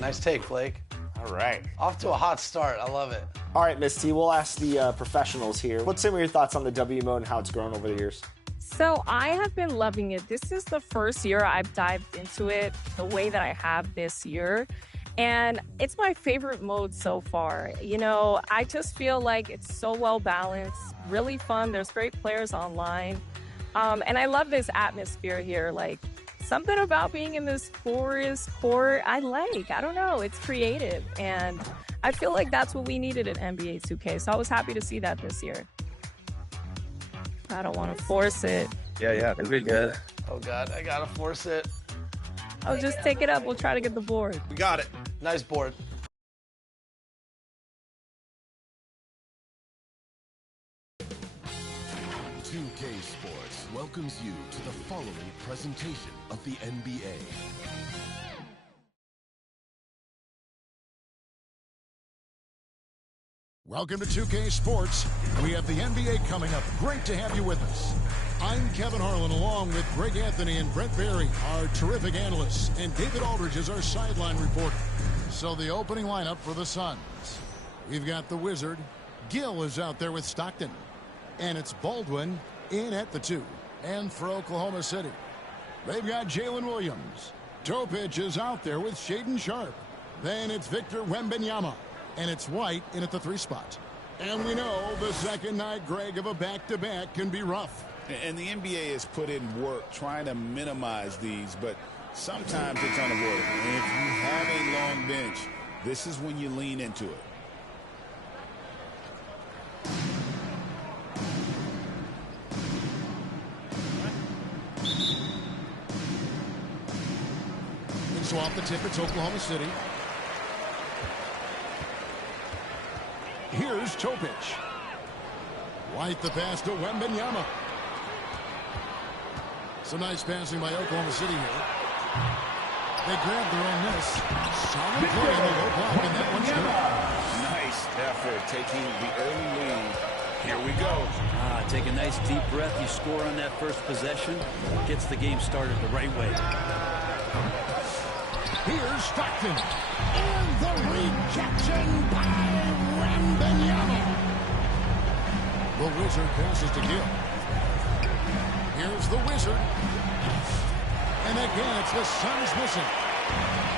Nice take, Blake. All right. Off to a hot start. I love it. All right, Miss T, we'll ask the professionals here. What's some of your thoughts on the W mode and how it's grown over the years? So I have been loving it. This is the first year I've dived into it the way that I have this year. And it's my favorite mode so far. You know, I just feel like it's so well balanced, really fun. There's great players online. And I love this atmosphere here. Like, something about being in this forest court, I don't know, it's creative. And I feel like that's what we needed in NBA 2K. So I was happy to see that this year. I don't want to force it. Yeah, we're good. Oh, God, I got to force it. Oh, just take it up. We'll try to get the board. We got it. Nice board. Sports welcomes you to the following presentation of the NBA. Welcome to 2K Sports. We have the NBA coming up. Great to have you with us. I'm Kevin Harlan, along with Greg Anthony and Brent Barry, our terrific analysts, and David Aldridge is our sideline reporter. So the opening lineup for the Suns. We've got the Wizard. Gill is out there with Stockton. And it's Baldwin in at the 2. And for Oklahoma City, they've got Jalen Williams. Topic is out there with Shaedon Sharpe. Then it's Victor Wembanyama. And it's White in at the 3 spot. And we know the second night, Greg, of a back-to-back can be rough. And the NBA has put in work trying to minimize these, but sometimes it's unavoidable. And if you have a long bench, this is when you lean into it. And so off the tip, it's Oklahoma City. Here's Topic. White the pass to Wembanyama. Some nice passing by Oklahoma City here. They grab their own miss. Solid play in the low block, and that one's good. Nice effort taking the early lead. Here we go. Take a nice deep breath. You score on that first possession. Gets the game started the right way. Here's Stockton. And the rejection by Wembanyama. The Wizard passes to Gill. Here's the Wizard. And again, it's the Suns missing.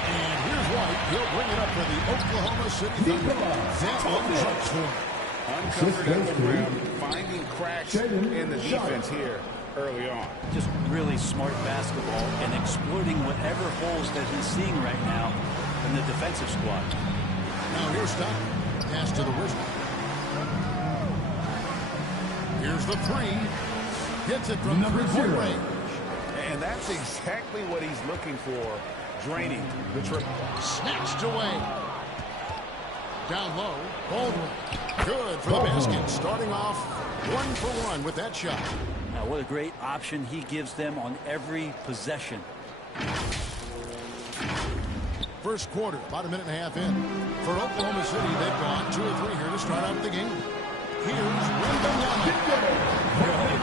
And here's White. He'll bring it up for the Oklahoma City Thunder. That one drops for him. Uncovered at the rim, finding cracks in the defense here early on. Just really smart basketball and exploiting whatever holes that he's seeing right now in the defensive squad. Now here's Stockton. Pass to the Wizard. Here's the 3. Hits it from 3-point range. And that's exactly what he's looking for, draining the triple. Snatched away. Down low, Baldwin. Good for the basket. Starting off 1 for 1 with that shot. Now, what a great option he gives them on every possession. First quarter, about a minute and a half in. For Oklahoma City, they've gone 2 or 3 here to start out the game. Here's Wembanyama.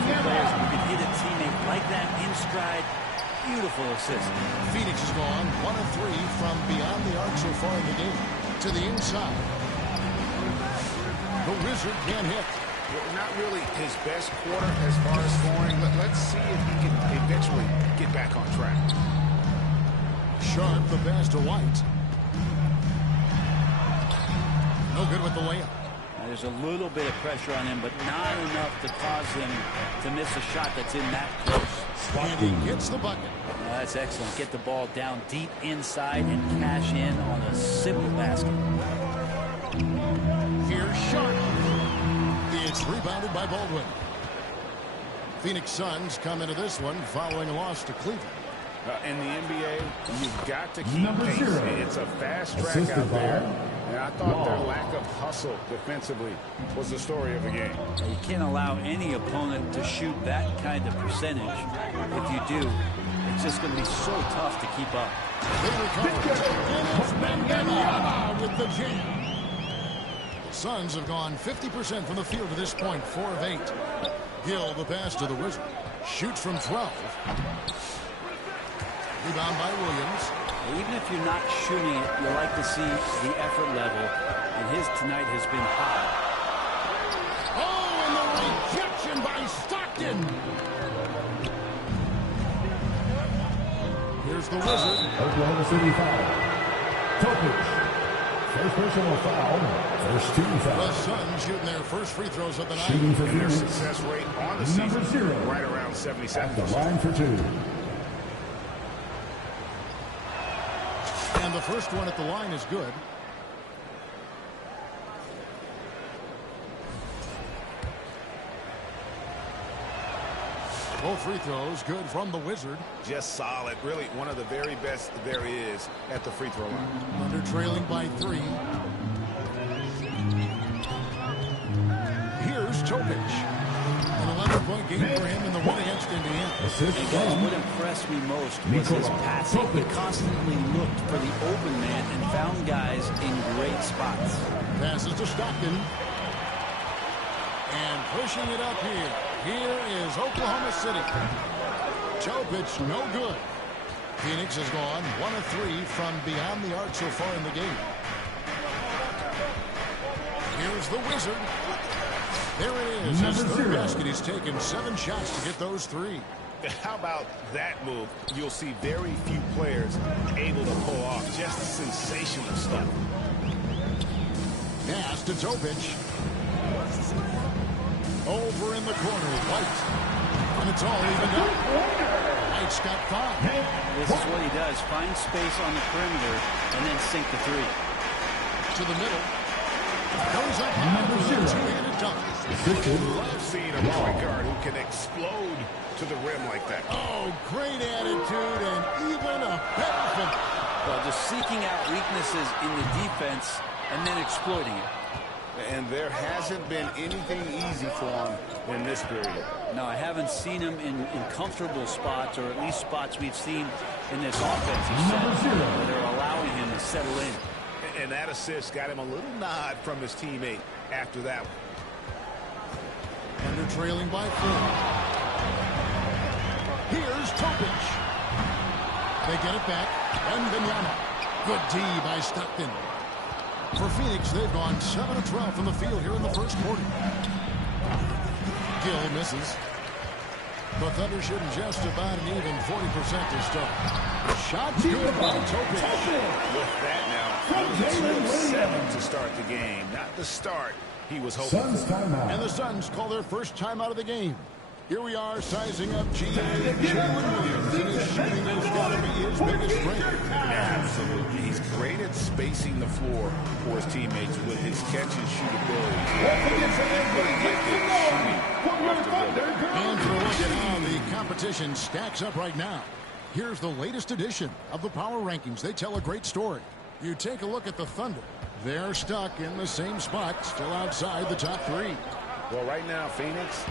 Players who can hit a teammate like that in stride. Beautiful assist. Phoenix has gone 1 of 3 from beyond the arc so far in the game. To the inside. The Wizard can't hit. Not really his best quarter as far as scoring. Let's see if he can eventually get back on track. Sharpe, the pass to White. No good with the layup. Now, there's a little bit of pressure on him, but not enough to cause him to miss a shot that's in that close. And he gets the bucket. That's excellent. Get the ball down deep inside and cash in on a simple basket. Here's Sharpe. It's rebounded by Baldwin. Phoenix Suns come into this one following a loss to Cleveland. In the NBA, you've got to keep pace. It's a fast track out there. And I thought their lack of hustle defensively was the story of the game. You can't allow any opponent to shoot that kind of percentage. If you do, it's just going to be so tough to keep up. They recover. And it's Wembanyama with the jam. The Suns have gone 50% from the field to this point, 4 of 8. Gill, the pass to the Wizard. Shoots from 12. Rebound by Williams. Even if you're not shooting it, you like to see the effort level, and his tonight has been high. Oh, and the rejection by Stockton. Here's the Wizard. Oklahoma City foul. Topic. First personal foul. First team The foul. Suns shooting their first free throws of the night. Shooting for And their Phoenix. success rate on the Number season, 0. right around At 77%. the line for 2. And the first one at the line is good. Both free throws good from the Wizard. Just solid. Really one of the very best there is at the free throw line. Thunder trailing by 3. Here's Topic. An 11-point game for him in the win against Indiana. Assist And guys, from what impressed me most was his passing. He constantly looked for the open man and found guys in great spots. Passes to Stockton. And pushing it up here. Here is Oklahoma City. Topic no good. Phoenix has gone 1 of 3 from beyond the arc so far in the game. Here's the Wizard. There it is. His Number third 0. basket. He's taken 7 shots to get those 3. How about that move? You'll see very few players able to pull off just sensational stuff. Pass to Topic. Over in the corner, White. And it's all evened up. White's got 5. This is what he does. Find space on the perimeter and then sink the 3. To the middle. Goes up high Number for the 0. two-handed dunk. Assisted. Love seeing a point guard who can explode to the rim like that. Oh, great attitude and even a better finish. Well, just seeking out weaknesses in the defense and then exploiting it. And there hasn't been anything easy for him in this period. No, I haven't seen him in comfortable spots, or at least spots we've seen in this offensive set Number 0. where they're allowing him to settle in. And that assist got him a little nod from his teammate after that one. Under trailing by 4. Here's Topic. They get it back. And Benyama. Good D by Stockton. For Phoenix, they've gone 7 of 12 from the field here in the first quarter. Gill misses. The Thunder shooting just about an even 40% to start. Shots good by Topic. With that now, 2 of 7 to start the game. Not the start he was hoping Suns for. timeout. And the Suns call their first time out of the game. Here we are sizing up Jalen Williams, and his shooting has got to be his biggest strength. Absolutely. He's great at spacing the floor for his teammates with his catch and shoot ability. And to look at how the competition stacks up right now. Here's the latest edition of the Power Rankings. They tell a great story. You take a look at the Thunder. They're stuck in the same spot, still outside the top 3. Well, right now, Phoenix,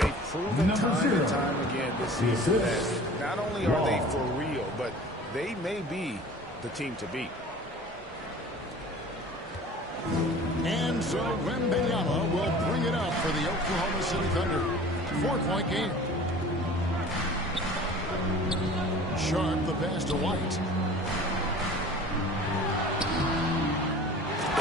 they've proven Number time 0. and time again this season that not only are they for real, but they may be the team to beat. And so Wembanyama will bring it up for the Oklahoma City Thunder. 4-point game. Sharp the pass to White.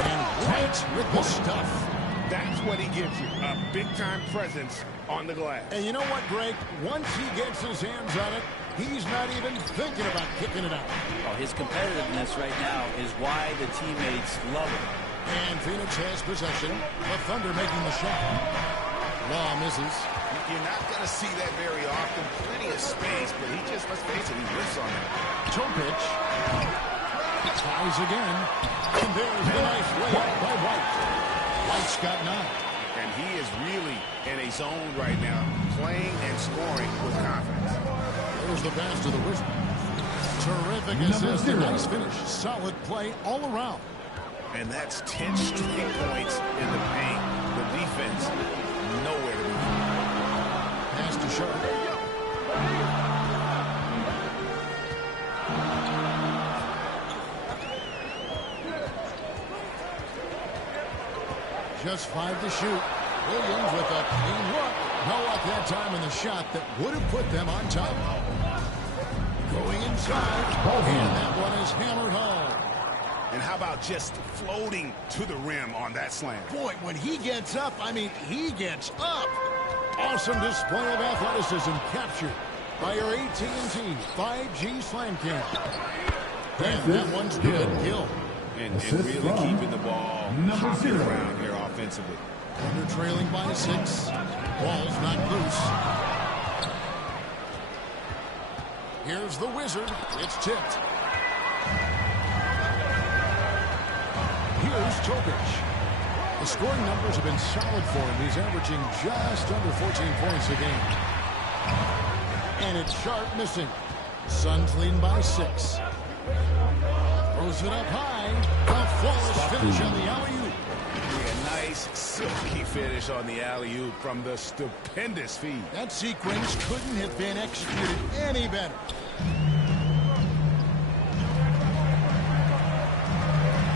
And White with the stuff. That's what he gives you, a big-time presence on the glass. And you know what, Greg? Once he gets his hands on it, he's not even thinking about kicking it out. Oh, his competitiveness right now is why the teammates love him. And Phoenix has possession. The Thunder making the shot. Law misses. You're not going to see that very often. Plenty of space, but he just, let's face it, he whiffs on it. Topic. Ties again. And there's the nice layup by White. White's got 9. And he is really in a zone right now, playing and scoring with confidence. There's the pass to the Wizard. Terrific assist. A nice finish. Solid play all around. And that's 10 straight points in the paint. The defense, nowhere to be found. Pass to Sharp. Just 5 to shoot. Williams with a clean look. No luck that time in the shot that would have put them on top. Going inside. And that one is hammered home. And how about just floating to the rim on that slam? Boy, when he gets up, I mean, he gets up. Awesome display of athleticism captured by your AT&T 5G Slam Cam. And that one's good. Gill. And really keeping the ball hopping around here offensively. Under trailing by 6. Ball's not loose. Here's the Wizard. It's tipped. Here's Topic. The scoring numbers have been solid for him. He's averaging just under 14 points a game. And it's Sharp missing. Suns leading by 6. Throws it up high. A flawless finish on the alley-oop. A nice silky finish on the alley-oop from the stupendous feed. That sequence couldn't have been executed any better.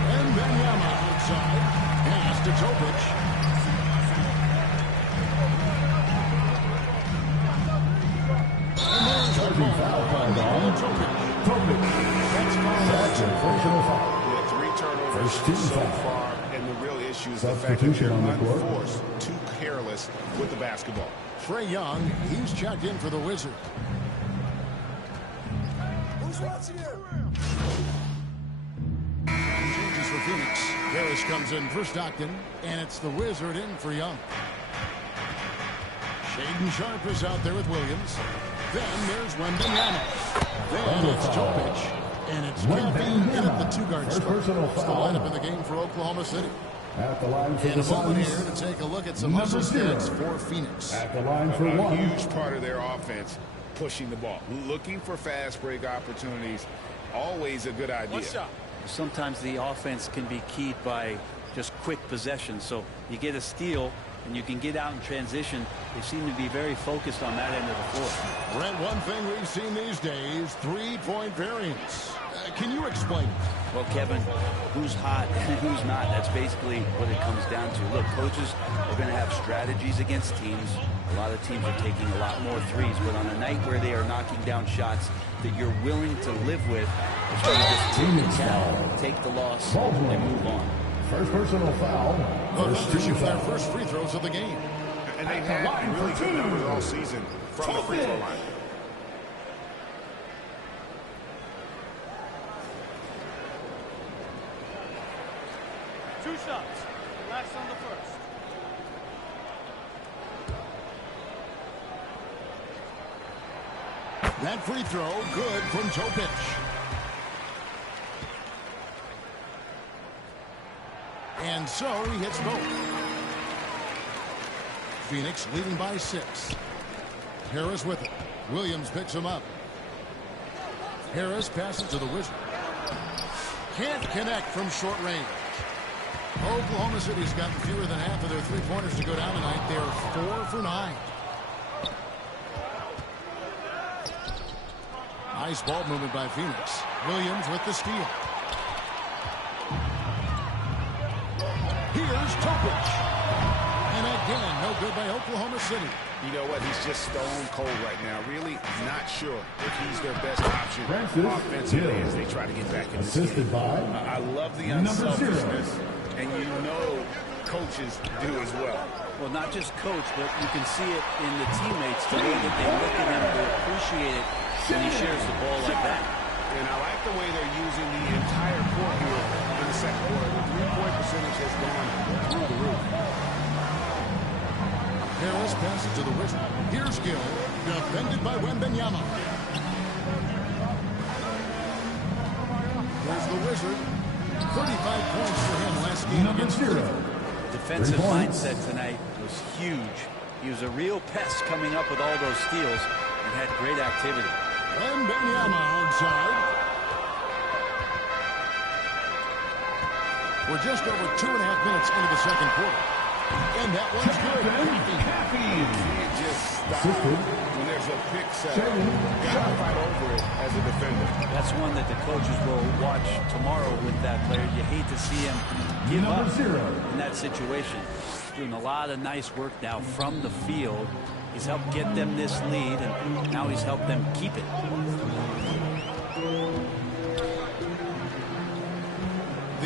And Benyama outside. Pass to Topic. And there's the ball. Topic. That's Personal foul. Yeah, 3 turnovers First team so foul. far, and the real issue is the fact that they're Substitution on the court. unforced, too careless with the basketball. Trae Young, he's checked in for the Wizard. Changes for Phoenix. Harris comes in for Stockton, and it's the Wizard in for Young. Shaden Sharp is out there with Williams. Then there's Wembanyama. Then it's Topic. And it's Caffeine in at the 2-guard spot. Personal It's the foul. lineup in the game for Oklahoma City. At the line for And the a moment here Suns. to take a look at some Number hustle 0. stats for Phoenix. At the line for A 1. huge part of their offense, pushing the ball, looking for fast break opportunities. Always a good idea. Sometimes the offense can be keyed by just quick possession. So you get a steal and you can get out in transition. They seem to be very focused on that end of the floor. Brent, one thing we've seen these days, 3-point variance. Can you explain it? Well, Kevin, who's hot and who's not? That's basically what it comes down to. Look, coaches are going to have strategies against teams. A lot of teams are taking a lot more threes, but on a night where they are knocking down shots that you're willing to live with, it's going to just take the count, take the loss, and move on. First personal foul. First They're team shooting their foul. first free throws of the game. And they've had really good numbers all season from the free throw line. Two shots. Relax on the first. That free throw, good from Topic. And so he hits both. Phoenix leading by 6. Harris with it. Williams picks him up. Harris passes to the Wizard. Can't connect from short range. Oklahoma City's gotten fewer than half of their three-pointers to go down tonight. They're 4 for 9. Nice ball movement by Phoenix. Williams with the steal. Here's Topic. And again, no good by Oklahoma City. You know what? He's just stone cold right now. Really not sure if he's their best option Francis offensively Gill. as they try to get back in this Assisted game. by I love the number 0. unselfishness, and you know coaches do as well. Well, not just coach, but you can see it in the teammates, the way that they look at him to appreciate it when he shares the ball like that. And I like the way they're using the entire court here in the second quarter. The three-point percentage has gone through the roof. Harris passes to the Wizard. Here's Gill, defended by Wembanyama. There's the Wizard. 35 points for him last game Number against 0. Defensive 3 points. mindset tonight was huge. He was a real pest coming up with all those steals and had great activity. Wembanyama outside. We're just over 2.5 minutes into the second quarter. And that one's good. You can't just stop Assisted. when there's a pick set. Shaden You got to fight over it as a defender. That's one that the coaches will watch tomorrow with that player. You hate to see him give Number up 0. in that situation. Doing a lot of nice work now from the field. He's helped get them this lead, and now he's helped them keep it. The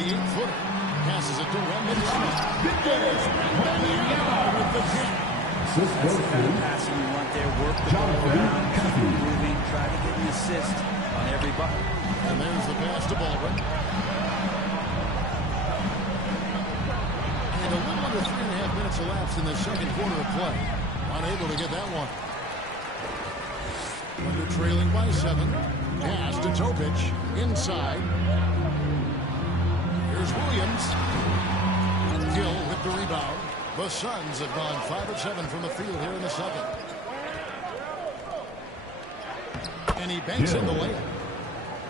8-footer passes it to Wembanyama. Wembanyama with the pick. Assist That's goes the kind of to passing you want there. Work the John ball around, keep Cathy. it moving, try to get an assist on every bucket. And there's the pass to Baldwin. And a little under 3.5 minutes elapsed in the second quarter of play. Unable to get that one. Under trailing by 7. Pass to Topic. Inside. Here's Williams. Gill with the rebound. The Suns have gone 5 of 7 from the field here in the second. And he banks in the layup.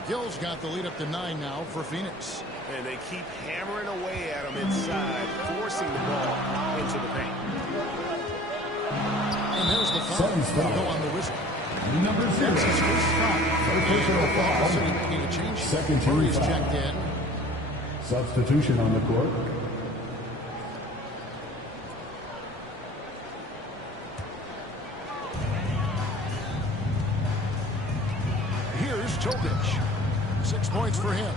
Gill's got the lead up to 9 now for Phoenix. And they keep hammering away at him inside, forcing the ball into the paint. And there's the foul. Suns foul. Go on the whistle. number 0. That's his first foul. Third personal foul. City making a change. Second team Murray's foul. checked in. Substitution on the court. Here's Topic. 6 points for him.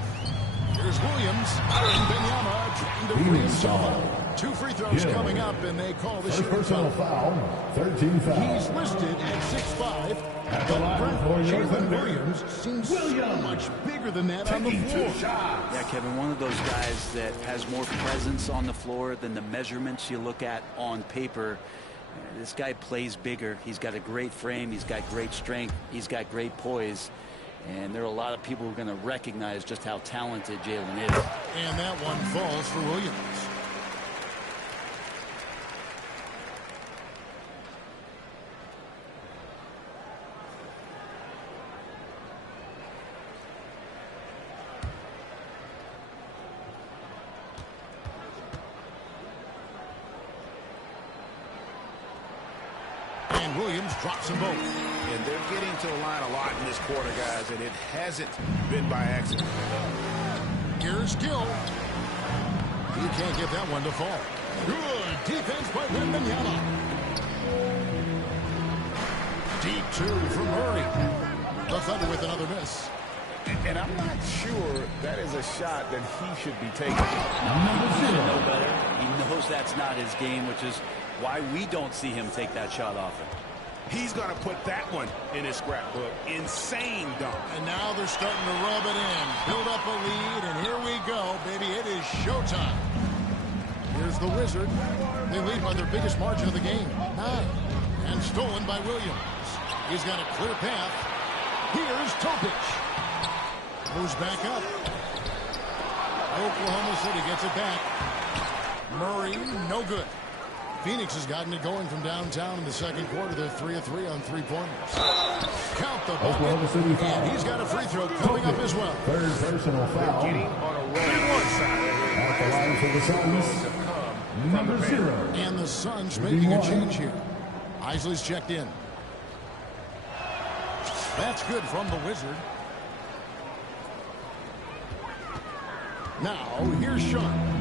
Here's Williams. And Benyama trying to free himself up. 2 free throws Yeah. coming up, and they call the First shooting personal foul. foul. 13 foul. He's listed at 6'5", At the line but for your Jalen defender, Williams seems so much bigger than that on the Taking floor. 2 shots. Yeah, Kevin, one of those guys that has more presence on the floor than the measurements you look at on paper. This guy plays bigger. He's got a great frame. He's got great strength. He's got great poise. And there are a lot of people who are going to recognize just how talented Jalen is. And that one falls for Williams. And Williams drops them both. And they're getting to the line a lot in this quarter, guys, and it hasn't been by accident. Here's Gill. He can't get that one to fall. Good defense by Wembanyama. Deep 2 from Murray. The Thunder with another miss. And I'm not sure that is a shot that he should be taking. Number He should 0. know better. He knows that's not his game, which is why we don't see him take that shot often. He's going to put that one in his scrapbook. Insane dunk. And now they're starting to rub it in. Build up a lead, and here we go, baby. It is showtime. Here's the Wizard. They lead by their biggest margin of the game, 9. And stolen by Williams. He's got a clear path. Here's Topic. Moves back up. Oklahoma City gets it back. Murray, no good. Phoenix has gotten it going from downtown in the second quarter. They're 3 of 3 on 3-pointers. Count the Oklahoma City bucket. foul. And he's got a free throw coming up as well. Third personal foul. Getting on a roll inside of here. At the line for the Suns. Number 0. And the Suns making a change here. Isley's checked in. That's good from the Wizard. Now, here's Sean.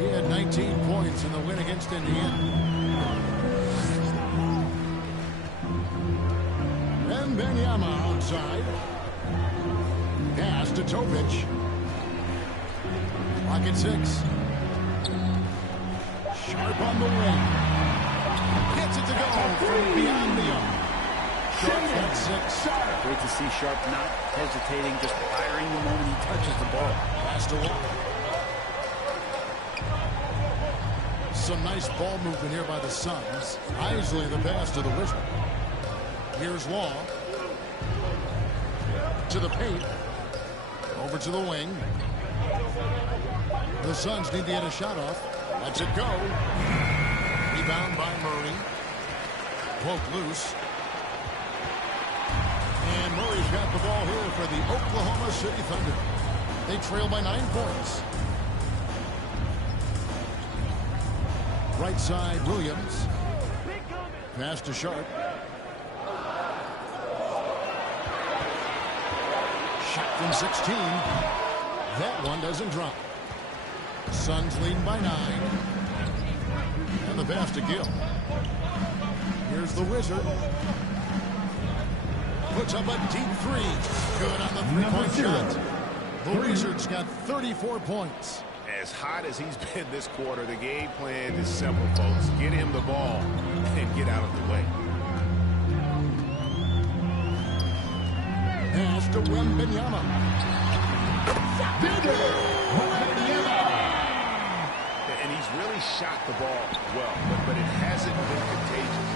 He had 19 points in the win against Indiana. And Benyama outside. Pass to Topic. Clock at 6. Sharp on the wing. Gets it to go from beyond the arc. Sharp at 6. Great to see Sharp not hesitating, just firing the moment he touches the ball. Pass to Wall. Some nice ball movement here by the Suns. Isley the pass to the Wizard. Here's Law. To the paint. Over to the wing. The Suns need to get a shot off. Lets it go. Rebound by Murray. Poke loose. And Murray's got the ball here for the Oklahoma City Thunder. They trail by 9 points. Right side, Williams. Pass to Sharp. Shot from 16. That one doesn't drop. Suns leading by 9. And the pass to Gill. Here's the Wizard. puts up a deep three. Good on the three-point shot. The Wizards got 34 points. As hot as he's been this quarter, the game plan is simple, folks. Get him the ball and get out of the way. Pass to Wembanyama. And he's really shot the ball well, but it hasn't been contagious.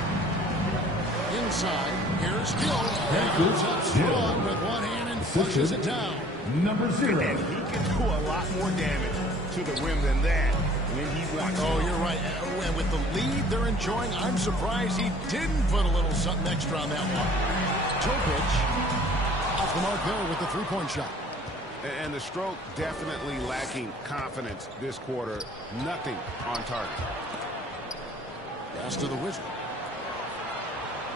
Inside, here's Gill. He goes up strong with one hand and flushes it down. Number 0. And he can do a lot more damage to the rim than that when he wants. Oh, you're right. And with the lead they're enjoying, I'm surprised he didn't put a little something extra on that one. Topic off the mark there with the three-point shot. And the stroke definitely lacking confidence this quarter. Nothing on target. Pass to the Wizard.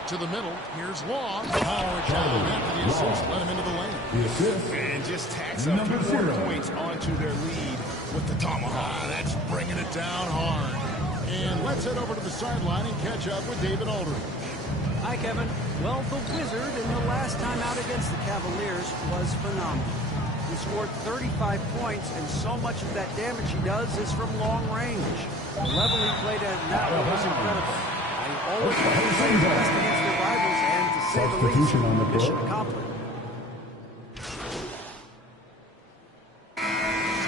To the middle. Here's Long. Power down after the assist. Let him into the lane. The assist. And just tacks up 2 more points onto their lead with the tomahawk. That's bringing it down hard. And let's head over to the sideline and catch up with David Aldridge. Hi, Kevin. Well, the Wizard in the last time out against the Cavaliers was phenomenal. He scored 35 points, and so much of that damage he does is from long range. The level he played at now was incredible. I always want to play best against their rivals, and to say the least, mission accomplished.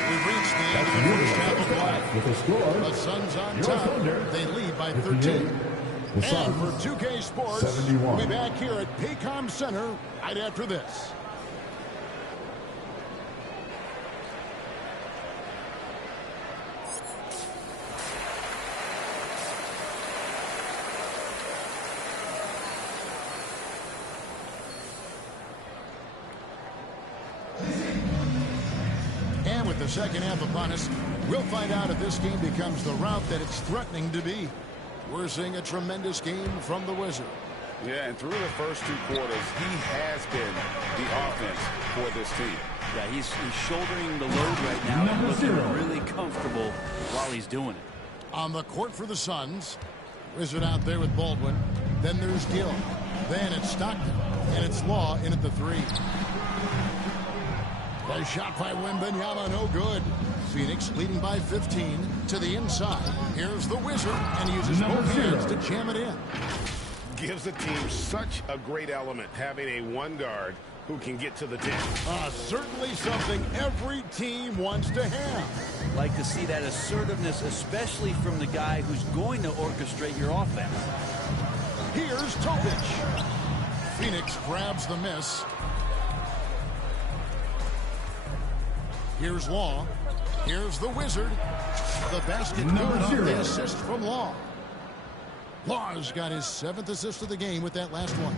We've reached the end of the first half of play. With a score, The Suns on top. They lead by 13. And for 2K Sports, 71. we'll be back here at Paycom Center right after this. And with the second half upon us, we'll find out if this game becomes the route that it's threatening to be. We're seeing a tremendous game from the Wizard. Yeah, and through the first 2 quarters, he has been the offense for this team. Yeah, he's shouldering the load right now and looking really comfortable while he's doing it. On the court for the Suns, Wizard out there with Baldwin. Then there's Gill. Then it's Stockton. And it's Law in at the 3. The shot by Wembanyama, no good. Phoenix leading by 15 to the inside. Here's the Wizard, and he uses both hands to jam it in. Gives the team such a great element, having a 1 guard who can get to the 10. Certainly something every team wants to have. Like to see that assertiveness, especially from the guy who's going to orchestrate your offense. Here's Topic. Phoenix grabs the miss. Here's Law. Here's the Wizard. The basket good off the assist from Law. Law's got his 7th assist of the game with that last one.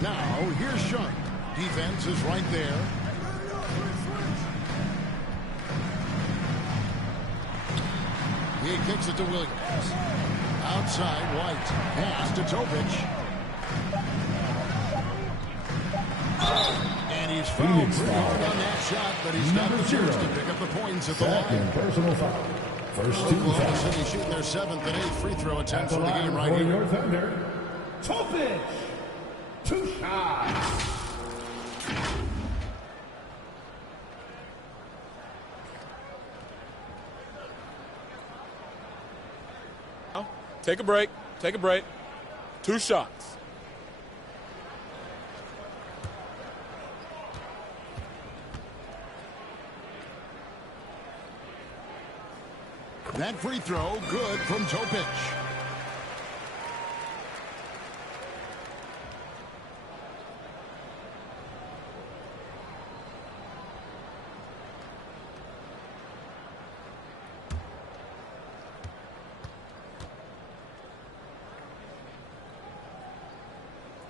Now, here's Sharp. Defense is right there. He kicks it to Williams. Outside, White. Pass to Topic. And he's fouled pretty hard on that shot, but he's got the chance to pick up the points at the line. Personal foul. First 2 Oklahoma City shooting their 7th and 8th free throw attempts for the game right here. Your Thunder, Topic. 2 shots. Take a break. Take a break. 2 shots. That free throw, good from Topic.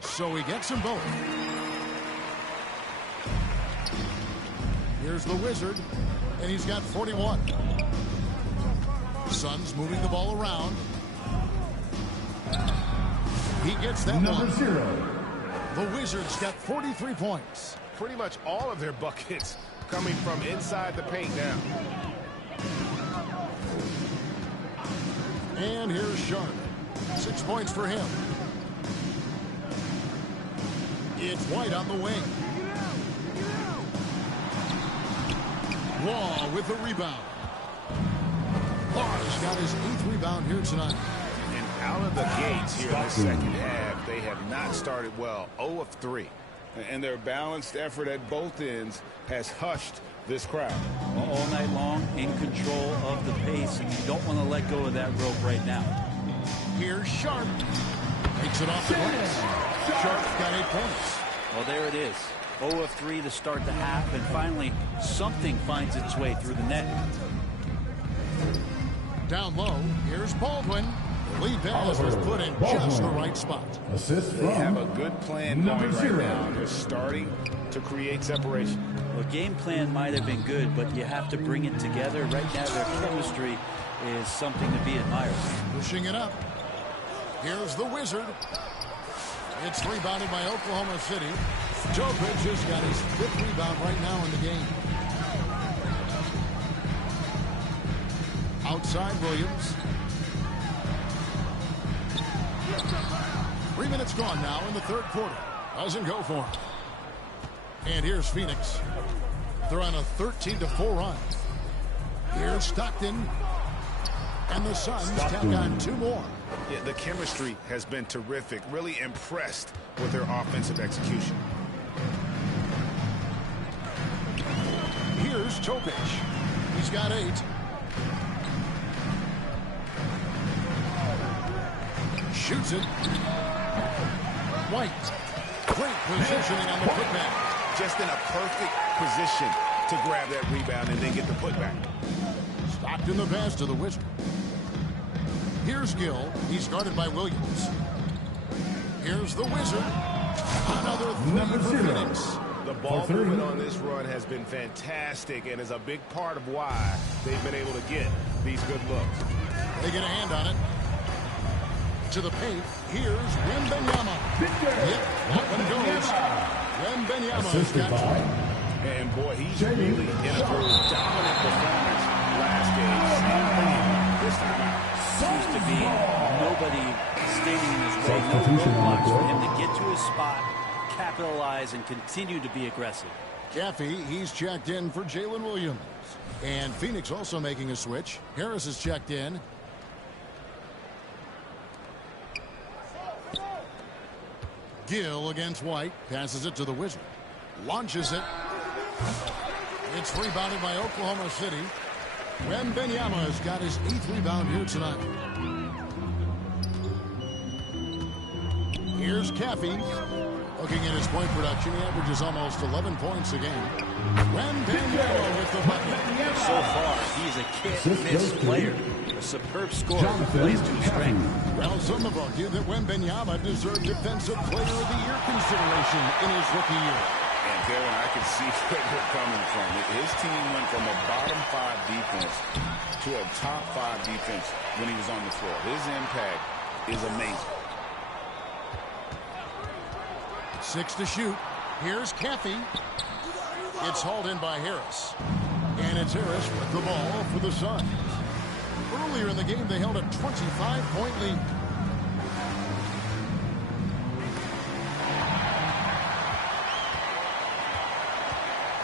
So he gets them both. Here's the Wizard, and he's got 41. Suns moving the ball around. He gets that Number one. 0. The Wizards got 43 points. Pretty much all of their buckets coming from inside the paint now. And here's Sharp. 6 points for him. It's White on the wing. Law with the rebound. Law's got his 8th rebound here tonight. And out of the gates here in the second half, they have not started well. 0 of 3. And their balanced effort at both ends has hushed this crowd. All night long, in control of the pace, and you don't want to let go of that rope right now. Here's Sharp. Takes it off the glass. Sharp's got 8 points. Well, there it is. 0 of 3 to start the half, and finally something finds its way through the net. Down low, here's Baldwin. The lead pass was put in just the right spot. Assist They have a from good plan going right now. They're starting to create separation. Well, game plan might have been good, but you have to bring it together. Right now, their chemistry is something to be admired. Pushing it up. Here's the Wizard. It's rebounded by Oklahoma City. Jokic has got his 5th rebound right now in the game. Outside Williams. 3 minutes gone now in the 3rd quarter. Doesn't go for him. And here's Phoenix. They're on a 13-4 run. Here's Stockton. And the Suns tack on 2 more. Yeah, the chemistry has been terrific. Really impressed with their offensive execution. Here's Topic. He's got 8. Shoots it. White. Great positioning on the putback. Just in a perfect position to grab that rebound and then get the putback. Stockton the pass to the Wizard. Here's Gill. He's guarded by Williams. Here's the Wizard. Another 3 for Phoenix. The ball movement on this run has been fantastic and is a big part of why they've been able to get these good looks. They get a hand on it. To the paint. Here's Wembanyama. Yep, that one goes. Wembanyama's got 20. And boy, he's really in a dominant performance last game. Same thing this time out. Seems to be nobody standing in his way. No roadblocks for him to get to his spot, capitalize, and continue to be aggressive. Caffey, he's checked in for Jalen Williams. And Phoenix also making a switch. Harris is checked in. Gill against White. Passes it to the Wizard. Launches it. It's rebounded by Oklahoma City. Wembanyama has got his 8th rebound here tonight. Here's Caffey. Looking at his point production, he averages almost 11 points a game. Wembanyama with the bucket. So far, he's a can't-miss player. A superb scorer who plays to his strength. Well, some have argued that Wembanyama deserved Defensive Player of the Year consideration in his rookie year. And Kevin, I can see where you're coming from. His team went from a bottom 5 defense to a top 5 defense when he was on the floor. His impact is amazing. 6 to shoot. Here's Caffey. It's hauled in by Harris. And it's Harris with the ball for the Suns. Earlier in the game, they held a 25-point lead.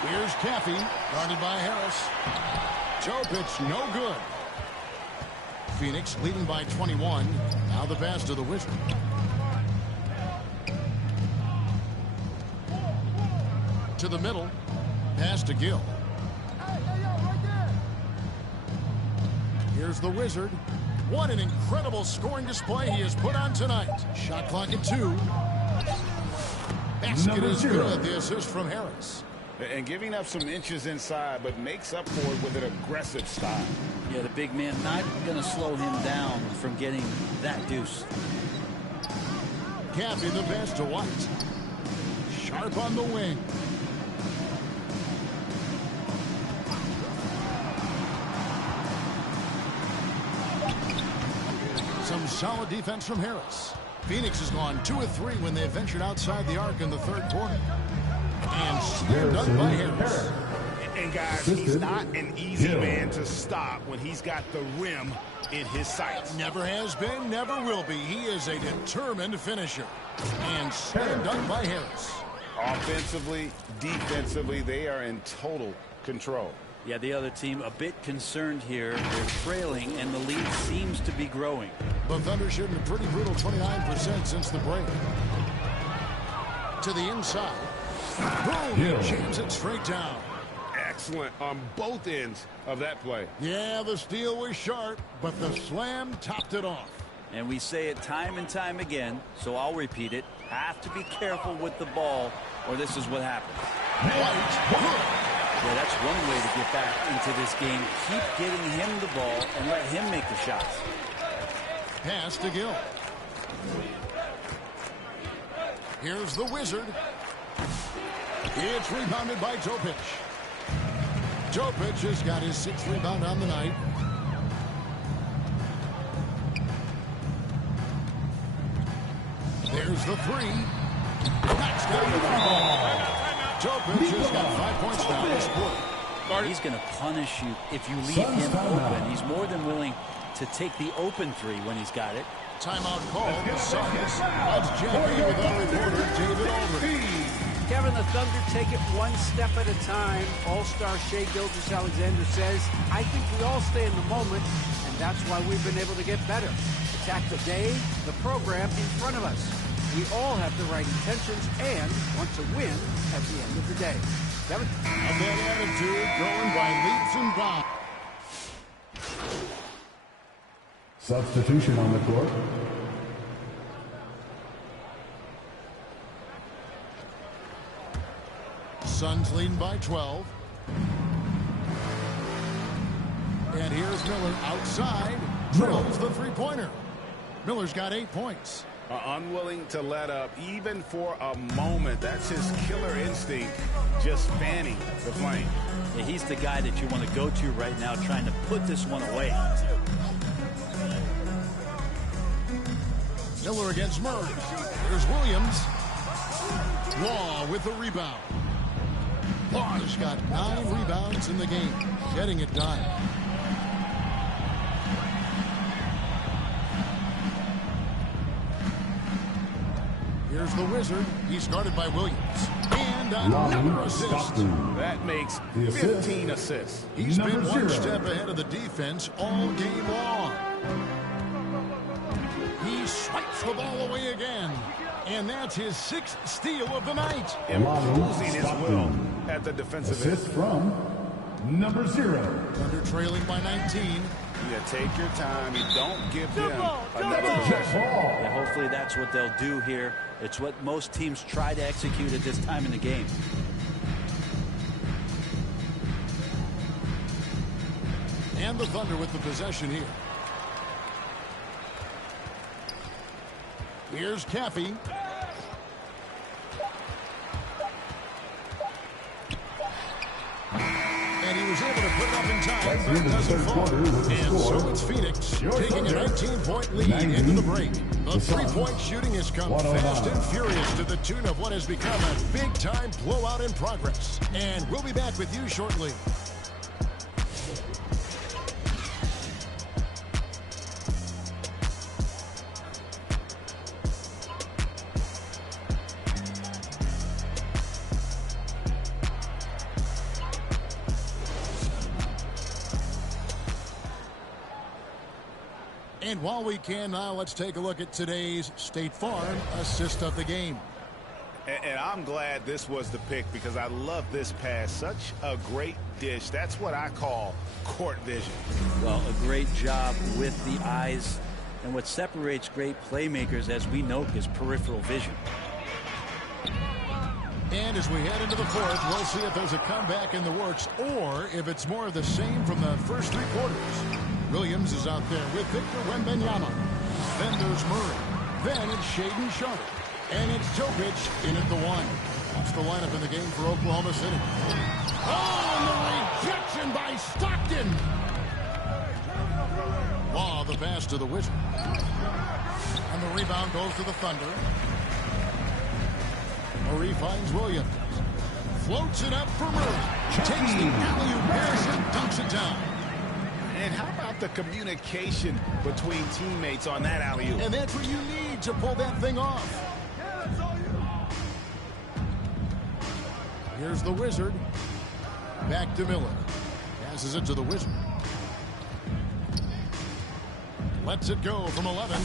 Here's Caffey, guarded by Harris. Jokic, no good. Phoenix leading by 21. Now the pass to the Wizard. To the middle. Pass to Gill. Here's the Wizard. What an incredible scoring display he has put on tonight. Shot clock at 2. Basket is good. The assist from Harris. And giving up some inches inside, but makes up for it with an aggressive style. Yeah, the big man not going to slow him down from getting that deuce. Caffey the pass to White. Sharp on the wing. Some solid defense from Harris. Phoenix has gone 2 of 3 when they ventured outside the arc in the 3rd quarter. And slammed dunk by Harris. And guys, he's not an easy man to stop when he's got the rim in his sights. Never has been, never will be. He is a determined finisher. And slammed dunk by Harris. Offensively, defensively, they are in total control. Yeah, the other team a bit concerned here. They're trailing, and the lead seems to be growing. The Thunder shooting a pretty brutal 29% since the break. To the inside. Boom! Yeah. Jams it straight down. Excellent on both ends of that play. Yeah, the steal was sharp, but the slam topped it off. And we say it time and time again, so I'll repeat it. Have to be careful with the ball, or this is what happens. Yeah, that's one way to get back into this game. Keep getting him the ball and let him make the shots. Pass to Gill. Here's the Wizard. It's rebounded by Topic. Topic has got his 6th rebound on the night. There's the 3. Knocks down the ball. Topic has got 5 points now this quarter. He's going to punish you if you leave him open. He's more than willing to take the open 3 when he's got it. Timeout call. The Suns. Let's check in with our reporter, David Aldridge. Kevin, the Thunder take it one step at a time. All-star Shai Gilgeous-Alexander says, I think we all stay in the moment, and that's why we've been able to get better. Attack the day, the program in front of us. We all have the right intentions and want to win at the end of the day. Kevin? A bad attitude going by leaps and bounds. Substitution on the court. Suns leading by 12. And here's Miller outside. Drills the three-pointer. Miller's got 8 points. Unwilling to let up even for a moment. That's his killer instinct, just fanning the flame. Yeah, he's the guy that you want to go to right now, trying to put this one away. Miller against Murray. Here's Williams. Law with the rebound. Law's got 9 rebounds in the game, getting it done. Here's the Wizard. He's guarded by Williams. And another assist. That makes 15 assists. He's been one step ahead of the defense all game long. He swipes the ball away again. And that's his 6th steal of the night. Imposing his will at the defensive end. Assist from number 0. Thunder trailing by 19. You take your time. You don't give them another possession. Yeah, hopefully that's what they'll do here. It's what most teams try to execute at this time in the game. And the Thunder with the possession here. Here's Caffey. And he was able to put it up in time, but it doesn't fall. And so it's Phoenix taking a 19-point lead into the break. The three-point shooting has come fast and furious to the tune of what has become a big-time blowout in progress. And we'll be back with you shortly. And while we can now, let's take a look at today's State Farm assist of the game. And I'm glad this was the pick because I love this pass. Such a great dish. That's what I call court vision. Well, a great job with the eyes. And what separates great playmakers, as we know, is peripheral vision. And as we head into the fourth, we'll see if there's a comeback in the works or if it's more of the same from the first 3 quarters. Williams is out there with Victor Wembanyama. Then there's Murray. Then it's Shaedon Sharpe. And it's Topic in at the 1. That's the lineup in the game for Oklahoma City. Oh, and the rejection by Stockton. Law the pass to the Wizard. And the rebound goes to the Thunder. Murray finds Williams. Floats it up for Murray. Takes the alley-oop pass and dunks it down. And how about the communication between teammates on that alley-oop? And that's what you need to pull that thing off. Here's the Wizard. Back to Miller. Passes it to the Wizard. Lets it go from 11.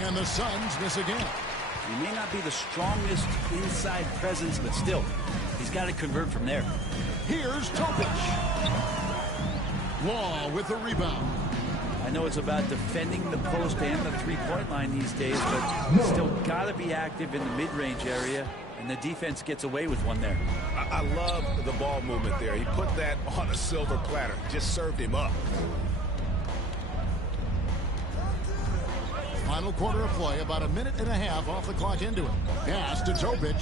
And the Suns miss again. He may not be the strongest inside presence, but still, he's got to convert from there. Here's Topic. Law with the rebound. I know it's about defending the post and the three-point line these days, but still got to be active in the mid-range area, and the defense gets away with one there. I love the ball movement there. He put that on a silver platter, just served him up. Final quarter of play, about a minute and a half off the clock into it. Pass to Topic.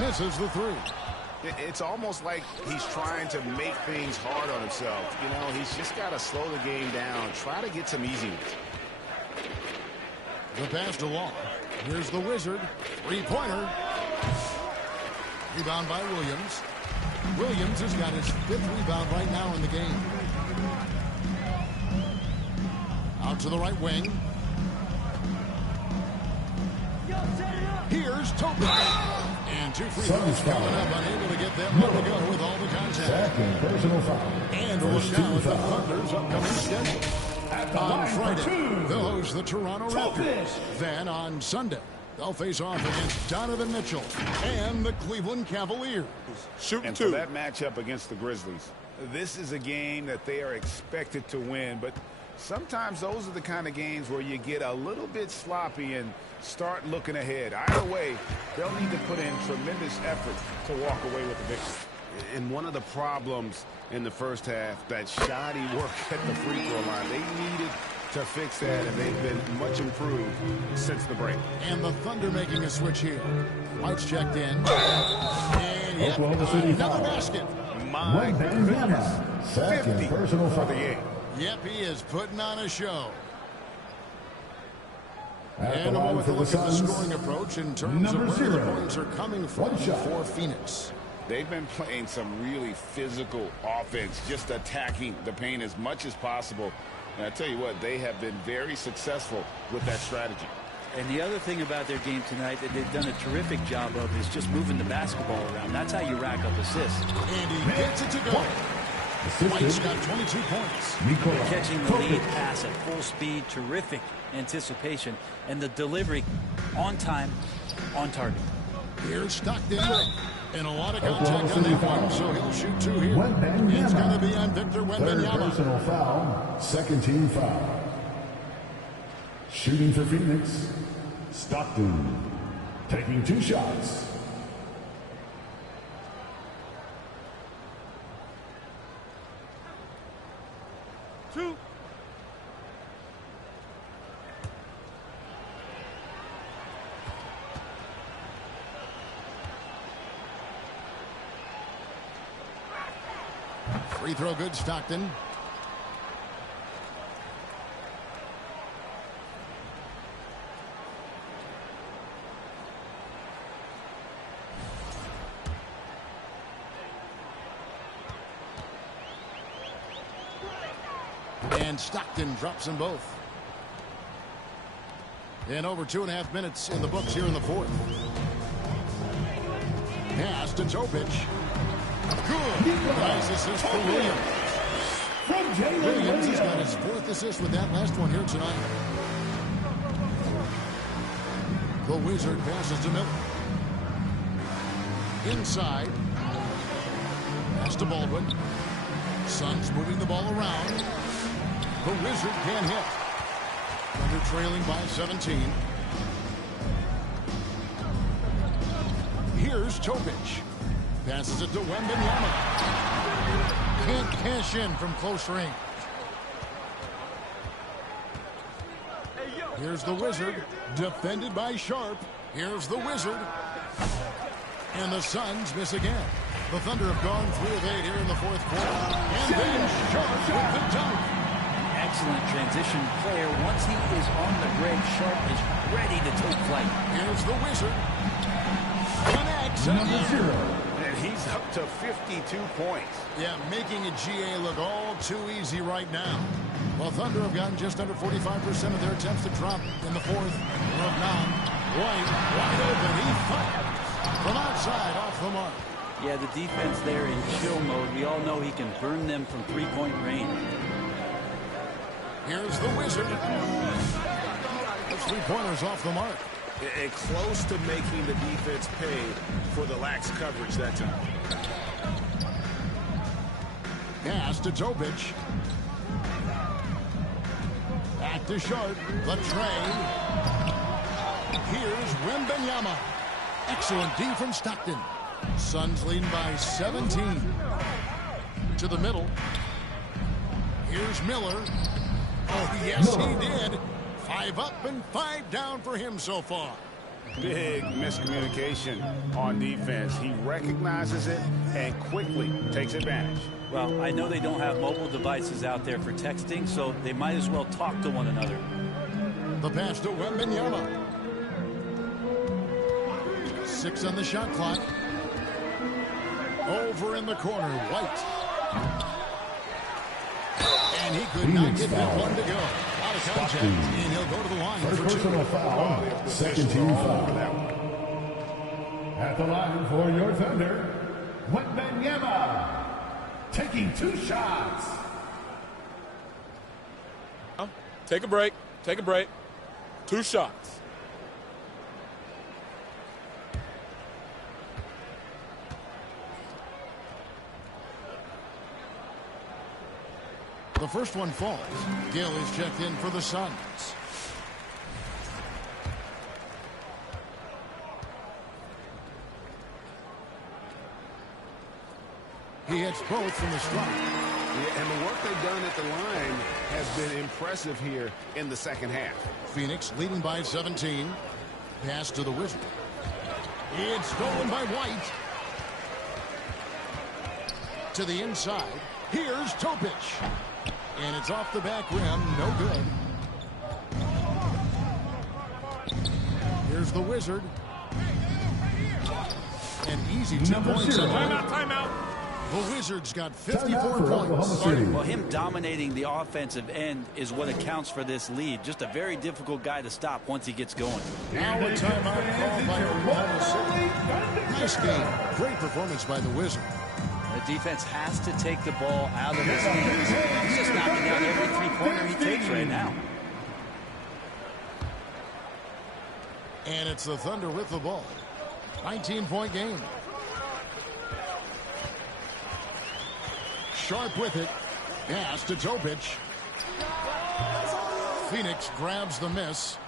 Misses the three. It's almost like he's trying to make things hard on himself. You know, he's just got to slow the game down, try to get some easy ones. The pass to Law. Here's the Wizard. Three-pointer. Rebound by Williams. Williams has got his 5th rebound right now in the game. Out to the right wing. Here's Topic. And 2 free throws coming up, unable to get that one to go with all the contact. Second personal foul. And we'll look down at the Thunder's upcoming schedule. On Friday, they'll host the Toronto Raptors. Then on Sunday, they'll face off against Donovan Mitchell and the Cleveland Cavaliers. And for that matchup against the Grizzlies, this is a game that they are expected to win, but sometimes those are the kind of games where you get a little bit sloppy and start looking ahead. Either way, they'll need to put in tremendous effort to walk away with the victory. And one of the problems in the first half, that shoddy work at the free throw line. They needed to fix that, and they've been much improved since the break. And the Thunder making a switch here. White's checked in. And yep, another basket. My goodness. Second personal foul. For the game. Yep, he is putting on a show. At and the a line moment for to the look at the Suns, scoring approach in terms of where the points are coming from for Phoenix. They've been playing some really physical offense, just attacking the paint as much as possible. And I tell you what, they have been very successful with that strategy. And the other thing about their game tonight that they've done a terrific job of is just moving the basketball around. That's how you rack up assists. And he gets it to go. White's got 22 points. They're catching the lead pass at full speed, terrific anticipation, and the delivery on time, on target. Here's Stockton. And a lot of contact on that one, so he'll shoot 2 here. It's going to be on Victor Wembanyama. Third personal foul, second team foul. Shooting for Phoenix, Stockton. Taking 2 shots. Two. Free throw good, Stockton. And Stockton drops them both. And over 2.5 minutes in the books here in the fourth. Pass to Topic. Good. Nice assist for Williams. Williams has got his 4th assist with that last one here tonight. The Wizard passes to Miller. Inside. Pass to Baldwin. Suns moving the ball around. The Wizard can't hit. Thunder trailing by 17. Here's Topic. Passes it to Wembanyama. Can't cash in from close range. Here's the Wizard. Defended by Sharp. Here's the Wizard. And the Suns miss again. The Thunder have gone 3 of 8 here in the fourth quarter. And then Sharp with the dunk. Excellent transition player. Once he is on the break, Sharp is ready to take flight. Here's the Wizard. Connects Number 0. And he's up to 52 points. Yeah, making a GA look all too easy right now. Well, Thunder have gotten just under 45% of their attempts to drop in the fourth. Look now. White, wide open. He fires. From outside, off the mark. Yeah, the defense there in chill mode. We all know he can burn them from three-point range. Here's the Wizard. The three-pointers off the mark. And close to making the defense pay for the lax coverage that time. Pass to Topic. Back to Sharp. The trade. Here's Wembanyama. Excellent D from Stockton. Suns leading by 17. To the middle. Here's Miller. Oh, yes, he did. 5 up and 5 down for him so far. Big miscommunication on defense. He recognizes it and quickly takes advantage. Well, I know they don't have mobile devices out there for texting, so they might as well talk to one another. The pass to Wembanyama. 6 on the shot clock. Over in the corner, White. And he could not get that one to go. Out of contact, and he'll go to the line for 2. Personal foul, second team foul. At the line for your Thunder, Wembanyama, taking 2 shots. Take a break. Take a break. 2 shots. The first one falls. Gill is checked in for the Suns. He hits both from the stripe. Yeah, and the work they've done at the line has been impressive here in the second half. Phoenix leading by 17. Pass to the Wizard. It's stolen by White. To the inside. Here's Topic. And it's off the back rim. No good. Here's the Wizard. An easy 2 points. Timeout. The Wizards got 54 points. Well, him dominating the offensive end is what accounts for this lead. Just a very difficult guy to stop once he gets going. Now a timeout called by Oklahoma City. Nice game. Great performance by the Wizard. The defense has to take the ball out of his hands. He's just knocking down every three-pointer he takes right now. And it's the Thunder with the ball. 19-point game. Sharp with it. Pass to Topic. Phoenix grabs the miss.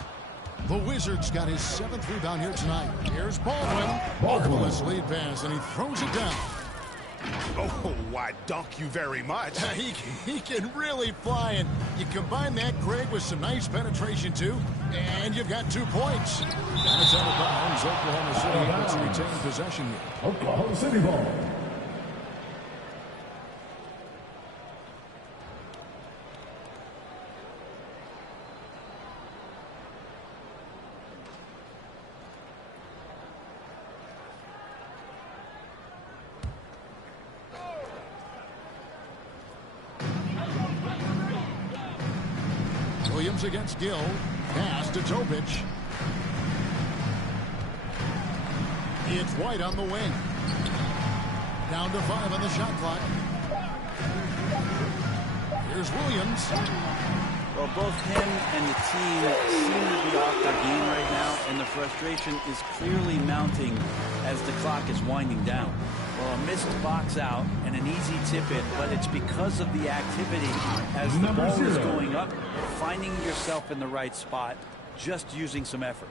The Wizards got his 7th rebound here tonight. Here's Baldwin. Marvelous lead pass, and he throws it down. Oh, why, dunk you very much. He can really fly, and you combine that, Greg, with some nice penetration, too, and you've got 2 points. That's out of bounds. Oklahoma City gets a retained possession here. Oklahoma City ball. Williams against Gill. Pass to Topic. It's White on the wing. Down to 5 on the shot clock. Here's Williams. Well, both him and the team seem to be off their game right now, and the frustration is clearly mounting as the clock is winding down. Well, a missed box out and an easy tip-in, but it's because of the activity as the ball is going up, finding yourself in the right spot, just using some effort.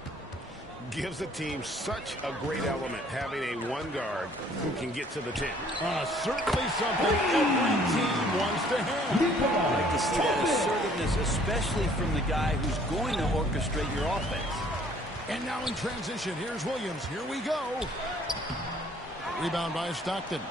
Gives the team such a great element, having a one guard who can get to the 10. Certainly something every team wants to have. I like to see that assertiveness, especially from the guy who's going to orchestrate your offense. And now in transition, here's Williams. Here we go. Rebound by Stockton.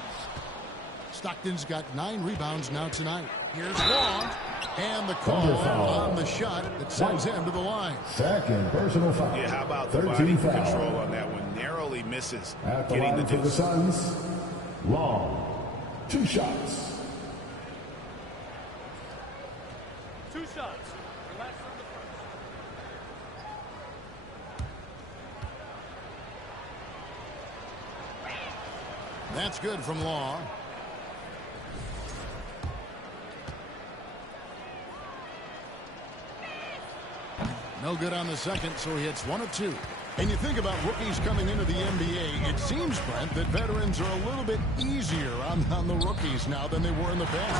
Stockton's got 9 rebounds now tonight. Here's Long. And the call on the shot that sends him to the line. Second personal foul. Yeah, how about the body control on that one? Narrowly misses At the getting line the for the Suns, Long. 2 shots. 2 shots. Your last from the first. That's good from Law. No good on the second, so he hits 1 of 2. And you think about rookies coming into the NBA, it seems, Brent, that veterans are a little bit easier on the rookies now than they were in the past.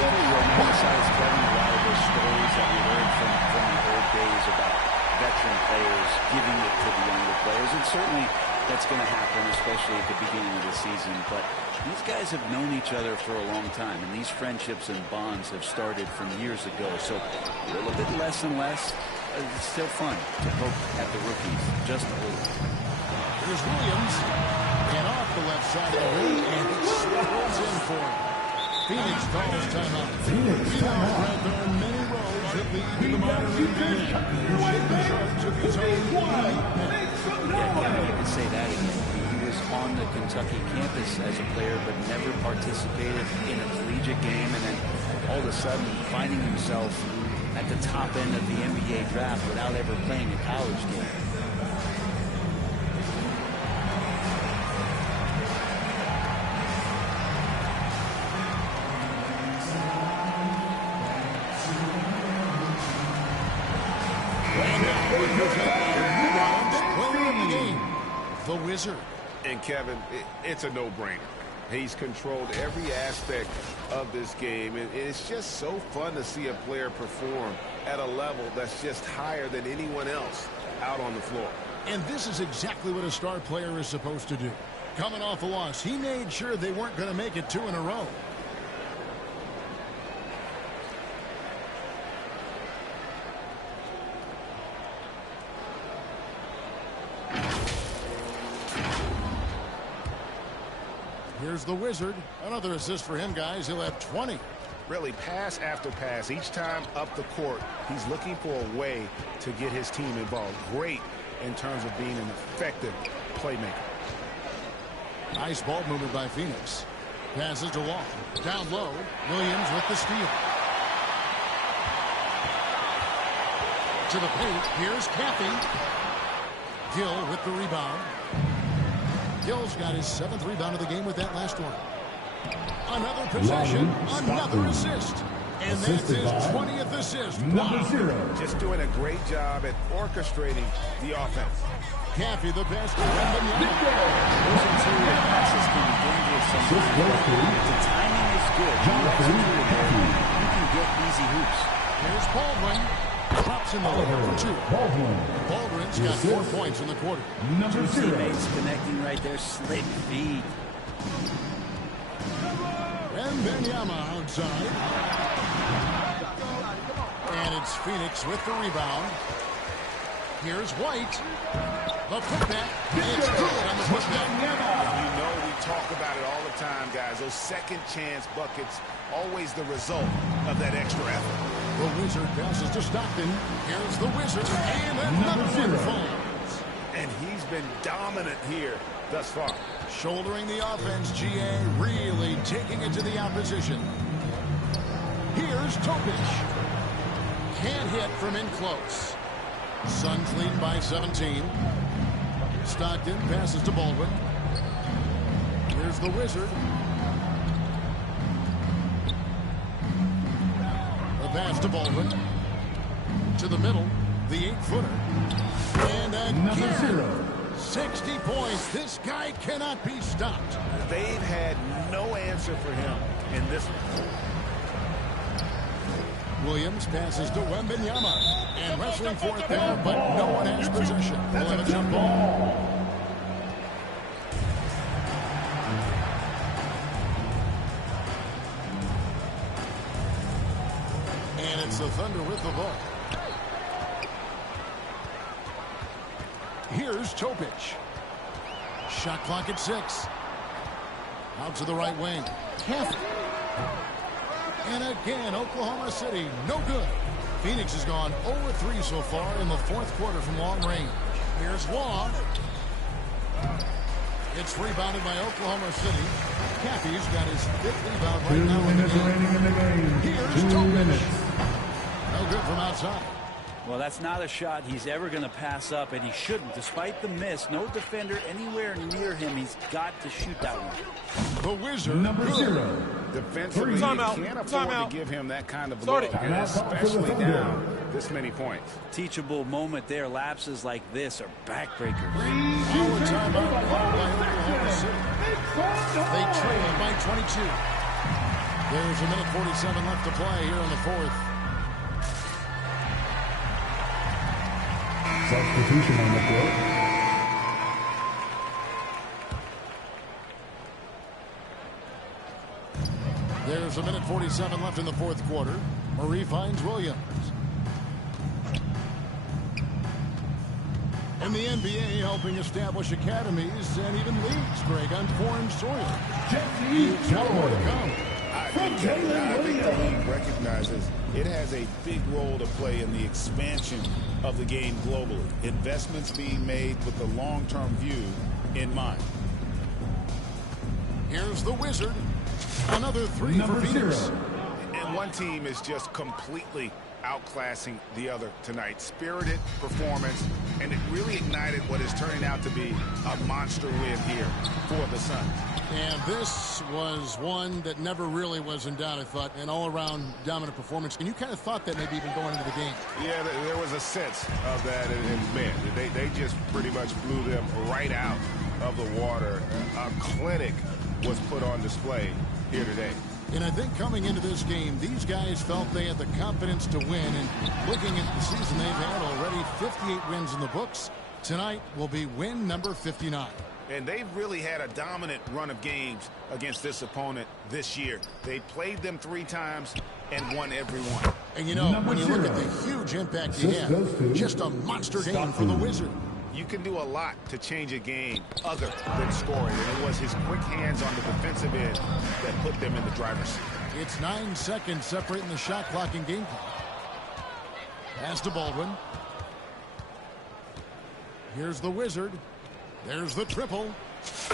Maybe romanticize, Kevin, a lot of those stories that we heard from the old days about veteran players giving it to the younger players. And certainly that's going to happen, especially at the beginning of the season. But these guys have known each other for a long time, and these friendships and bonds have started from years ago. So a little bit less and less. It's still fun to poke at the rookies, just a little. Here's Williams, and off the left side of the ring, and it swirls in for him. Phoenix calls timeout. Right there are many roads that lead to the modern NBA. He's in charge of his own Yeah, you could say that again. He was on the Kentucky campus as a player, but never participated in a collegiate game, and then all of a sudden finding himself at the top end of the NBA draft without ever playing a college game. The Wizard. And Kevin, it's a no-brainer. He's controlled every aspect of this game, and it's just so fun to see a player perform at a level that's just higher than anyone else out on the floor. And this is exactly what a star player is supposed to do. Coming off a loss, he made sure they weren't going to make it 2 in a row. Here's the Wizard. Another assist for him, guys. He'll have 20. Really, pass after pass. Each time up the court, he's looking for a way to get his team involved. Great in terms of being an effective playmaker. Nice ball movement by Phoenix. Passes to Wall. Down low. Williams with the steal. To the paint. Here's Caffey. Gill with the rebound. Gill's got his 7th rebound of the game with that last one. Another possession, another assist. And that's his 20th assist. Number 0. Just doing a great job at orchestrating the offense. Caffey the best. Those interior passes can be dangerous sometimes. If the timing is good, you can get easy hoops. Here's Baldwin. Drops in the lane for 2. Baldwin's got 4 points in the quarter. Number 0. Teammates connecting right there. Slick feed. And Benyama outside. And it's Phoenix with the rebound. Here's White. The putback. It's good on the putback. You know we talk about it all the time, guys. Those second chance buckets, always the result of that extra effort. The Wizard passes to Stockton. Here's the Wizard. And another one falls. And he's been dominant here thus far. Shouldering the offense, GA really taking it to the opposition. Here's Topic. Can't hit from in close. Suns lead by 17. Stockton passes to Baldwin. Here's the Wizard. The pass to Baldwin. To the middle. The 8-footer. And again. 60 points. This guy cannot be stopped. They've had no answer for him in this one. Williams passes to Wembanyama. And wrestling for it there, but no one has possession. We'll have a jump ball. And it's the Thunder with the ball. Here's Topic. Shot clock at 6. Out to the right wing. Caffey. And again, Oklahoma City, no good. Phoenix has gone 0-3 so far in the 4th quarter from long range. Here's Law. It's rebounded by Oklahoma City. Caffey's got his 5th rebound right now in the game. Here's Topic. No good from outside. Well, that's not a shot he's ever going to pass up, and he shouldn't. Despite the miss, no defender anywhere near him. He's got to shoot that one. The Wizard. Number 0. Defensively, you can't afford to give him that kind of look, and especially down this many points. Teachable moment there. Lapses like this are backbreakers. Our timeout called by Oklahoma City. They trail by 22. There's a minute 47 left to play here in the fourth. Substitution on the floor. There's a minute 47 left in the fourth quarter. Murray finds Williams. In the NBA, helping establish academies and even leagues, Greg, on foreign soil. Jesse Callaway. I think the league recognizes it has a big role to play in the expansion of the game globally. Investments being made with the long-term view in mind. Here's the Wizard. Another three for Phoenix. 0. And one team is just completely outclassing the other tonight. Spirited performance, and it really ignited what is turning out to be a monster win here for the Suns. And this was one that never really was in doubt, I thought, an all-around dominant performance. And you kind of thought that maybe even going into the game. Yeah, there was a sense of that, and man, they just pretty much blew them right out of the water. A clinic was put on display here today. And I think coming into this game, these guys felt they had the confidence to win. And looking at the season, they've had already 58 wins in the books. Tonight will be win number 59. And they've really had a dominant run of games against this opponent this year. They played them 3 times and won every one. And you know, when you look at the huge impact he had, just a monster game for the Wizard. You can do a lot to change a game other than scoring, and it was his quick hands on the defensive end that put them in the driver's seat. It's 9 seconds separating the shot clock and game clock. Pass to Baldwin. Here's the Wizard. There's the triple.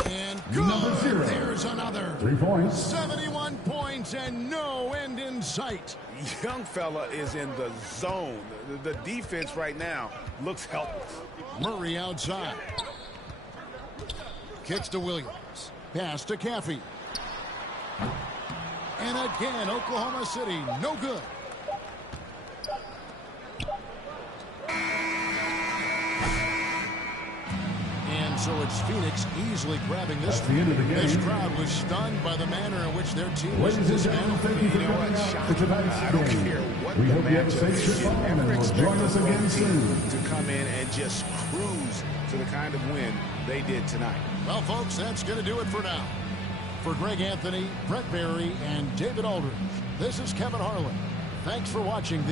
And good. Number 0. There's another. 3 points. 71 points and no end in sight. Young fella is in the zone. The defense right now looks helpless. Murray outside. Kicks to Williams. Pass to Caffey. And again, Oklahoma City, no good. And so it's Phoenix easily grabbing this That's the end of the game. This crowd was stunned by the manner in which their team was Ladies and gentlemen, thank you for coming out to tonight's game. We hope you have a safe trip home and will join us again soon. To come in and just cruise to the kind of win they did tonight. Well, folks, that's going to do it for now. For Greg Anthony, Brent Barry, and David Aldridge, this is Kevin Harlan. Thanks for watching.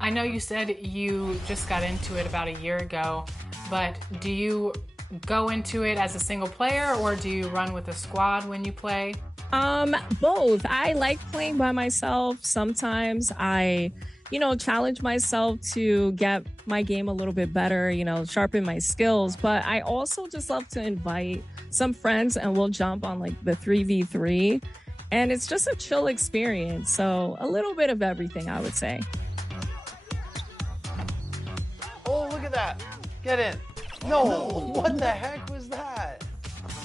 I know you said you just got into it about a year ago, but do you go into it as a single player or do you run with a squad when you play? Both. I like playing by myself. Sometimes I, challenge myself to get my game a little bit better, sharpen my skills. But I also just love to invite some friends and we'll jump on like the 3v3. And it's just a chill experience. So a little bit of everything, I would say. at that. Get in. No, what the heck was that?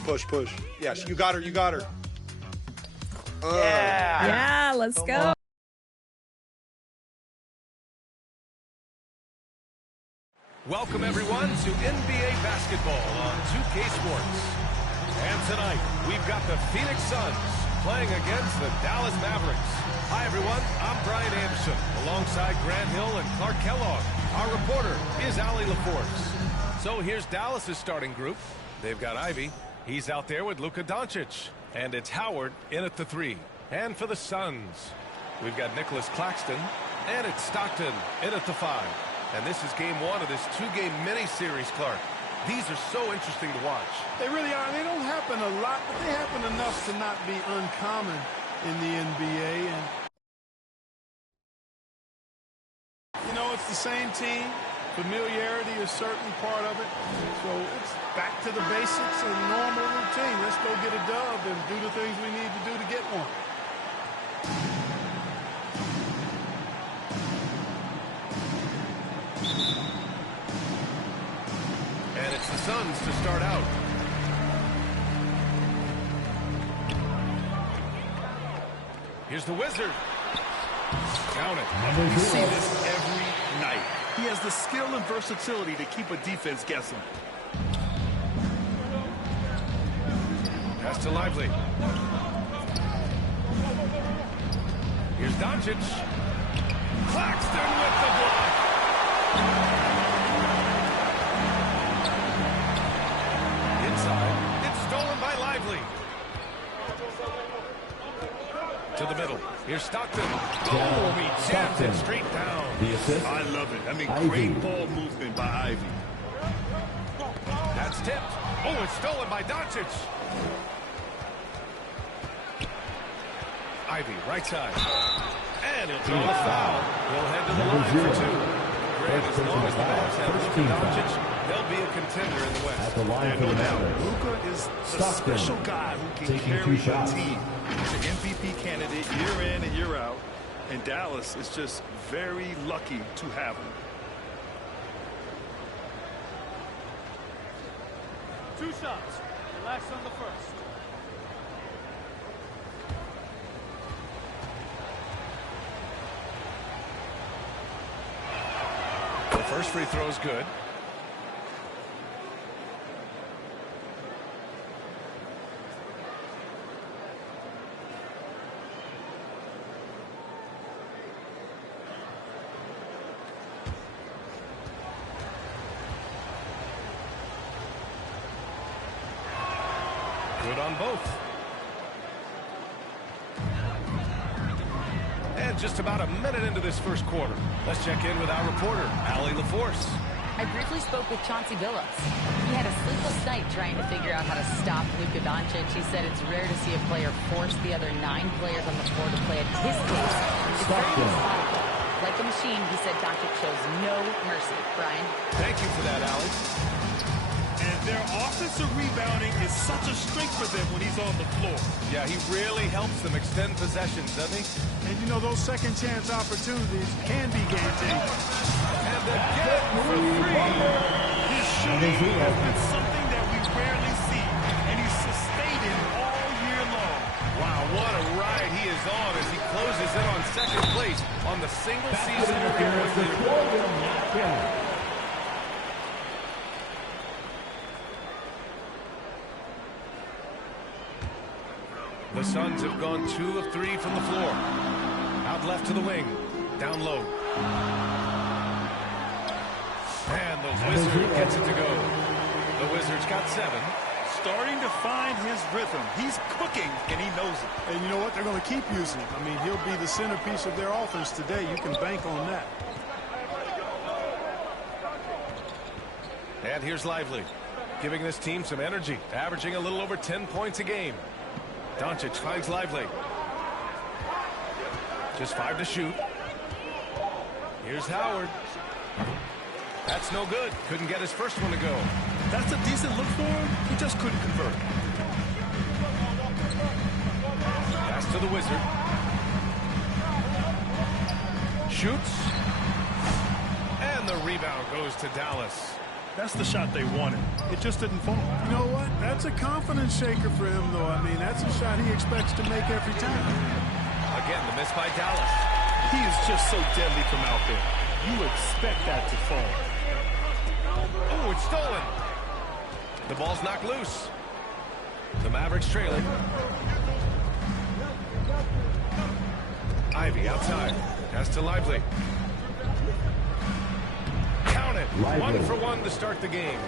Push. Yes, you got her. Yeah. Yeah, let's go. Welcome, everyone, to NBA basketball on 2K Sports. And tonight, we've got the Phoenix Suns playing against the Dallas Mavericks. Hi, everyone. I'm Brian Anderson, alongside Grant Hill and Clark Kellogg. Our reporter is Allie LaForce. So here's Dallas's starting group. They've got Ivy. He's out there with Luka Doncic. And it's Howard in at the 3. And for the Suns, we've got Nicholas Claxton. And it's Stockton in at the 5. And this is game 1 of this 2-game mini-series, Clark. These are so interesting to watch. They really are. They don't happen a lot, but they happen enough to not be uncommon in the NBA. And you know, it's the same team. Familiarity is certainly part of it. So it's back to the basics and normal routine. Let's go get a dub and do the things we need to do to get one. And it's the Suns to start out. Here's the Wizard. Count it. You see this every night. He has the skill and versatility to keep a defense guessing. Pass to Lively. Here's Doncic. Claxton with the block. Inside. It's stolen by Lively. To the middle. Here's Stockton. Oh, he jams it straight down. The assist. I love it. I mean, great ball movement by Ivy. That's tipped. Oh, it's stolen by Doncic. Ivy, right side. And he'll draw a foul. He'll head to the line for 2. Grant, as long as the Mavs have Luka Doncic, they'll be a contender in the West. At the line no doubt. Luka is a special guy who can carry a team. He's an MVP candidate year in and year out. And Dallas is just very lucky to have him. 2 shots. Relax on the first. The first free throw is good. Good on both. And just about a minute into this first quarter. Let's check in with our reporter, Allie LaForce. I briefly spoke with Chauncey Billups. He had a sleepless night trying to figure out how to stop Luka Doncic. He said it's rare to see a player force the other 9 players on the floor to play at his pace. It's very methodical. Like a machine, he said Doncic shows no mercy. Brian? Thank you for that, Allie. And their offensive rebounding is such a strength for them when he's on the floor. Yeah, he really helps them extend possessions, doesn't he? And you know, those second chance opportunities can be game changers. And again for 3. His shooting has been something that we rarely see, and he's sustained it all year long. Wow, what a ride he is on as he closes in on second place on the single season leaderboard. The Suns have gone 2 of 3 from the floor. Out left to the wing. Down low. And the Wizard gets it to go. The Wizards got 7. Starting to find his rhythm. He's cooking, and he knows it. And you know what? They're going to keep using him. I mean, he'll be the centerpiece of their offense today. You can bank on that. And here's Lively, giving this team some energy, averaging a little over 10 points a game. Doncic finds Lively. Just 5 to shoot. Here's Howard. That's no good. Couldn't get his first one to go. That's a decent look for him. He just couldn't convert. Pass to the Wizard. Shoots. And And the rebound goes to Dallas. That's the shot they wanted. It just didn't fall. You know what? That's a confidence shaker for him, though. I mean, that's a shot he expects to make every time. Again, the miss by Dallas. He is just so deadly from out there. You expect that to fall. Oh, it's stolen. The ball's knocked loose. The Mavericks trailing. Ivy outside. Pass to Lively. Count it. Lively. 1 for 1 to start the game.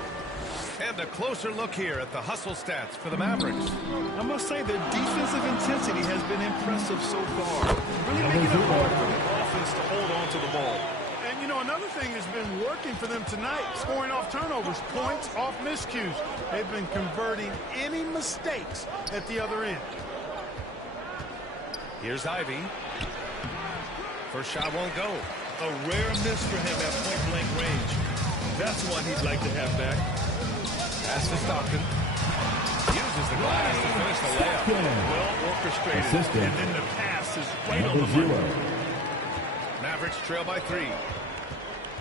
And a closer look here at the hustle stats for the Mavericks. I must say their defensive intensity has been impressive so far. Really making it hard for the offense to hold on to the ball. And, you know, another thing that's been working for them tonight, scoring off turnovers, points off miscues. They've been converting any mistakes at the other end. Here's Ivy. First shot won't go. A rare miss for him at point-blank range. That's one he'd like to have back. Pass to Stockton. Uses the glass to finish the layup. Well orchestrated. Assistant. And then the pass is right on the money. Mavericks trail by 3.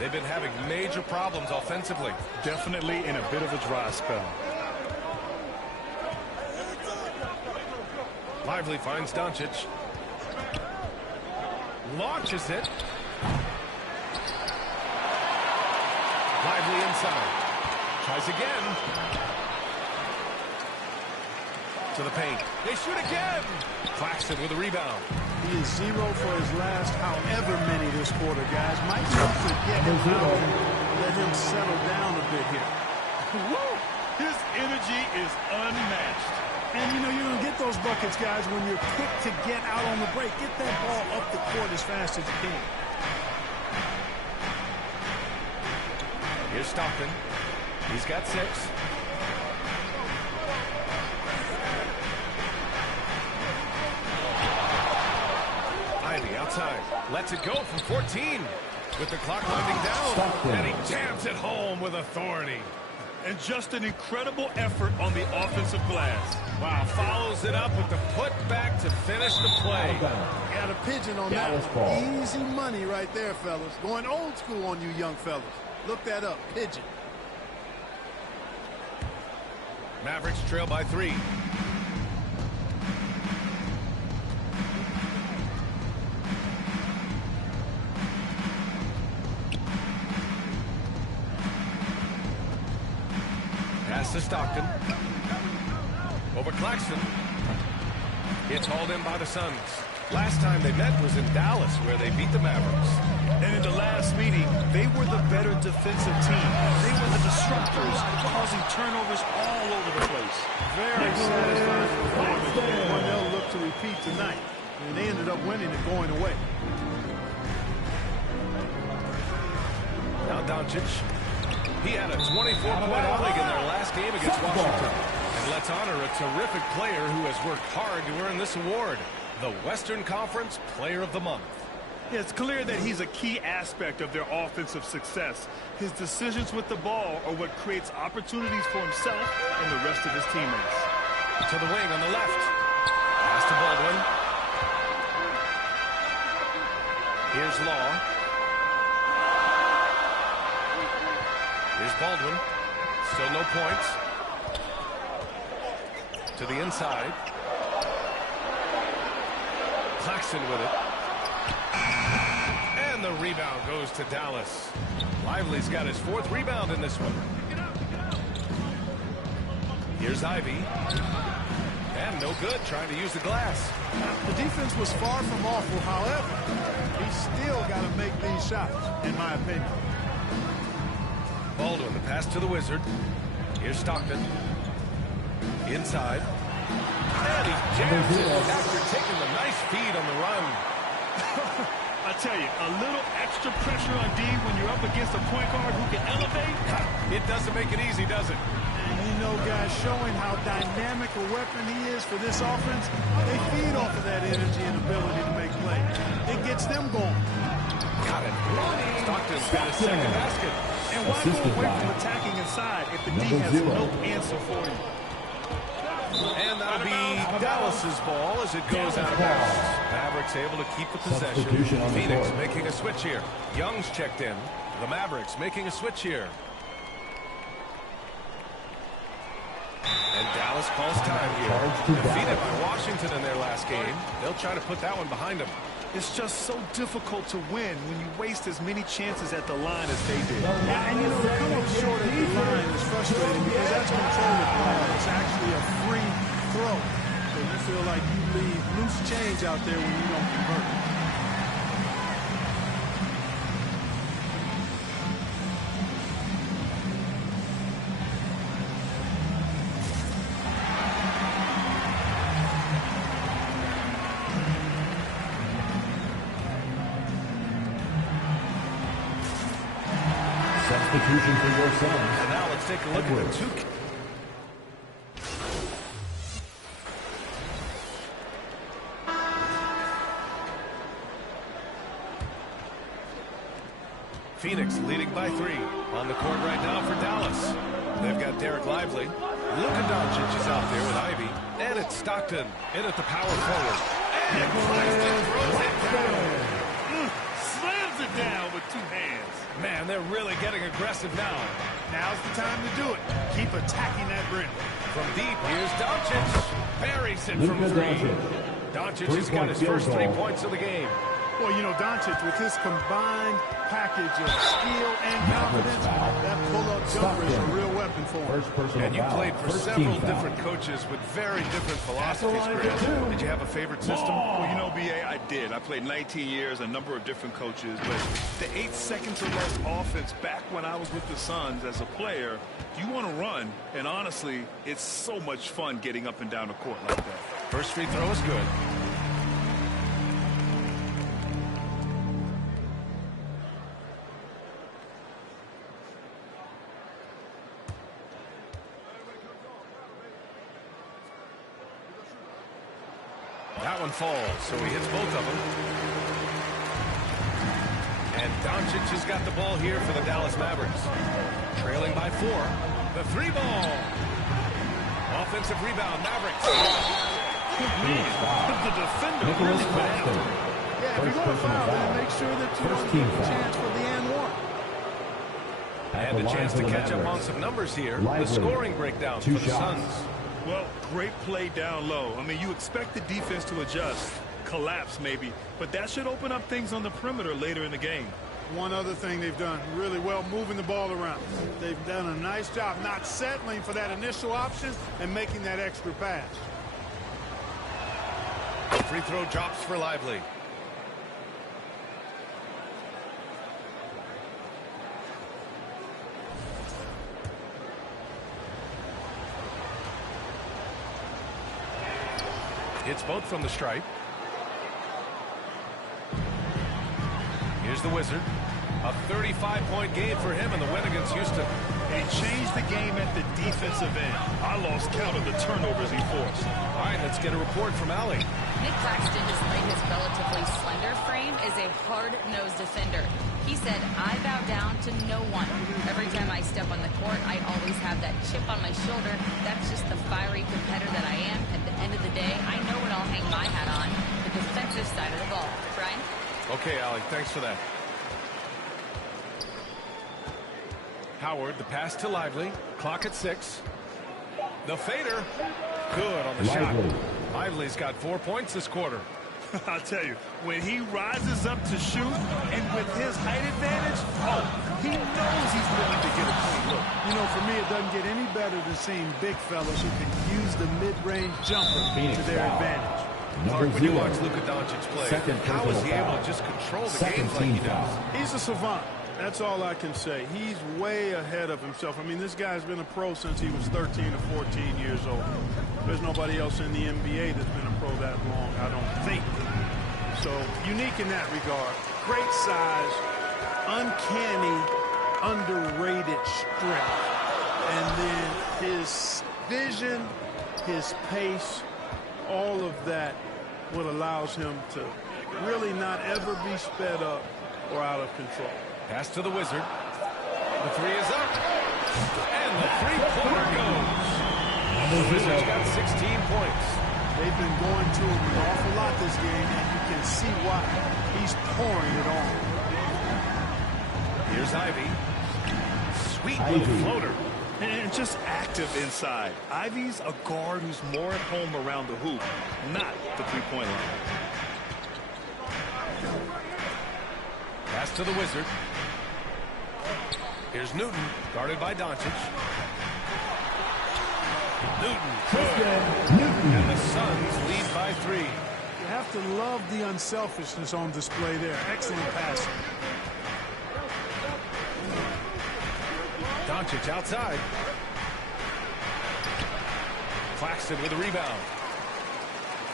They've been having major problems offensively. Definitely in a bit of a dry spell. Lively finds Doncic. Launches it. Lively inside. Tries again. To the paint. They shoot again. Claxton with a rebound. He is 0 for his last however many this quarter, guys. Might be able to get him out and let him settle down a bit here. Woo! His energy is unmatched. And, you know, you're going to get those buckets, guys, when you're quick to get out on the break. Get that ball up the court as fast as you can. Here's Stockton. He's got 6. Ivy outside. Lets it go from 14. With the clock winding down. Stockton. And he jams it home with authority. And just an incredible effort on the offensive glass. Wow, follows it up with the putback to finish the play. Got a pigeon on that one. Easy money right there, fellas. Going old school on you young fellas. Look that up, pigeon. Mavericks trail by 3. Pass to Stockton. Over Claxton. It's hauled in by the Suns. Last time they met was in Dallas, where they beat the Mavericks. And in the last meeting, they were the better defensive team. They were the disruptors, causing turnovers all over the place. Very satisfying performance, and one they'll look to repeat tonight. And they ended up winning and going away. Now Doncic. He had a 24-point outing in their last game against Washington. And let's honor a terrific player who has worked hard to earn this award, the Western Conference Player of the Month. Yeah, it's clear that he's a key aspect of their offensive success. His decisions with the ball are what creates opportunities for himself and the rest of his teammates. To the wing on the left. Pass to Baldwin. Here's Law. Here's Baldwin. Still no points. To the inside. Claxton with it. And the rebound goes to Dallas. Lively's got his 4th rebound in this one. Here's Ivy. And no good, trying to use the glass. The defense was far from awful. However, he's still got to make these shots, in my opinion. Baldwin, the pass to the Wizard. Here's Stockton. Inside. And he jams it after taking the nice feed on the run. I tell you, a little extra pressure on D when you're up against a point guard who can elevate. It doesn't make it easy, does it? And you know, guys, showing how dynamic a weapon he is for this offense, they feed off of that energy and ability to make plays. It gets them going. Got it. Stockton's got a second basket. And why go away from attacking inside if the D has no answer for you? And that'll be Dallas's ball as it goes out of bounds. Mavericks able to keep the possession. Phoenix making a switch here. Young's checked in. The Mavericks making a switch here. And Dallas calls time here. Defeated by Washington in their last game. They'll try to put that one behind them. It's just so difficult to win when you waste as many chances at the line as they did. Yeah, and to come up short at the line is frustrating because that's control of ball. It's actually a free throw. So you feel like you leave loose change out there when you don't convert. Substitution for your Suns. And now let's take a look at the two. Phoenix leading by 3. On the court right now for Dallas. They've got Derek Lively. Luka Doncic is out there with Ivy. And it's Stockton in at the power forward. And Claxton throws it down. Slams it down with 2 hands. Man, they're really getting aggressive now. Now's the time to do it. Keep attacking that rim. From deep, here's Doncic. Buries it from 3. Doncic has got his first 3 points of the game. Well, you know, Doncic, with his combined package of skill and confidence, that pull-up jumper is a real weapon for him. And you played for several different coaches with very different philosophies, Chris. Did you have a favorite system? Well, you know, B.A., I did. I played 19 years, a number of different coaches. But the 8 seconds or less offense back when I was with the Suns as a player, you want to run. And honestly, it's so much fun getting up and down the court like that. First free throw is good. That one falls, so he hits both of them. And Doncic has got the ball here for the Dallas Mavericks. Trailing by 4. The 3 ball. Offensive rebound, Mavericks. The defender really went after him. Yeah, if you're going to foul, then make sure that you don't give a chance for the and one. And a chance to catch up on some numbers here. The scoring breakdown for the Suns. Well, great play down low. I mean, you expect the defense to adjust, collapse maybe, but that should open up things on the perimeter later in the game. One other thing they've done really well, moving the ball around. They've done a nice job not settling for that initial option and making that extra pass. Free throw drops for Lively. Hits both from the stripe. Here's the Wizard. A 35-point game for him in the win against Houston. And he changed the game at the defensive end. I lost count of the turnovers he forced. All right, let's get a report from Allie. Nick Claxton, despite his relatively slender frame, is a hard-nosed defender. He said, I bow down to no one. Every time I step on the court, I always have that chip on my shoulder. That's just the fiery competitor that I am. At the end of the day, I know what I'll hang my hat on, the defensive side of the ball. Brian? Okay, Allie, thanks for that. Howard, the pass to Lively. Clock at 6. The fader. Good on the shot. Lively's got 4 points this quarter. I'll tell you, when he rises up to shoot, and with his height advantage, he knows he's willing to get a clean look. You know, for me, it doesn't get any better than seeing big fellas who can use the mid-range jumper to their advantage. Mark, when you watch Luka Doncic play, how is he able to just control the games like he does? He's a savant. That's all I can say. He's way ahead of himself. I mean, this guy's been a pro since he was 13 or 14 years old. There's nobody else in the NBA that's been a pro that long, I don't think. So, unique in that regard. Great size, uncanny, underrated strength. And then his vision, his pace, all of that what allows him to really not ever be sped up or out of control. Pass to the Wizard. The 3 is up. And the 3-pointer goes. The Wizards got 16 points. They've been going to him an awful lot this game, and you can see why. He's pouring it on. Here's Ivy. Sweet little floater. And just active inside. Ivy's a guard who's more at home around the hoop, not the three-point line. Pass to the Wizard. Here's Newton, guarded by Doncic. Newton, good. And the Suns lead by 3. You have to love the unselfishness on display there. Excellent passing. Doncic outside. Claxton with a rebound.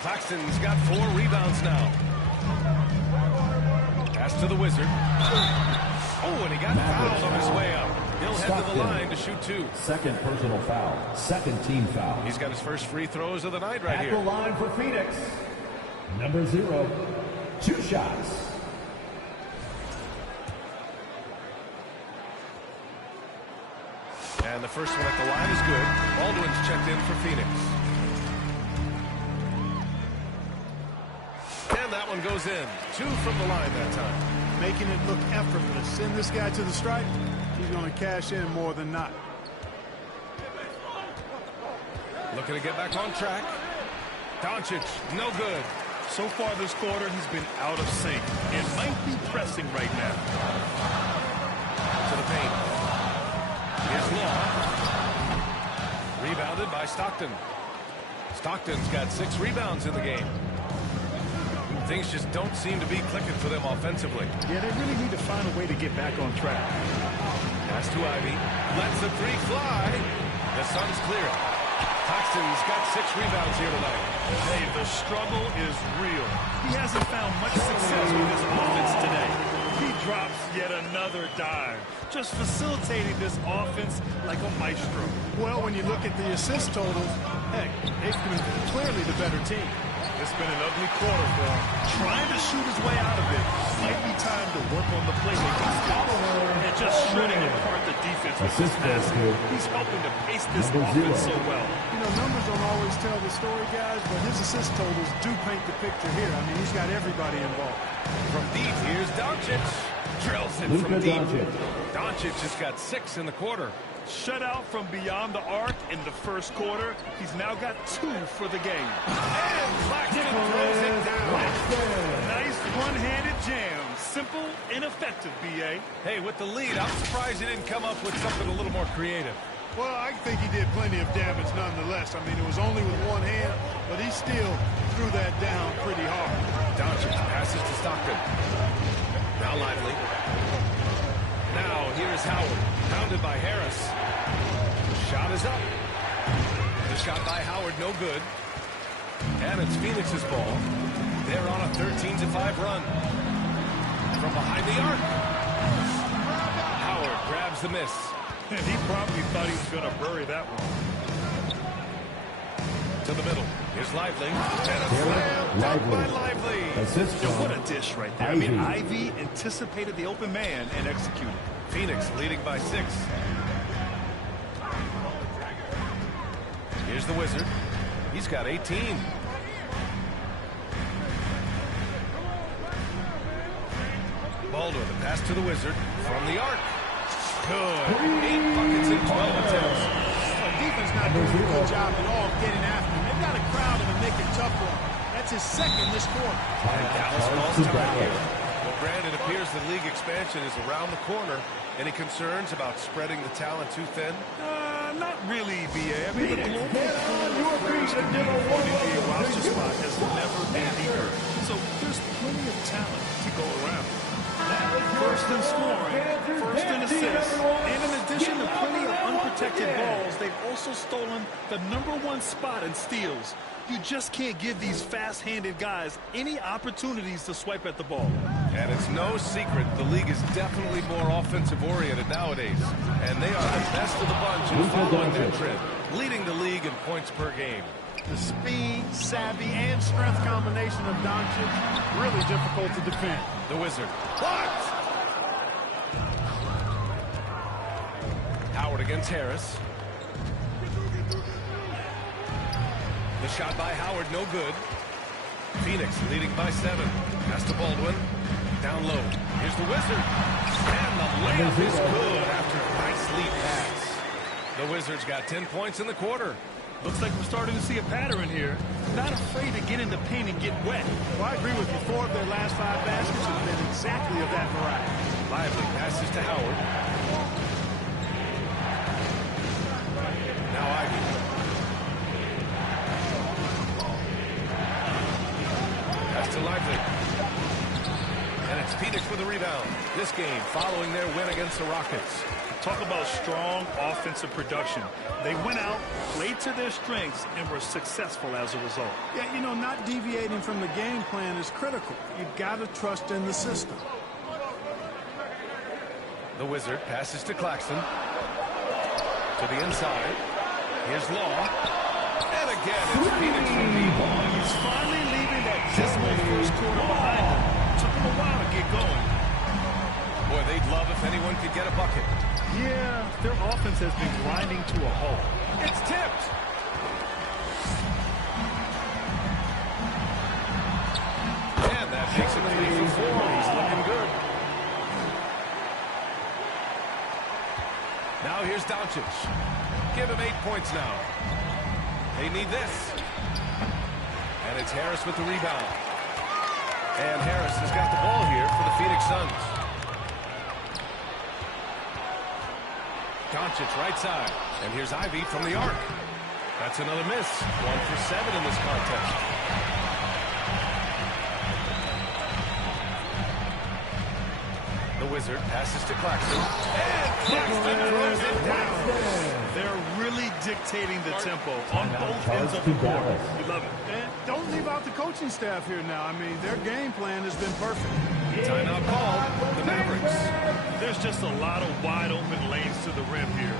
Claxton's got 4 rebounds now. Pass to the Wizard. Oh, and he got fouled on his way up. He'll head to the line to shoot 2. Second personal foul. Second team foul. He's got his first free throws of the night right here. At the line for Phoenix. Number 0. 2 shots. And the first one at the line is good. Baldwin's checked in for Phoenix. And that one goes in. 2 from the line that time. Making it look effortless. Send this guy to the stripe. He's going to cash in more than not. Looking to get back on track. Doncic, no good. So far this quarter, he's been out of sync and might be pressing right now. To the paint. Here's Law. Rebounded by Stockton. Stockton's got 6 rebounds in the game. Things just don't seem to be clicking for them offensively. Yeah, they really need to find a way to get back on track. Pass to Ivy. Lets the 3 fly. The Suns clear it. Claxton's got 6 rebounds here tonight. Hey, the struggle is real. He hasn't found much success with his offense today. He drops yet another dime, just facilitating this offense like a maestro. Well, when you look at the assist totals, heck, they've been clearly the better team. It's been an ugly quarter for him. Trying to shoot his way out of it. Might be time to work on the playmaking skills. And just shredding apart the defense with his passing. He's helping to pace this offense so well. You know, numbers don't always tell the story, guys, but his assist totals do paint the picture here. I mean, he's got everybody involved. From deep, here's Doncic. Drills it from deep. Doncic has got 6 in the quarter. Shut out from beyond the arc in the first quarter. He's now got 2 for the game. And Claxton throws it down. Nice one-handed jam. Simple and effective, B.A. Hey, with the lead, I'm surprised he didn't come up with something a little more creative. Well, I think he did plenty of damage nonetheless. I mean, it was only with one hand, but he still threw that down pretty hard. Doncic passes to Stockton. Now Lively. Now here's Howard. Pounded by Harris. Shot is up. The shot by Howard, no good. And it's Phoenix's ball. They're on a 13-5 run. From behind the arc. Howard grabs the miss. And he probably thought he was going to bury that one. To the middle. Here's Lively. And a slam dunk by Lively. What a dish right there. Ivy. I mean, Ivy anticipated the open man and executed. Phoenix leading by 6. Here's the Wizard. He's got 18. Baldwin, the pass to the Wizard from the arc. Good. 8 buckets in 12 attempts. The defense not doing a good job at all of getting after him. They've got a crowd and make it tough for him. That's his second this quarter. And Dallas calls time here. Well, Brandon, it appears the league expansion is around the corner. Any concerns about spreading the talent too thin? Not really, B.A. I mean, the global pool of players competing for an NBA roster spot has never been deeper. So there's plenty of talent to go around. First in scoring, first in assists, and in addition to plenty of unprotected balls, they've also stolen the #1 spot in steals. You just can't give these fast-handed guys any opportunities to swipe at the ball. And it's no secret the league is definitely more offensive-oriented nowadays. And they are the best of the bunch in following their trend, leading the league in points per game. The speed, savvy, and strength combination of Doncic, really difficult to defend. The Wizard. Blocked! Howard against Harris. The shot by Howard, no good. Phoenix leading by 7. Pass to Baldwin. Down low. Here's the Wizard. And the layup is good after a nice lead pass. The Wizards got 10 points in the quarter. Looks like we're starting to see a pattern here. Not afraid to get in the paint and get wet. Well, I agree with you. 4 of their last 5 baskets have been exactly of that variety. Lively passes to Howard. Now Ivy. Pass to Lively. And it's Phoenix with a rebound. This game following their win against the Rockets. Talk about strong offensive production. They went out, played to their strengths, and were successful as a result. Yeah, you know, not deviating from the game plan is critical. You've got to trust in the system. The Wizard passes to Claxton. To the inside. Here's Law. And again, it's Phoenix from deep. He's finally leaving that dismal first quarter behind him. Took him a while to get going. Boy, they'd love if anyone could get a bucket. Yeah, their offense has been grinding to a halt. It's tipped. And that makes it 3 for 4. He's looking good. Now here's Doncic. Give him 8 points now. They need this. And it's Harris with the rebound. And Harris has got the ball here for the Phoenix Suns. Doncic right side. And here's Ivy from the arc. That's another miss. 1 for 7 in this contest. The Wizard passes to Claxton. And Claxton throws it down. They're really dictating the tempo on both ends of the court. You love it. And don't leave out the coaching staff here now. I mean, their game plan has been perfect. Timeout called. The Mavericks. There's just a lot of wide open lanes to the rim here.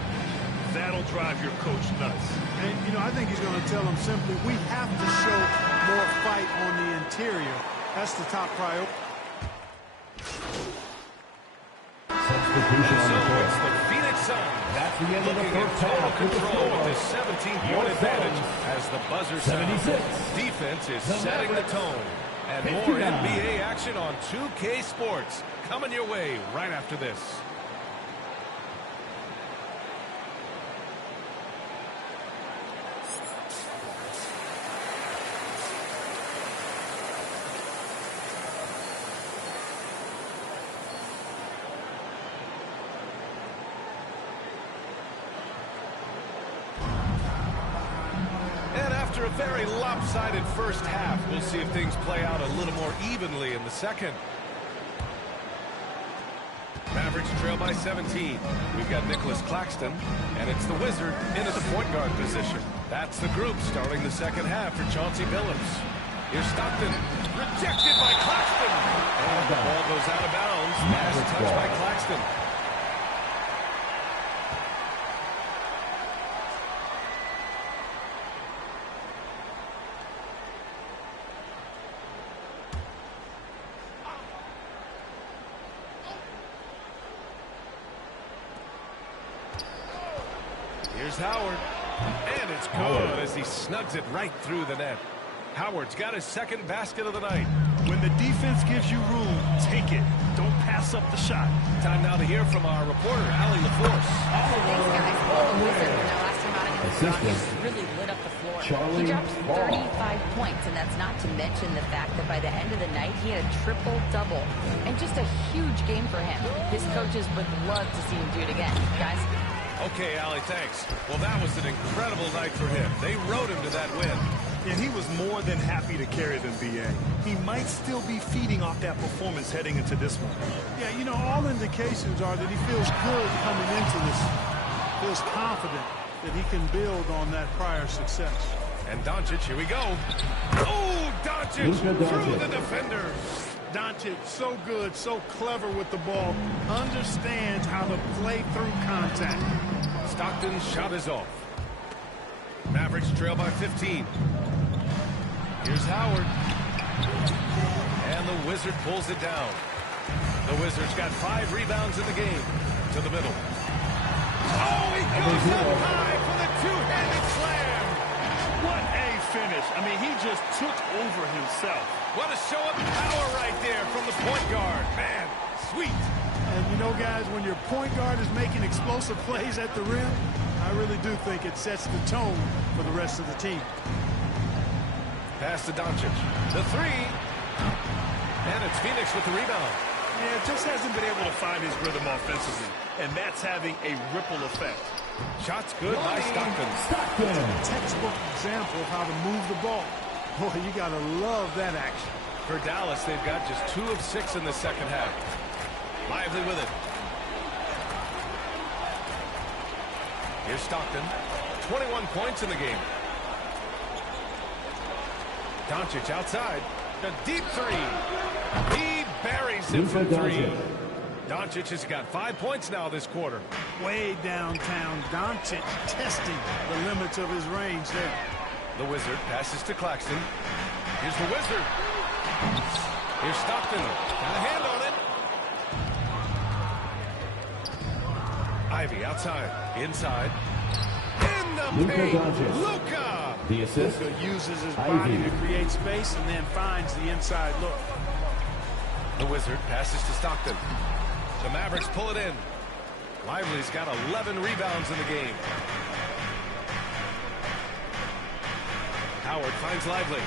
That'll drive your coach nuts. And, you know, I think he's going to tell them simply, we have to show more fight on the interior. That's the top priority. And so it's the Phoenix Suns. That's the end of the Looking first in total half. control with this 17-point advantage as the buzzer sounds. Defense is setting the tone. And more NBA action on 2K Sports coming your way right after this. After a very lopsided first half, we'll see if things play out a little more evenly in the second. Mavericks trail by 17. We've got Nicholas Claxton, and it's the Wizard into the point guard position. That's the group starting the second half for Chauncey Billups. Here's Stockton, rejected by Claxton. And the ball goes out of bounds. Last touch by Claxton. Here's Howard. And it's good as he snugs it right through the net. Howard's got his second basket of the night. When the defense gives you room, take it. Don't pass up the shot. Time now to hear from our reporter, Allie LaForce. Thanks, guys. Well, the Wizards were now last time out against the Rockets really lit up the floor. He drops 35 points, and that's not to mention the fact that by the end of the night, he had a triple-double. And just a huge game for him. His coaches would love to see him do it again. Guys? Okay, Allie, thanks. Well, that was an incredible night for him. They rode him to that win. And he was more than happy to carry them, B.A. He might still be feeding off that performance heading into this one. Yeah, you know, all indications are that he feels good coming into this. Feels confident that he can build on that prior success. And Doncic, here we go. Oh, Doncic through the defenders. Doncic, so good, so clever with the ball. Understands how to play through contact. Stockton's shot is off. Mavericks trail by 15. Here's Howard. And the Wizard pulls it down. The Wizards got 5 rebounds in the game. To the middle. Oh, he goes up high for the two-handed slam. What a finish. I mean, he just took over himself. What a show of power right there from the point guard. Man, sweet. And you know, guys, when your point guard is making explosive plays at the rim, I really do think it sets the tone for the rest of the team. Pass to Doncic. The three. And it's Phoenix with the rebound. Yeah, just hasn't been able to find his rhythm offensively, and that's having a ripple effect. Shots good by Stockton. Textbook example of how to move the ball. Boy, you got to love that action. For Dallas, they've got just 2 of 6 in the second half. Lively with it. Here's Stockton. 21 points in the game. Doncic outside. A deep three. He buries him from 3. Doncic has got 5 points now this quarter. Way downtown, Doncic testing the limits of his range there. The Wizard passes to Claxton. Here's the Wizard. Here's Stockton. Got a hand on it. Ivy outside. Inside. In the paint. Luka. The assist. Luka uses his body to create space and then finds the inside look. The Wizard passes to Stockton. The Mavericks pull it in. Lively's got 11 rebounds in the game. Howard finds Lively.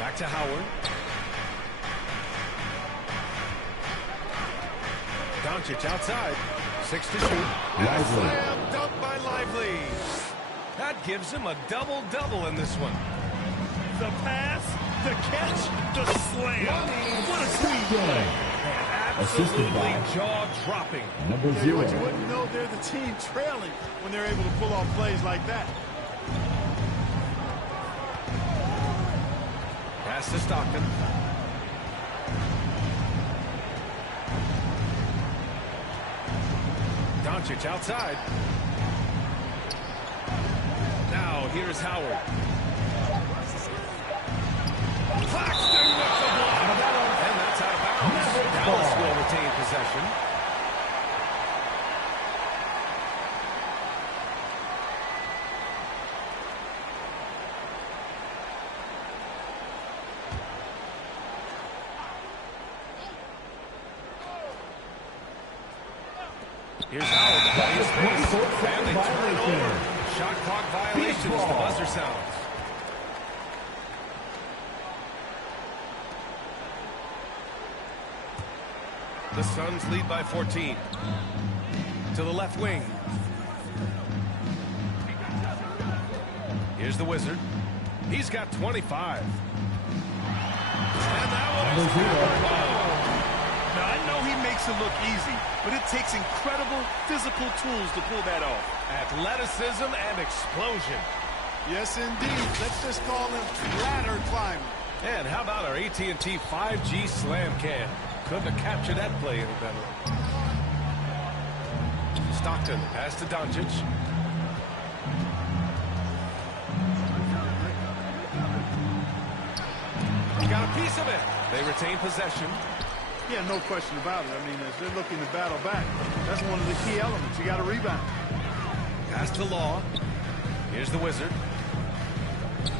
Back to Howard. Doncic outside. 6 to shoot. And a slam dunk by Lively. That gives him a double-double in this one. The pass, the catch, the slam. What a sweet play. Absolutely jaw-dropping. Number 0. You wouldn't know they're the team trailing when they're able to pull off plays like that. Pass to Stockton. Doncic outside. Now here's Howard. Claxton with the block. And that's out of bounds. Dallas will retain possession. Here's Howard to play his space. And they turn it over. Shot clock violations. The buzzer sounds. The Suns lead by 14. To the left wing. Here's the Wizard. He's got 25. And that one is Now, I know he makes it look easy, but it takes incredible physical tools to pull that off. Athleticism and explosion. Yes, indeed. Let's just call him ladder climbing. And how about our AT&T 5G slam cam? Couldn't have captured that play any better. Stockton, pass to Doncic. Got a piece of it. They retain possession. Yeah, no question about it. I mean, as they're looking to battle back, that's one of the key elements. You got to rebound. Pass to Law. Here's the Wizard.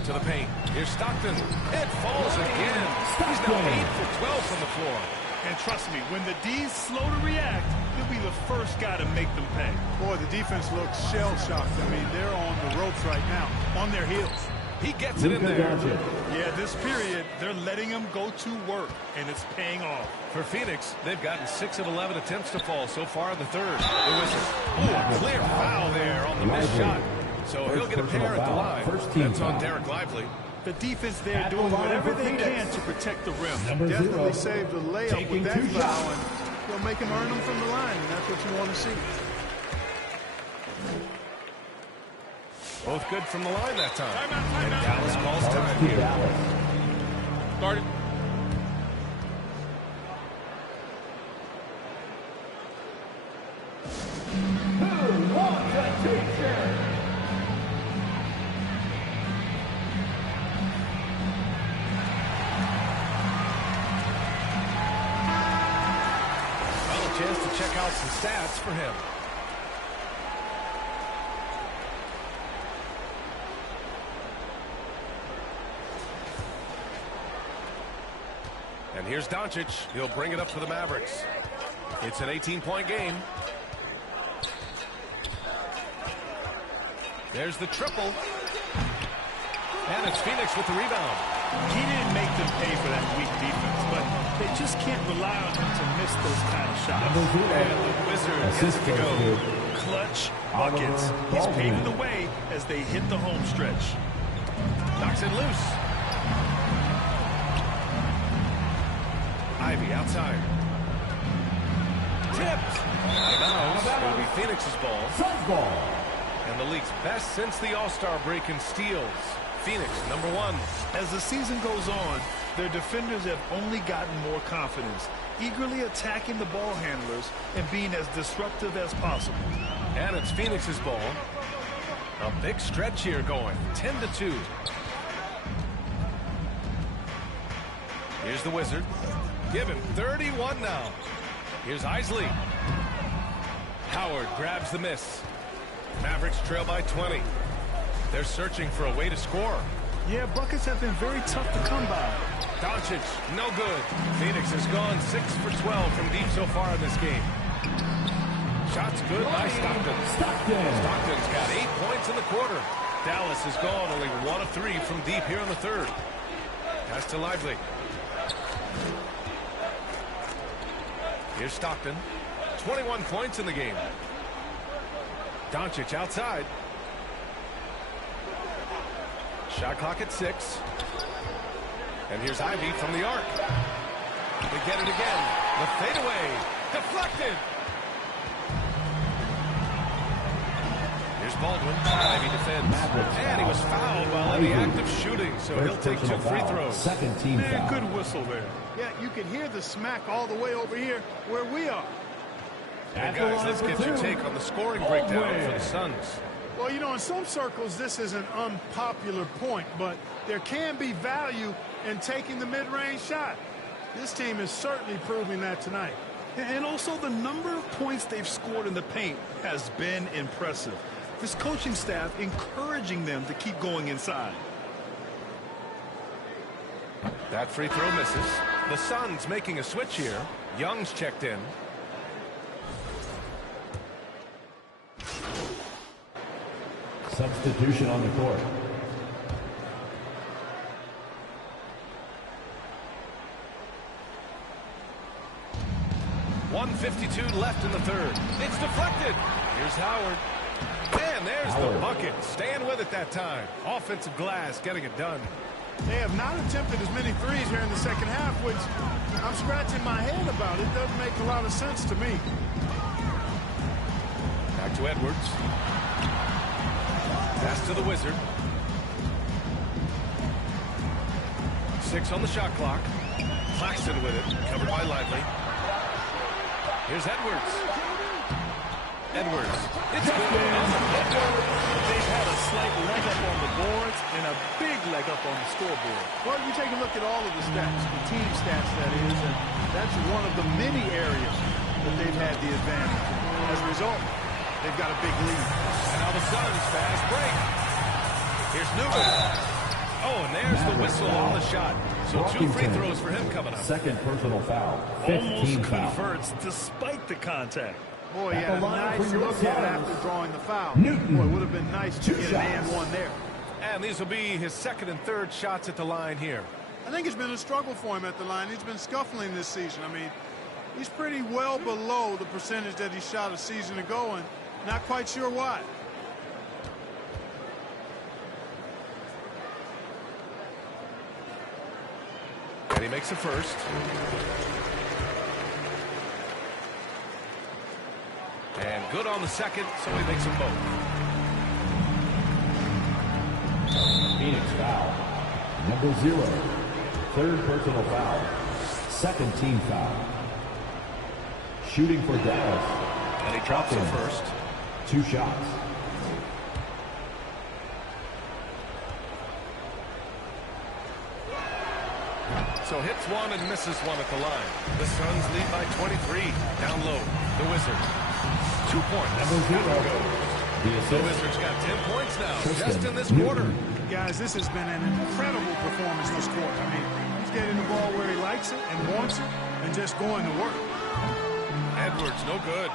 To the paint. Here's Stockton. It falls again. He's now 8 for 12 from the floor. And trust me, when the D's slow to react, he'll be the first guy to make them pay. Boy, the defense looks shell-shocked. I mean, they're on the ropes right now, on their heels. He gets it in there. Yeah, this period, they're letting him go to work, and it's paying off. For Phoenix, they've gotten 6 of 11 attempts to fall so far in the third. The Wizards. Oh, a clear foul there on the missed shot. So he'll get a pair at the line. That's on Derek Lively. The defense there doing whatever they can to protect the rim. Definitely saved the layup with that foul, and they'll make him earn them from the line, and that's what you want to see. Both good from the line that time. And Dallas calls time here. Started. Who wants a t-shirt? Well, a chance to check out some stats for him. And here's Doncic. He'll bring it up for the Mavericks. It's an 18-point game. There's the triple. And it's Phoenix with the rebound. He didn't make them pay for that weak defense, but they just can't rely on him to miss those kind of shots. And the Wizards gets to go. Clutch buckets. He's paving the way as they hit the home stretch. Knocks it loose. Ivy outside. Tipped. Now it'll be Phoenix's ball. And the league's best since the All-Star break in steals. Phoenix, #1. As the season goes on, their defenders have only gotten more confidence, eagerly attacking the ball handlers and being as disruptive as possible. And it's Phoenix's ball. A big stretch here going, 10-2. Here's the Wizard. Give him 31 now. Here's Isley. Howard grabs the miss. Mavericks trail by 20. They're searching for a way to score. Yeah, buckets have been very tough to come by. Doncic, no good. Phoenix has gone 6 for 12 from deep so far in this game. Shots good by Stockton. Stockton's got 8 points in the quarter. Dallas has gone only 1 of 3 from deep here in the third. Pass to Lively. Here's Stockton. 21 points in the game. Doncic outside. Shot clock at 6. And here's Ivy from the arc. They get it again. The fadeaway. Deflected. Here's Baldwin. Ivy defends. And he was fouled while in the act of shooting, so he'll take 2 free throws. Second team Man, foul. good whistle there. Yeah, you can hear the smack all the way over here where we are. And guys, let's get your take on the scoring breakdown for the Suns. Well, you know, in some circles, this is an unpopular point, but there can be value in taking the mid-range shot. This team is certainly proving that tonight. And also, the number of points they've scored in the paint has been impressive. This coaching staff encouraging them to keep going inside. That free throw misses. The Suns making a switch here. Young's checked in. Substitution on the court. .152 left in the third. It's deflected. Here's Howard. And there's the bucket. Staying with it that time. Offensive glass getting it done. They have not attempted as many threes here in the second half, which I'm scratching my head about. It doesn't make a lot of sense to me. Back to Edwards. Pass to the Wizard. 6 on the shot clock. Claxton with it. Covered by Lively. Here's Edwards. Edwards. It's good. They've had a slight leg up on the boards and a big leg up on the scoreboard. Well, you take a look at all of the stats, the team stats that is, and that's one of the many areas that they've had the advantage. As a result, they've got a big lead. And now the Suns fast break. Here's Newman. Oh, and there's the whistle on the shot. So 2 free throws for him coming up. Second personal foul. Almost converts despite the contact. Boy, yeah, a nice look at it after drawing the foul. Boy, it would have been nice to get an and one there. And these will be his second and third shots at the line here. I think it's been a struggle for him at the line. He's been scuffling this season. I mean, he's pretty well below the percentage that he shot a season ago, and not quite sure why. And he makes a first. And good on the second, so he makes them both. Phoenix foul. #0. Third personal foul. Second team foul. Shooting for Dallas. And he drops it first. 2 shots. So hits one and misses one at the line. The Suns lead by 23. Down low, the Wizards. 2 points. The Wizards got 10 points now, just in this quarter. Guys, this has been an incredible performance this quarter. I mean, He's getting the ball where he likes it and wants it and just going to work. Edwards, no good.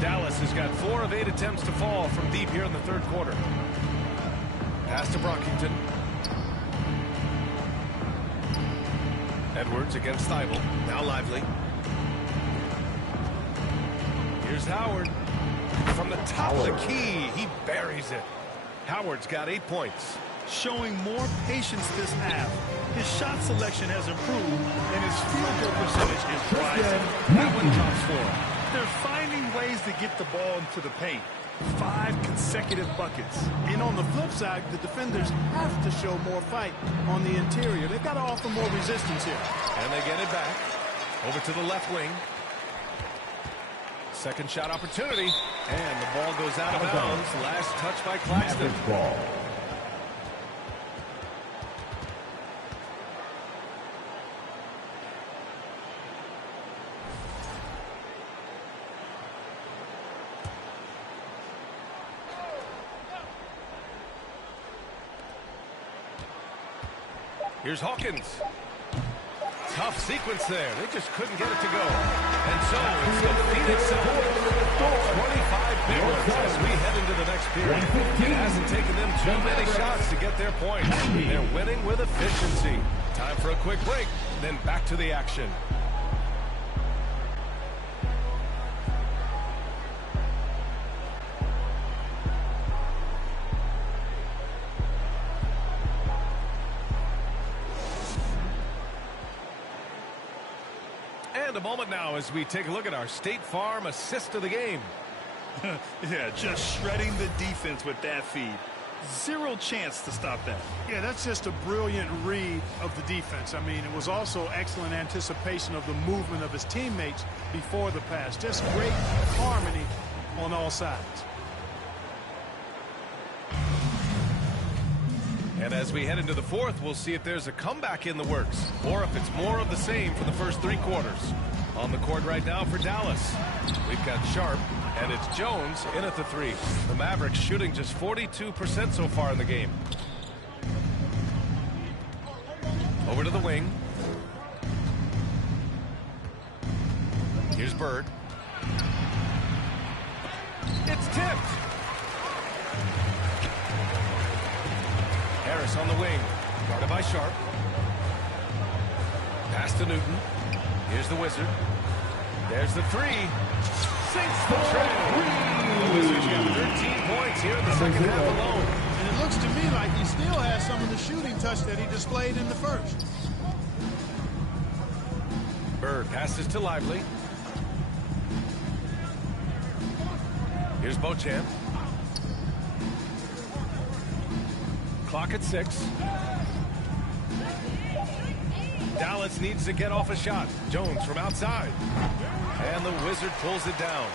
Dallas has got 4 of 8 attempts to fall from deep here in the third quarter. Pass to Brockington. Edwards against Thibault. Now Lively. Here's Howard. From the top of the key, he buries it. Howard's got 8 points. Showing more patience this half. His shot selection has improved, and his field goal percentage is rising. That one drops for him. They're finding ways to get the ball into the paint. 5 consecutive buckets. And on the flip side, the defenders have to show more fight on the interior. They've got to offer more resistance here. And they get it back. Over to the left wing. Second shot opportunity. And the ball goes out of bounds. Last touch by Claxton. Ball. Here's Hawkins. Tough sequence there. They just couldn't get it to go. And so it's the Phoenix Suns. 25 big ones as we head into the next period. It hasn't taken them too many shots to get their points. They're winning with efficiency. Time for a quick break, then back to the action. And a moment now as we take a look at our State Farm assist of the game. Yeah, just shredding the defense with that feed. Zero chance to stop that. Yeah, that's just a brilliant read of the defense. I mean, it was also excellent anticipation of the movement of his teammates before the pass. Just great harmony on all sides. And as we head into the fourth, we'll see if there's a comeback in the works or if it's more of the same for the first 3 quarters. On the court right now for Dallas, we've got Sharp, and it's Jones in at the 3. The Mavericks shooting just 42% so far in the game. Over to the wing. Here's Bird. It's tipped. Harris on the wing, guarded by Sharp. Pass to Newton. Here's the Wizard. There's the 3. Sinks the tray. The Wizards got 13 points here in the second half alone. And it looks to me like he still has some of the shooting touch that he displayed in the first. Bird passes to Lively. Here's Beauchamp. Clock at 6. Dallas needs to get off a shot. Jones from outside. And the Wizard pulls it down.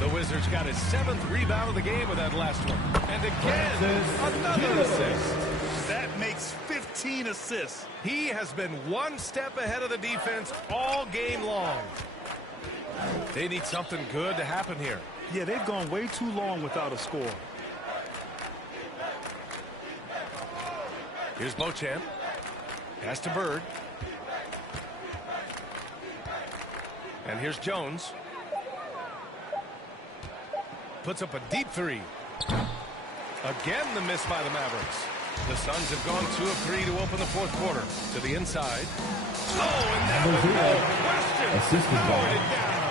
The Wizards got his 7th rebound of the game with that last one. And again, another assist. That makes 15 assists. He has been one step ahead of the defense all game long. They need something good to happen here. Yeah, they've gone way too long without a score. Here's Beauchamp. Pass to Bird. And here's Jones. Puts up a deep 3. Again, the miss by the Mavericks. The Suns have gone 2 of 3 to open the fourth quarter. To the inside. Oh, and that was no question. Assisted by it down.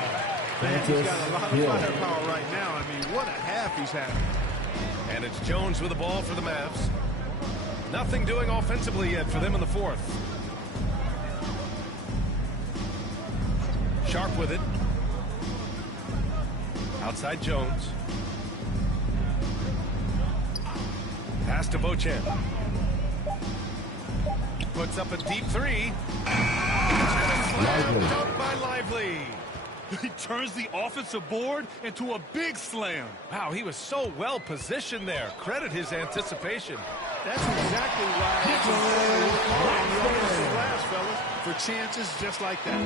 Man, he's got a lot of firepower right now. I mean, what a half he's having. And it's Jones with the ball for the Mavs. Nothing doing offensively yet for them in the fourth. Sharp with it. Outside Jones. Pass to Beauchamp. Puts up a deep 3. Slam dunk by Lively. He turns the offensive board into a big slam. Wow, he was so well positioned there. Credit his anticipation. That's exactly why on the offensive glass, fellas, for chances just like that.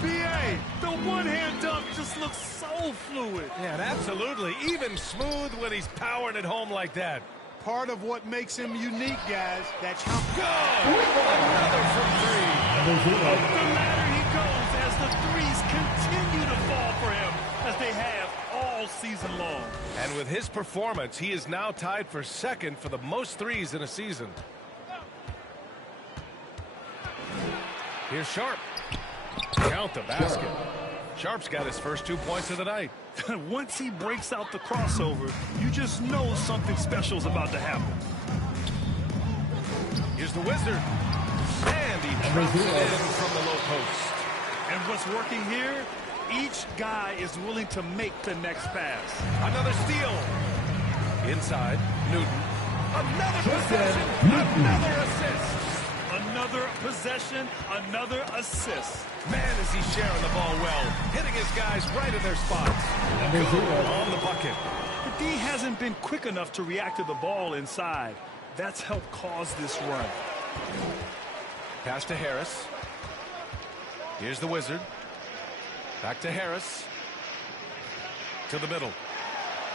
B.A., the one-hand dunk just looks so fluid. Yeah, and absolutely. Even smooth when he's powering it home like that. part of what makes him unique, guys. That's how Another from three. Up the ladder he goes as the threes continue to fall for him, as they have all season long. And with his performance, he is now tied for second for the most threes in a season. Here's Sharp. Count the basket. Sharp's got his first 2 points of the night. Once he breaks out the crossover, you just know something special is about to happen. Here's the Wizard. And he drops it in from the low post. And what's working here? Each guy is willing to make the next pass. Another steal. Inside, Newton. Another possession. Another assist. Another possession, another assist. Man, is he sharing the ball well, hitting his guys right in their spots. Good on the bucket. But D hasn't been quick enough to react to the ball inside. That's helped cause this run. Pass to Harris. Here's the Wizard. Back to Harris. To the middle.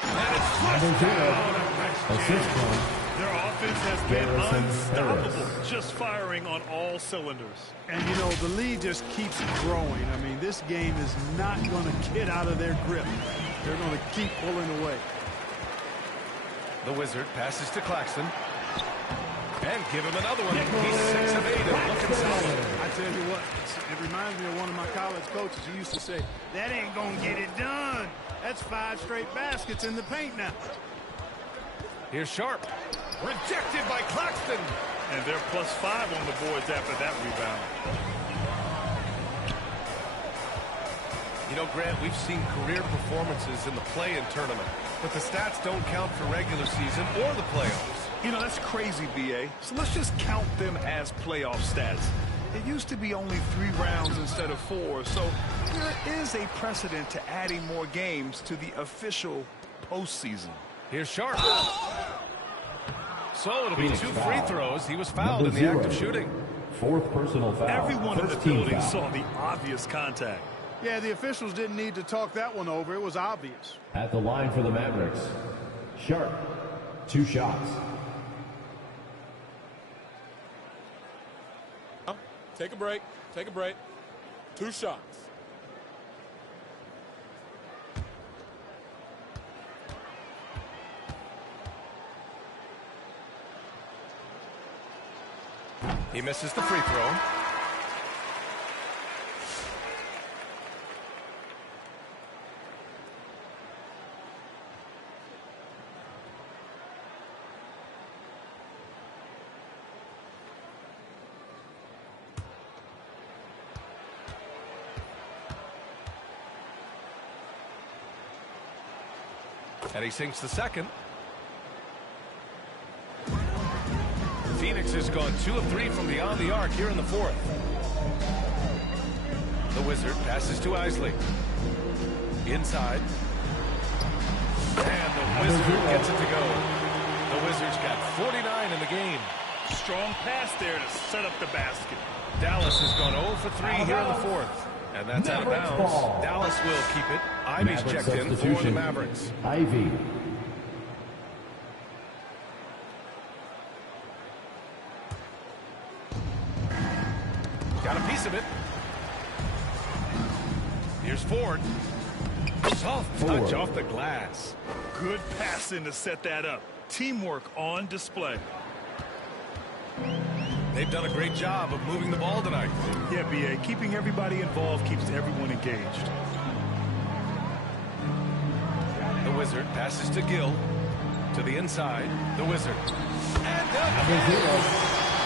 And it's flushed down. Their offense has been unstoppable, just firing on all cylinders. And, you know, the lead just keeps growing. I mean, this game is not going to get out of their grip. They're going to keep pulling away. The Wizard passes to Claxton. And give him another one. He's 6 of 8 and looking solid. I tell you what, it reminds me of one of my college coaches. He used to say, that ain't going to get it done. That's 5 straight baskets in the paint now. Here's Sharp. Rejected by Claxton. And they're +5 on the boards after that rebound. You know, Grant, we've seen career performances in the play-in tournament, but the stats don't count for regular season or the playoffs. You know, that's crazy, B.A. So let's just count them as playoff stats. It used to be only 3 rounds instead of 4, so there is a precedent to adding more games to the official postseason. Here's Sharp. So it'll be 2 free throws. He was fouled in the act of shooting. 4th personal foul. Everyone in the building saw the obvious contact. Yeah, the officials didn't need to talk that one over. It was obvious. At the line for the Mavericks, Sharp, 2 shots. Take a break. Take a break. 2 shots. He misses the free throw. And he sinks the second. Phoenix has gone 2 of 3 from beyond the arc here in the 4th. The Wizard passes to Isley. Inside. And the Wizard gets it to go. The Wizards got 49 in the game. Strong pass there to set up the basket. Dallas has gone 0 for 3 here in the 4th. And that's out of bounds. Dallas will keep it. Ivy's checked in for the Mavericks. Ivy. Got a piece of it. Here's Ford. Soft touch off the glass. Good passing to set that up. Teamwork on display. They've done a great job of moving the ball tonight. Yeah, B.A. Keeping everybody involved keeps everyone engaged. The Wizard passes to Gill. To the inside. The Wizard. And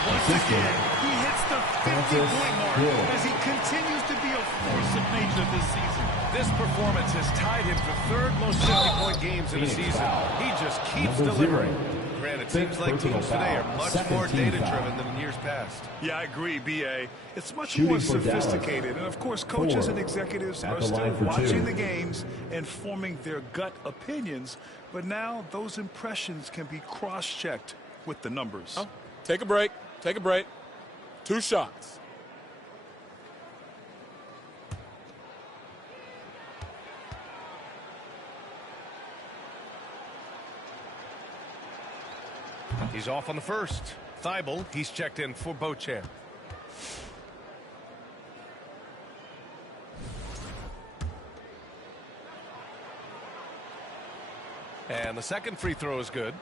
once again, he hits the 50-point mark as he continues to be a force of nature this season. This performance has tied him for 3rd most 50-point games in a season. He just keeps delivering. Grant, it seems like teams today are much more data-driven than in years past. Yeah, I agree, B.A. It's much more sophisticated. And, of course, coaches and executives are still watching the games and forming their gut opinions. But now those impressions can be cross-checked with the numbers. Oh, take a break. Take a break. 2 shots. He's off on the first. Thibault, he's checked in for Beauchamp. And the second free throw is good.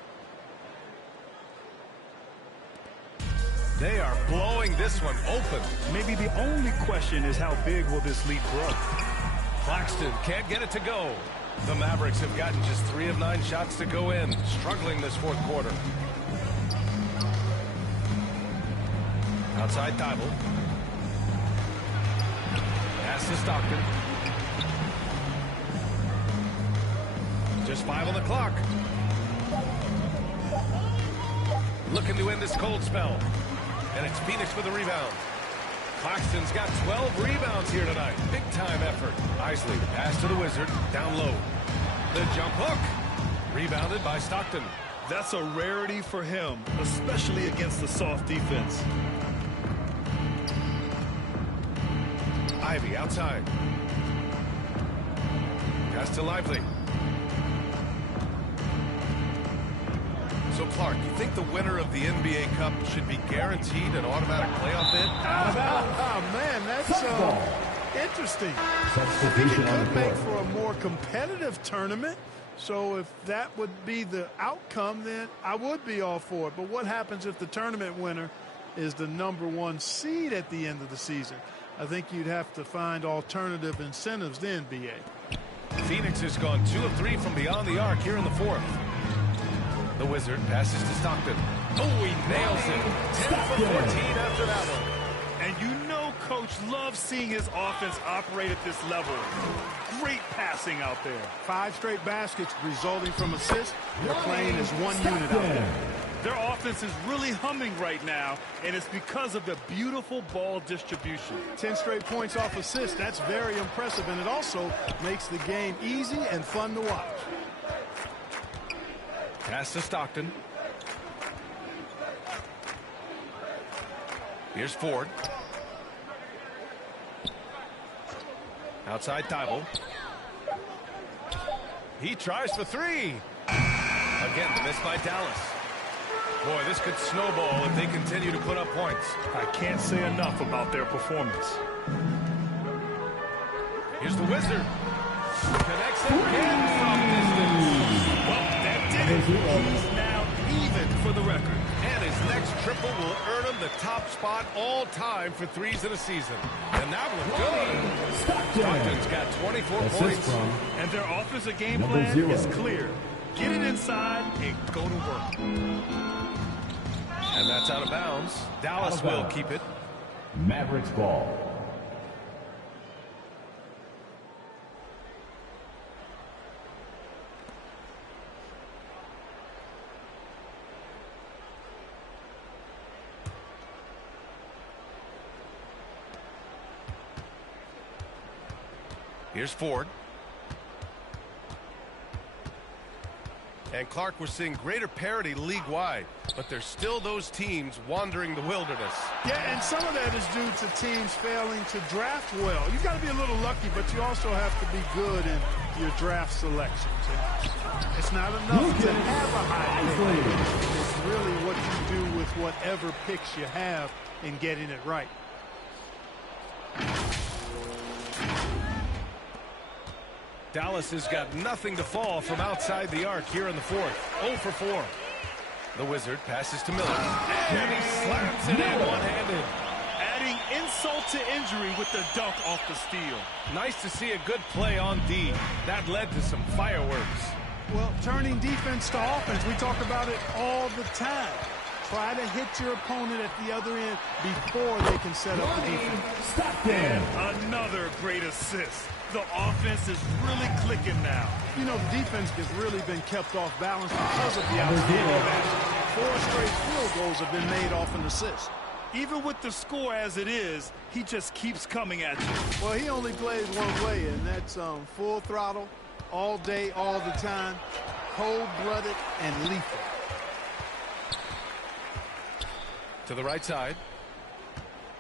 They are blowing this one open. Maybe the only question is how big will this lead grow? Claxton can't get it to go. The Mavericks have gotten just 3 of 9 shots to go in, struggling this fourth quarter. Outside Thibault. Pass to Stockton. Just 5 on the clock. Looking to end this cold spell. And it's Phoenix for the rebound. Claxton's got 12 rebounds here tonight. Big time effort. Isley, pass to the Wizard, down low. The jump hook. Rebounded by Stockton. That's a rarity for him, especially against the soft defense. Ivy outside. Pass to Lively. So, Clark, you think the winner of the NBA Cup should be guaranteed an automatic playoff bid? Oh, man, that's interesting. I think it could make for a more competitive tournament. So if that would be the outcome, then I would be all for it. But what happens if the tournament winner is the #1 seed at the end of the season? I think you'd have to find alternative incentives then, B.A. Phoenix has gone 2 of 3 from beyond the arc here in the fourth. The Wizard passes to Stockton. Oh, he nails it. 10 for 14 after that one. And you know Coach loves seeing his offense operate at this level. Great passing out there. 5 straight baskets resulting from assists. They're playing as one unit out there. Their offense is really humming right now, and it's because of the beautiful ball distribution. 10 straight points off assists. That's very impressive, and it also makes the game easy and fun to watch. Pass to Stockton. Here's Ford. Outside Thibault. He tries for 3. Again, the miss by Dallas. Boy, this could snowball if they continue to put up points. I can't say enough about their performance. Here's the Wizard. Connects again from distance. Well, that did it. He's now even for the record. And his next triple will earn him the top spot all time for threes in a season. And that was good. Stockton's got 24 points. And their offensive game plan is clear. Get it inside and go to work. And that's out of bounds. Dallas will keep it. Mavericks ball. Here's Ford. And Clark, we're seeing greater parity league-wide, but there's still those teams wandering the wilderness. Yeah, and some of that is due to teams failing to draft well. You've got to be a little lucky, but you also have to be good in your draft selections. It's not enough to have a high pick. It's really what you do with whatever picks you have in getting it right. Dallas has got nothing to fall from outside the arc here in the fourth. 0 for 4. The Wizard passes to Miller. And he slams it in one-handed. Adding insult to injury with the dunk off the steal. Nice to see a good play on D. That led to some fireworks. Well, turning defense to offense, we talk about it all the time. Try to hit your opponent at the other end before they can set up the defense. And another great assist. The offense is really clicking now. You know, the defense has really been kept off balance because of the outstanding basket. 4 straight field goals have been made off an assist. Even with the score as it is, he just keeps coming at you. Well, he only plays one way, and that's full throttle, all day, all the time, cold-blooded and lethal. To the right side.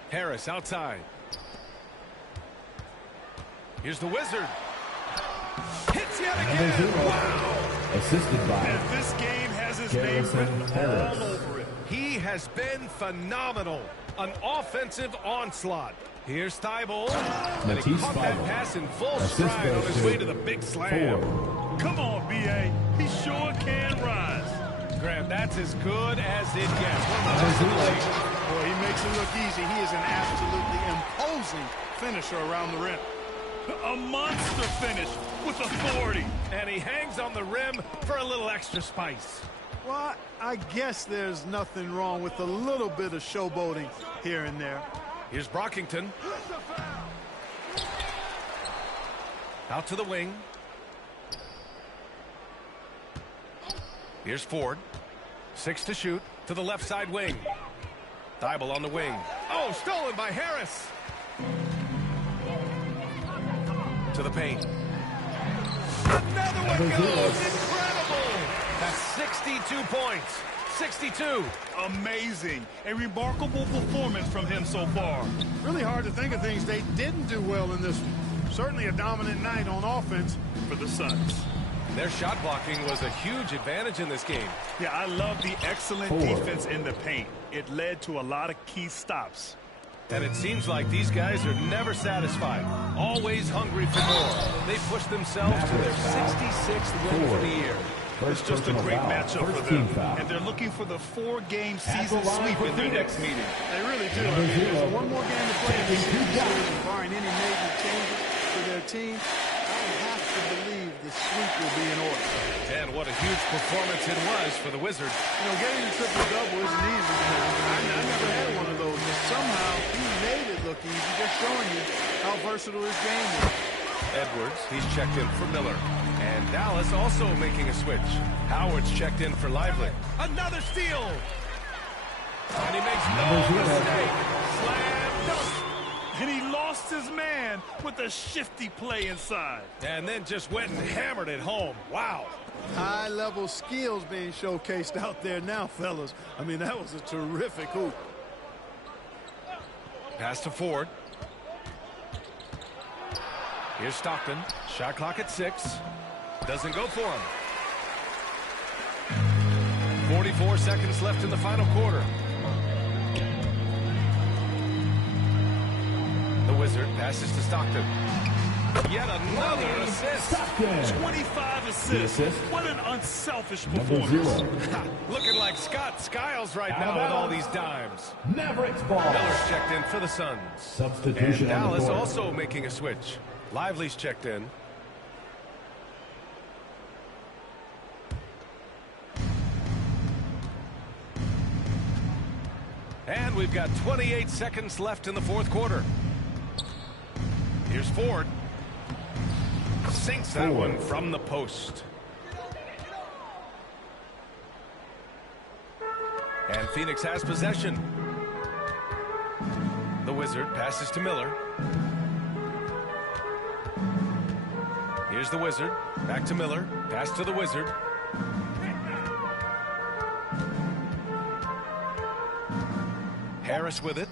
Harris outside. Here's the Wizard. Hits yet again. Wow. Assisted by. And this game has his name written all over has been phenomenal. An offensive onslaught. Here's Thibault. And he Matisse caught that Thybulle. pass in full Assist stride on goes his way to to the big slam. Ford. Come on, B.A. He sure can rise. Graham, that's as good as it gets. One of the best in the league. Boy, he makes it look easy. He is an absolutely imposing finisher around the rim. A monster finish with authority. And he hangs on the rim for a little extra spice. Well, I guess there's nothing wrong with a little bit of showboating here and there. Here's Brockington. Out to the wing. Here's Ford. 6 to shoot to the left side wing. Thibault on the wing. Oh, stolen by Harris. To the paint. Another one goes. Incredible. That's 62 points. 62. Amazing. A remarkable performance from him so far. Really hard to think of things they didn't do well in this one. Certainly a dominant night on offense for the Suns. Their shot blocking was a huge advantage in this game. Yeah, I love the excellent defense in the paint. It led to a lot of key stops. And it seems like these guys are never satisfied. Always hungry for more. They push themselves to their 66th win for the year. It's just a great matchup for them. And they're looking for the 4-game season sweep in their next meeting. They really do. I mean, there's one more game to play in this season, barring any major changes to their team. I have to believe the sweep will be in order. And what a huge performance it was for the Wizards. You know, getting a triple-double isn't easy. I never had one of those, but somehow he made it look easy, just showing you how versatile his game is. Edwards, he's checked in for Miller. And Dallas also making a switch. Howard's checked in for Lively. Another steal! And he makes no mistake. Slam dunk! And he lost his man with a shifty play inside. And then just went and hammered it home. Wow. High-level skills being showcased out there now, fellas. I mean, that was a terrific hoop. Pass to Ford. Here's Stockton. Shot clock at 6. Doesn't go for him. 44 seconds left in the final quarter. The Wizard passes to Stockton. Yet another assist. 25 assists. What an unselfish performance. Looking like Scott Skiles right now with all these dimes. Mavericks ball. Miller's checked in for the Suns. Substitution and on the Dallas court. also making a switch. Lively's checked in. And we've got 28 seconds left in the fourth quarter. Here's Ford. Sinks that one from the post. And Phoenix has possession. The Wizard passes to Miller. Here's the Wizard. Back to Miller. Pass to the Wizard. Harris with it.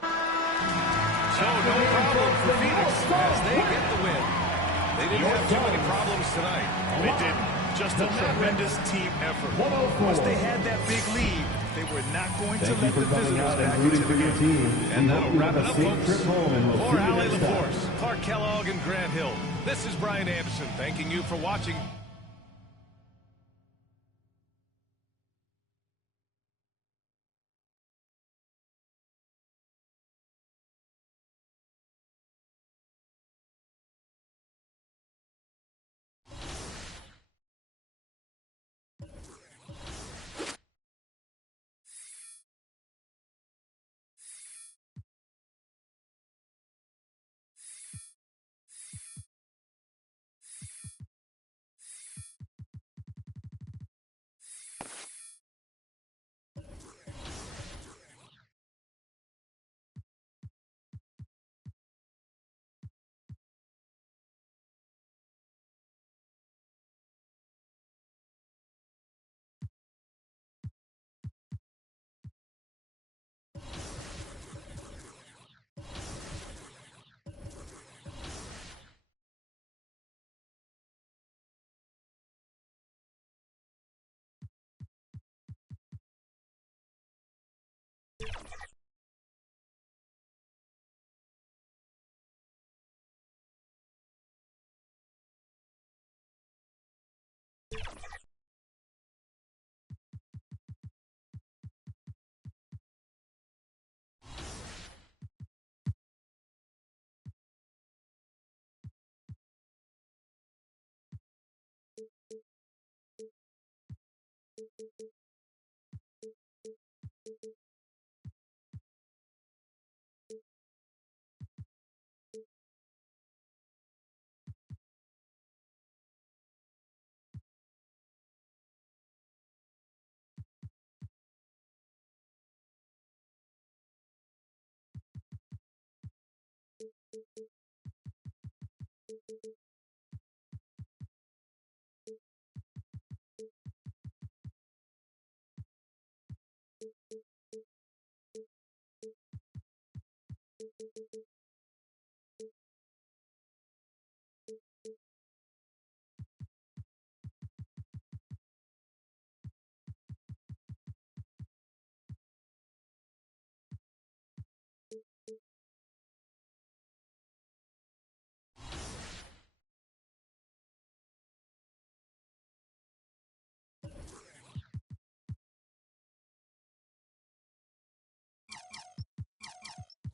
So no problem for Phoenix as they get the win. They didn't have too many problems tonight. They didn't. Just a tremendous team effort. Once they had that big lead, they were not going to let the visitors back into the game. And that'll wrap it up, folks. For Allie next time. LaForce, Clark Kellogg, and Grant Hill, this is Brian Anderson thanking you for watching.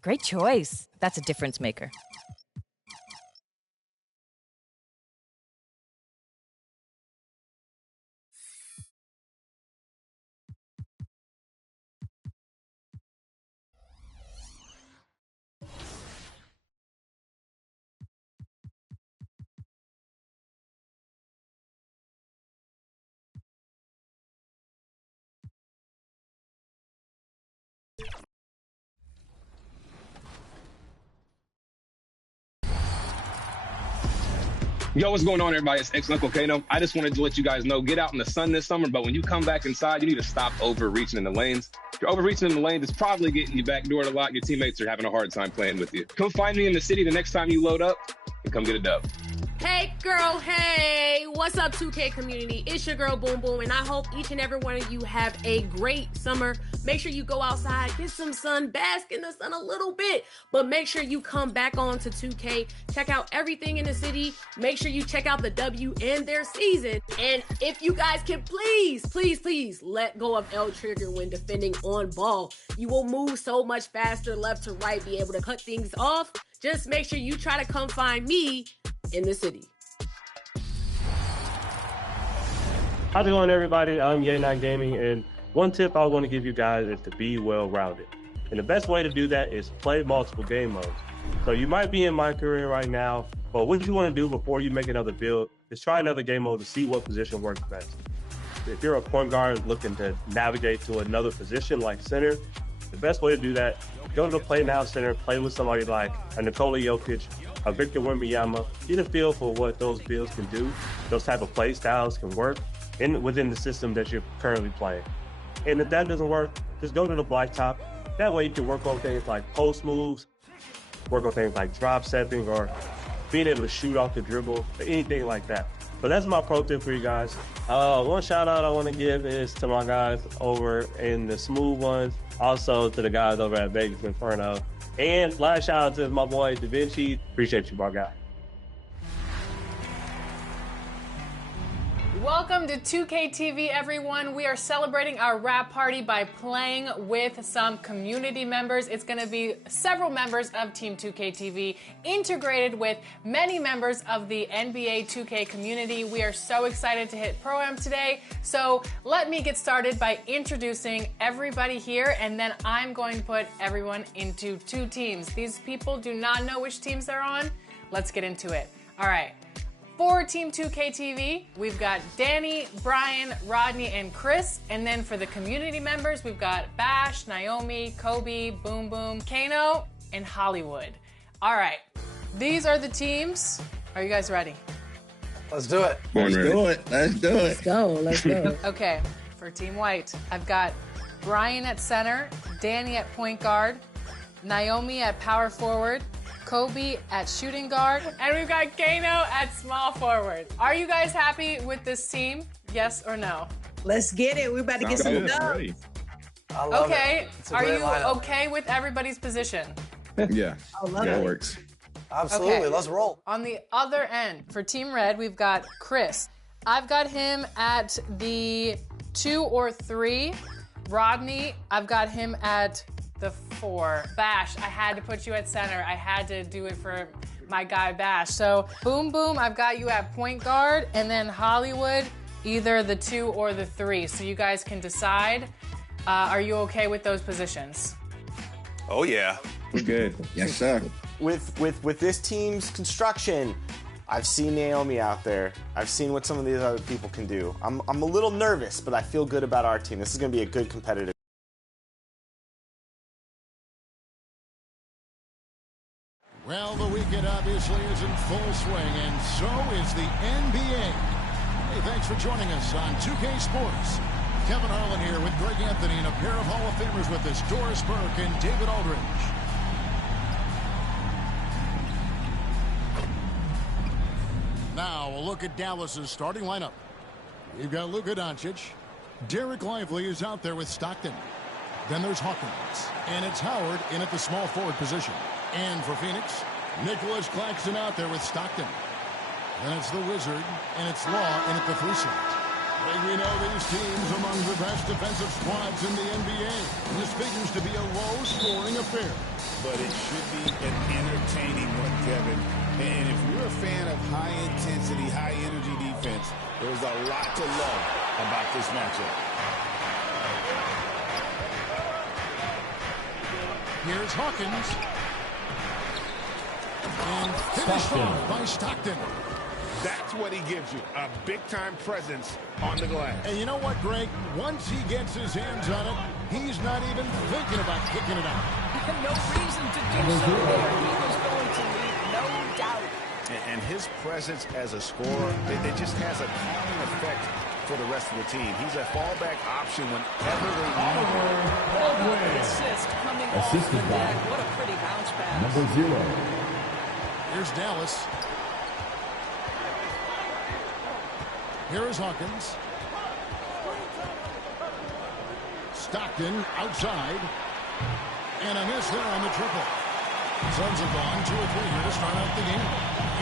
Great choice. That's a difference maker. Yo, what's going on, everybody? It's ex-Uncle Kano. I just wanted to let you guys know, get out in the sun this summer, but when you come back inside, you need to stop overreaching in the lanes. If you're overreaching in the lanes, it's probably getting you backdoored a lot. Your teammates are having a hard time playing with you. Come find me in the city the next time you load up and come get a dub. Hey girl, hey, what's up 2K community? It's your girl Boom Boom, and I hope each and every one of you have a great summer. Make sure you go outside, get some sun, bask in the sun a little bit, but make sure you come back on to 2K, check out everything in the city, make sure you check out the W and their season, and if you guys can please let go of L trigger when defending on ball. You will move so much faster left to right, be able to cut things off. Just make sure you try to come find me in the city. How's it going, everybody? I'm Ye9 Gaming, and one tip I want to give you guys is to be well-rounded. And the best way to do that is play multiple game modes. So you might be in my career right now, but what you want to do before you make another build is try another game mode to see what position works best. If you're a point guard looking to navigate to another position like center, the best way to do that, go to the Play Now Center, play with somebody like a Nikola Jokic, a Victor Wembanyama, get a feel for what those builds can do, those type of play styles can work within the system that you're currently playing. And if that doesn't work, just go to the blacktop. That way you can work on things like post moves, work on things like drop stepping, or being able to shoot off the dribble, or anything like that. But that's my pro tip for you guys. One shout out I want to give is to my guys over in the Smooth Ones, also to the guys over at Vegas Inferno. And last shout out to my boy Da Vinci. Appreciate you, my guy. Welcome to 2K TV, everyone. We are celebrating our wrap party by playing with some community members. It's going to be several members of Team 2K TV integrated with many members of the NBA 2K community. We are so excited to hit Pro-Am today. So let me get started by introducing everybody here, and then I'm going to put everyone into two teams. These people do not know which teams they're on. Let's get into it. All right. For Team 2K TV, we've got Danny, Brian, Rodney, and Chris. And then for the community members, we've got Bash, Naomi, Kobe, Boom Boom, Kano, and Hollywood. All right, these are the teams. Are you guys ready? Let's do it. Let's do it. Let's go. Okay, for Team White, I've got Brian at center, Danny at point guard, Naomi at power forward, Kobe at shooting guard, and we've got Kano at small forward. Are you guys happy with this team? Yes or no? Let's get it. We're about to get some dubs. Okay. Are you okay with everybody's position? Yeah. That works. Absolutely. Okay. Let's roll. On the other end, for Team Red, we've got Chris. I've got him at the 2 or 3. Rodney, I've got him at the 4. Bash, I had to put you at center. I had to do it for my guy Bash. So Boom Boom, I've got you at point guard, and then Hollywood, either the 2 or the 3. So you guys can decide. Are you okay with those positions? Oh, yeah. We're good. Yes, sir. With this team's construction, I've seen Naomi out there. I've seen what some of these other people can do. I'm a little nervous, but I feel good about our team. This is going to be a good competitive. Well, the weekend obviously is in full swing, and so is the NBA. Hey, thanks for joining us on 2K Sports. Kevin Harlan here with Greg Anthony and a pair of Hall of Famers with us, Doris Burke and David Aldridge. Now, a look at Dallas's starting lineup. We've got Luka Doncic. Derek Lively is out there with Stockton. Then there's Hawkins. And it's Howard in at the small forward position. And for Phoenix, Nicholas Claxton out there with Stockton. Then it's the Wizard, and it's Law in at the 3 slot. We know these teams among the best defensive squads in the NBA. This figures to be a low-scoring affair. But it should be an entertaining one, Kevin. And if you're a fan of high-intensity, high-energy defense, there's a lot to love about this matchup. Here's Hawkins. And finished off by Stockton. That's what he gives you, a big-time presence on the glass. And you know what, Greg? Once he gets his hands on it, he's not even thinking about kicking it out. No reason to do so there. He was going to leave, no doubt. And his presence as a scorer, it just has a calming effect for the rest of the team. He's a fallback option whenever they need him. Assist coming off the deck. What a pretty bounce pass. Number 0. Here's Dallas. Here is Hawkins. Stockton outside. And a miss there on the triple. Suns have gone 2 or 3 here to start out the game.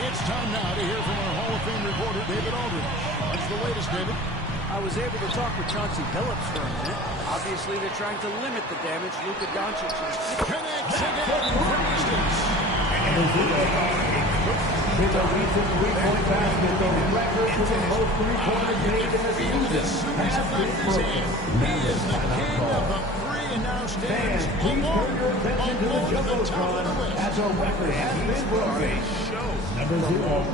It's time now to hear from our Hall of Fame reporter, David Aldridge. What's the latest, David? I was able to talk with Chauncey Billups for a minute. Obviously, they're trying to limit the damage Luka Doncic is. Connects again for distance. With a recent 3-point basket, the record for the most 3-pointers made in the season has been broken. He is the king of the 3 and now stands Please turn your attention to the Jumbotron as a record has been broken. Number 0,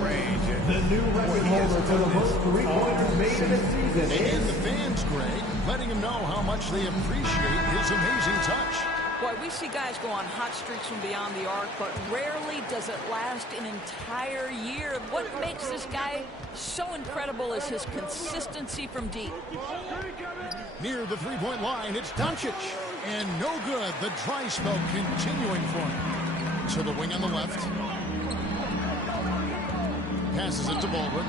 the new record holder for the most 3-pointers made in the season and is... the fans, Greg, letting him know how much they appreciate his amazing touch. Boy, we see guys go on hot streaks from beyond the arc, but rarely does it last an entire year. What makes this guy so incredible is his consistency from deep. Near the 3-point line, it's Doncic. And no good. The dry spell continuing for him. To the wing on the left. Passes it to Baldwin.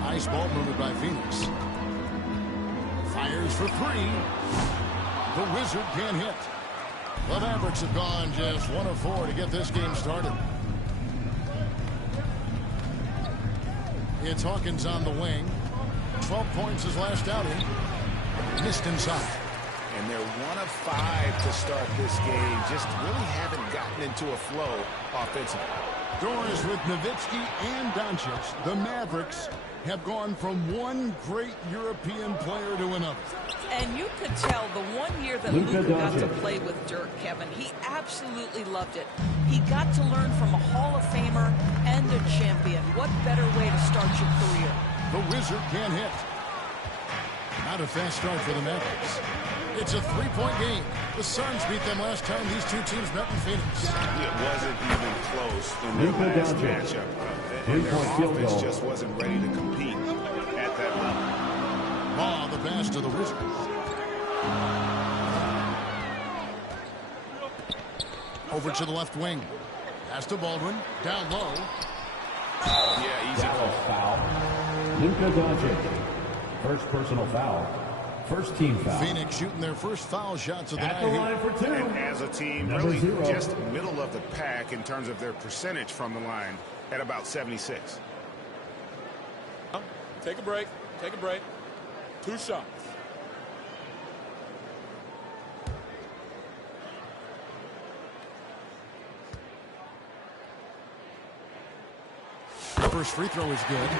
Nice ball movement by Phoenix. Fires for 3. The Wizard can't hit. The Mavericks have gone just 1 of 4 to get this game started. It's Hawkins on the wing. 12 points his last outing. Missed inside. And they're 1 of 5 to start this game. Just really haven't gotten into a flow offensively. Doris with Nowitzki and Doncic. The Mavericks have gone from one great European player to another. And you could tell the 1 year that Luka got to play with Dirk, Kevin, he absolutely loved it. He got to learn from a Hall of Famer and a champion. What better way to start your career? The Wizard can't hit. Not a fast start for the Mavericks. It's a 3-point game. The Suns beat them last time these two teams met in Phoenix. It wasn't even close in their last matchup. And their offense just wasn't ready to compete at that level. Law, the pass to the Wizard. Over to the left wing. Pass to Baldwin. Down low. Yeah, easy call. Foul. Luka Doncic. First personal foul. First team foul. Phoenix shooting their first foul shots of the night. At the line for 2. And as a team, Number really 0. just middle of the pack in terms of their percentage from the line at about 76. Take a break. Take a break. 2 shots. First free throw is good.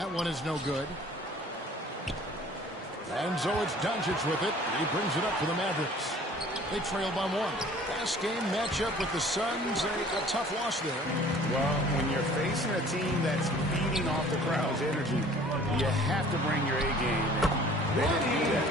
That one is no good. And so it's Doncic with it. He brings it up for the Mavericks. They trail by 1. Last game matchup with the Suns, a tough loss there. Well, when you're facing a team that's feeding off the crowd's energy, you have to bring your A game. They didn't do that.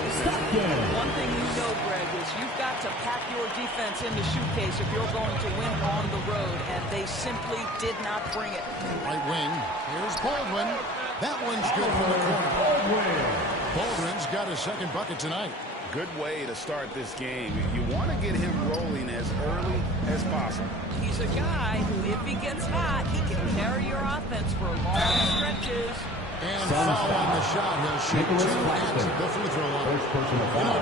One thing you know, Greg, is you've got to pack your defense in the suitcase if you're going to win on the road, and they simply did not bring it. Right wing. Here's Baldwin. That one's good from the corner. Baldwin's got his second bucket tonight. Good way to start this game. You want to get him rolling as early as possible. He's a guy who, if he gets hot, he can carry your offense for long stretches. And foul on the shot. He'll shoot 2 at the free throw line.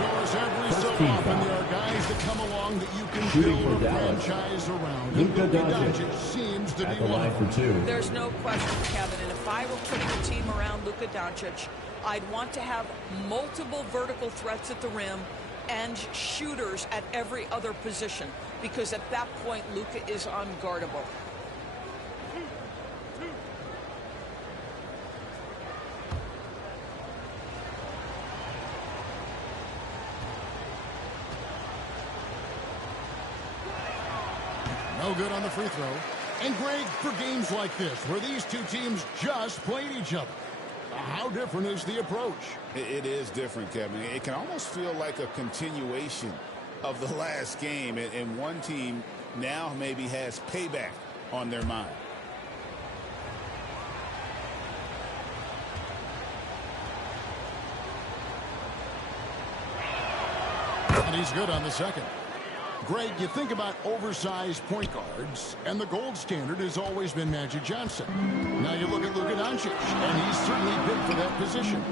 Doris, every so often there are guys that come along that you can build a franchise around. Luka Doncic seems to be one of them. There's no question, Kevin. And if I were putting a team around Luka Doncic, I'd want to have multiple vertical threats at the rim and shooters at every other position, because at that point, Luka is unguardable. No good on the free throw. And Greg, for games like this, where these two teams just played each other, how different is the approach? It is different, Kevin. It can almost feel like a continuation of the last game, and one team now maybe has payback on their mind. And he's good on the second. Greg, you think about oversized point guards, and the gold standard has always been Magic Johnson. Now you look at Luka Doncic, and he's certainly big for that position.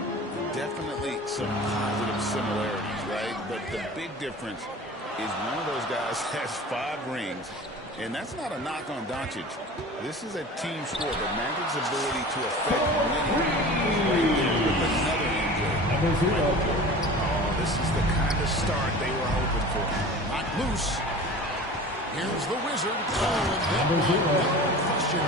Definitely some positive similarities, right? But the big difference is one of those guys has 5 rings, and that's not a knock on Doncic. This is a team sport, but Magic's ability to affect winning right there with another injury. Oh, this is the kind of start they were hoping for. Not loose. Here's the Wizard. Oh, and that one, no question.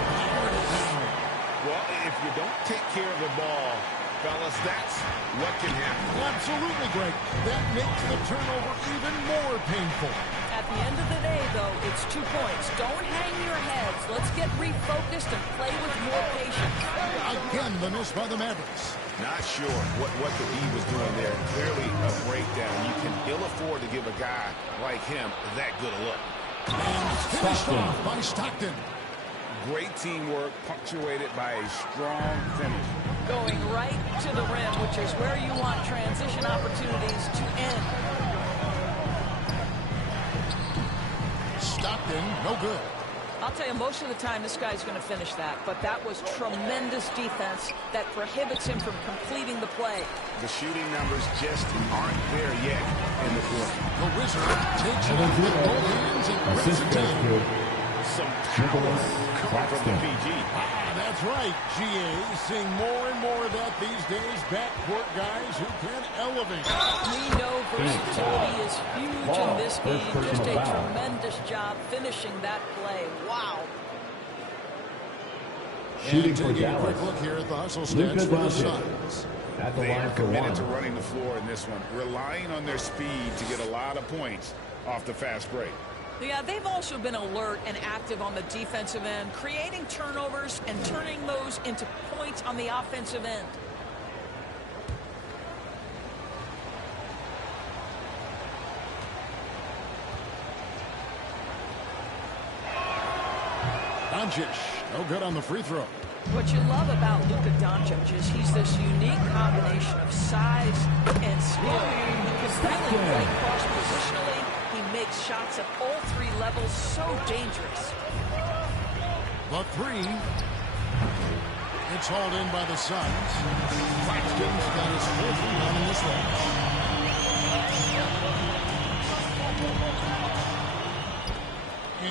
Well, if you don't take care of the ball, fellas, that's what can happen. Absolutely, Greg. That makes the turnover even more painful. At the end of the day, though, it's 2 points. Don't hang your heads. Let's get refocused and play with more patience. Again, the miss by the Mavericks. Not sure what the D was doing there. Clearly a breakdown. You can ill afford to give a guy like him that good a look. And finished off by Stockton. Great teamwork, punctuated by a strong finish. Going right to the rim, which is where you want transition opportunities to end. Stockton, no good. I'll tell you, most of the time this guy's going to finish that, but that was tremendous defense that prohibits him from completing the play. The shooting numbers just aren't there yet in the quarter. The Wizard takes it up with both hands and brings it down. Some power coming from the PG. That's right, GA. Seeing more and more of that these days. Backcourt guys who can elevate. We know versatility is huge in this game. Just a tremendous job finishing that play. Wow. Shooting for Dallas. A quick look here at the hustle stats for the Suns. They are committed to running the floor in this one, relying on their speed to get a lot of points off the fast break. Yeah, they've also been alert and active on the defensive end, creating turnovers and turning those into points on the offensive end. Doncic, no good on the free throw. What you love about Luka Doncic is he's this unique combination of size and skill. He can really play cross-positionally. He makes shots at all 3 levels, so dangerous. The 3. It's hauled in by the Suns. Claxton's got his 4th rebound in this one.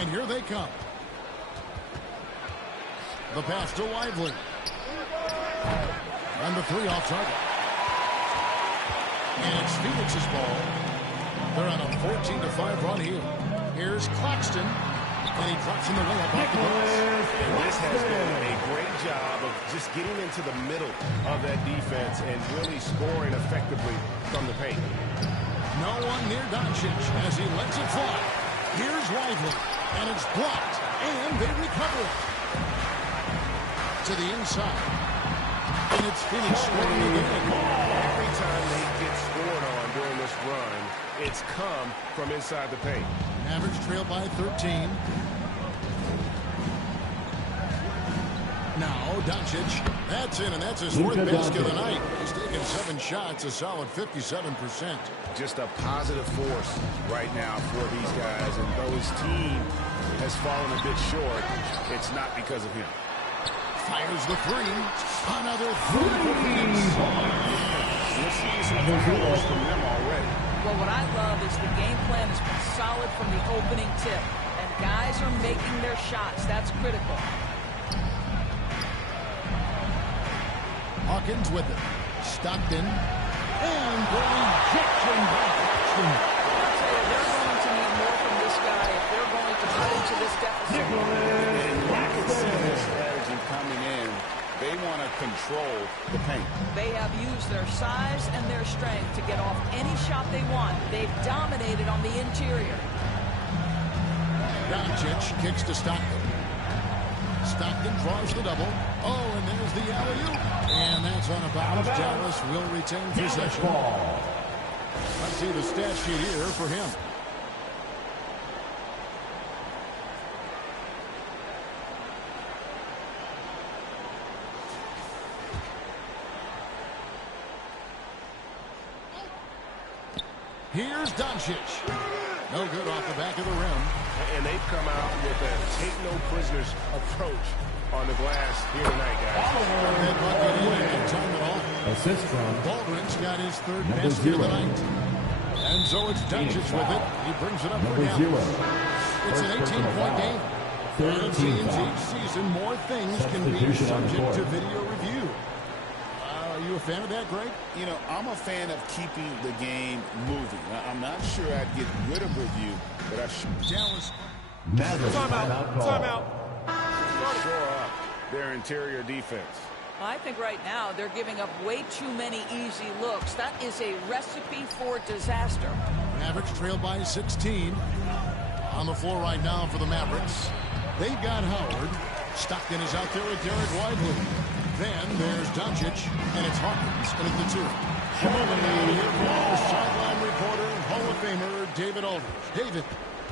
And here they come. The pass to Lively. And the 3 off target. And it's Phoenix's ball. They're on a 14-5 run here. Here's Claxton. And he drops in the layup off the glass. And this has been a great job of just getting into the middle of that defense and really scoring effectively from the paint. No one near Doncic as he lets it fly. Here's Lively, and it's blocked, and they recover it. To the inside. And it's Phoenix scoring again. Every time they get scored on during this run, it's come from inside the paint. Mavericks trail by 13. Now, Doncic. That's in, and that's his fourth basket of the night. He's taken 7 shots, a solid 57%. Just a positive force right now for these guys. And though his team has fallen a bit short, it's not because of him. Fires the three. Another three. We're seeing some fireworks from them already. Well, what I love is the game plan has been solid from the opening tip. And guys are making their shots. That's critical. Hawkins with it. Stockton. And the rejection by Paxton. I'll tell you, they're going to need more from this guy if they're going to cut into this deficit. And you can see this strategy coming in. They want to control the paint. They have used their size and their strength to get off any shot they want. They've dominated on the interior. Doncic kicks to Stockton. Stockton draws the double. Oh, and there's the alley-oop. And that's on a bounce. Dallas will retain possession. Let's see the stat sheet here for him. Here's Doncic. No good off the back of the rim. And they've come out with a take-no-prisoners approach on the glass here tonight, guys. Assist from Baldwin's got his third basket of the night. And so it's Doncic with it. He brings it up for Dallas. It's an 18-point game. 13 each season. More things can be subject to video review. Are you a fan of that, Greg? You know, I'm a fan of keeping the game moving. I'm not sure I'd get rid of review, but I should. Dallas. Timeout. Shore up their interior defense. I think right now they're giving up way too many easy looks. That is a recipe for disaster. Mavericks trail by 16. On the floor right now for the Mavericks. They've got Howard. Stockton is out there with Derek Lively. Then there's Doncic, and it's Hawkins in at the 2. Coming down here from our sideline reporter, Hall of Famer David Aldridge. David.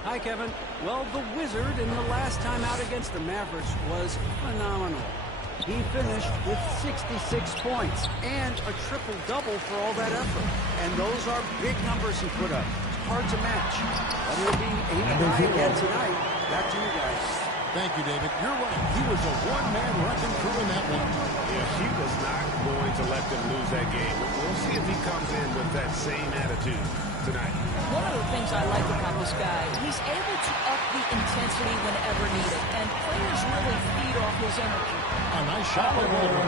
Hi, Kevin. Well, the Wizard in the last time out against the Mavericks was phenomenal. He finished with 66 points and a triple-double for all that effort. And those are big numbers he put up. Hard to match. But he'll be aiming high again tonight. Back to you guys. Thank you, David. You're right. He was a one-man wrecking crew in that one. Yeah, he was not going to let them lose that game. We'll see if he comes in with that same attitude tonight. One of the things I like about this guy, he's able to up the intensity whenever needed, and players really feed off his energy. A nice shot by Baldwin.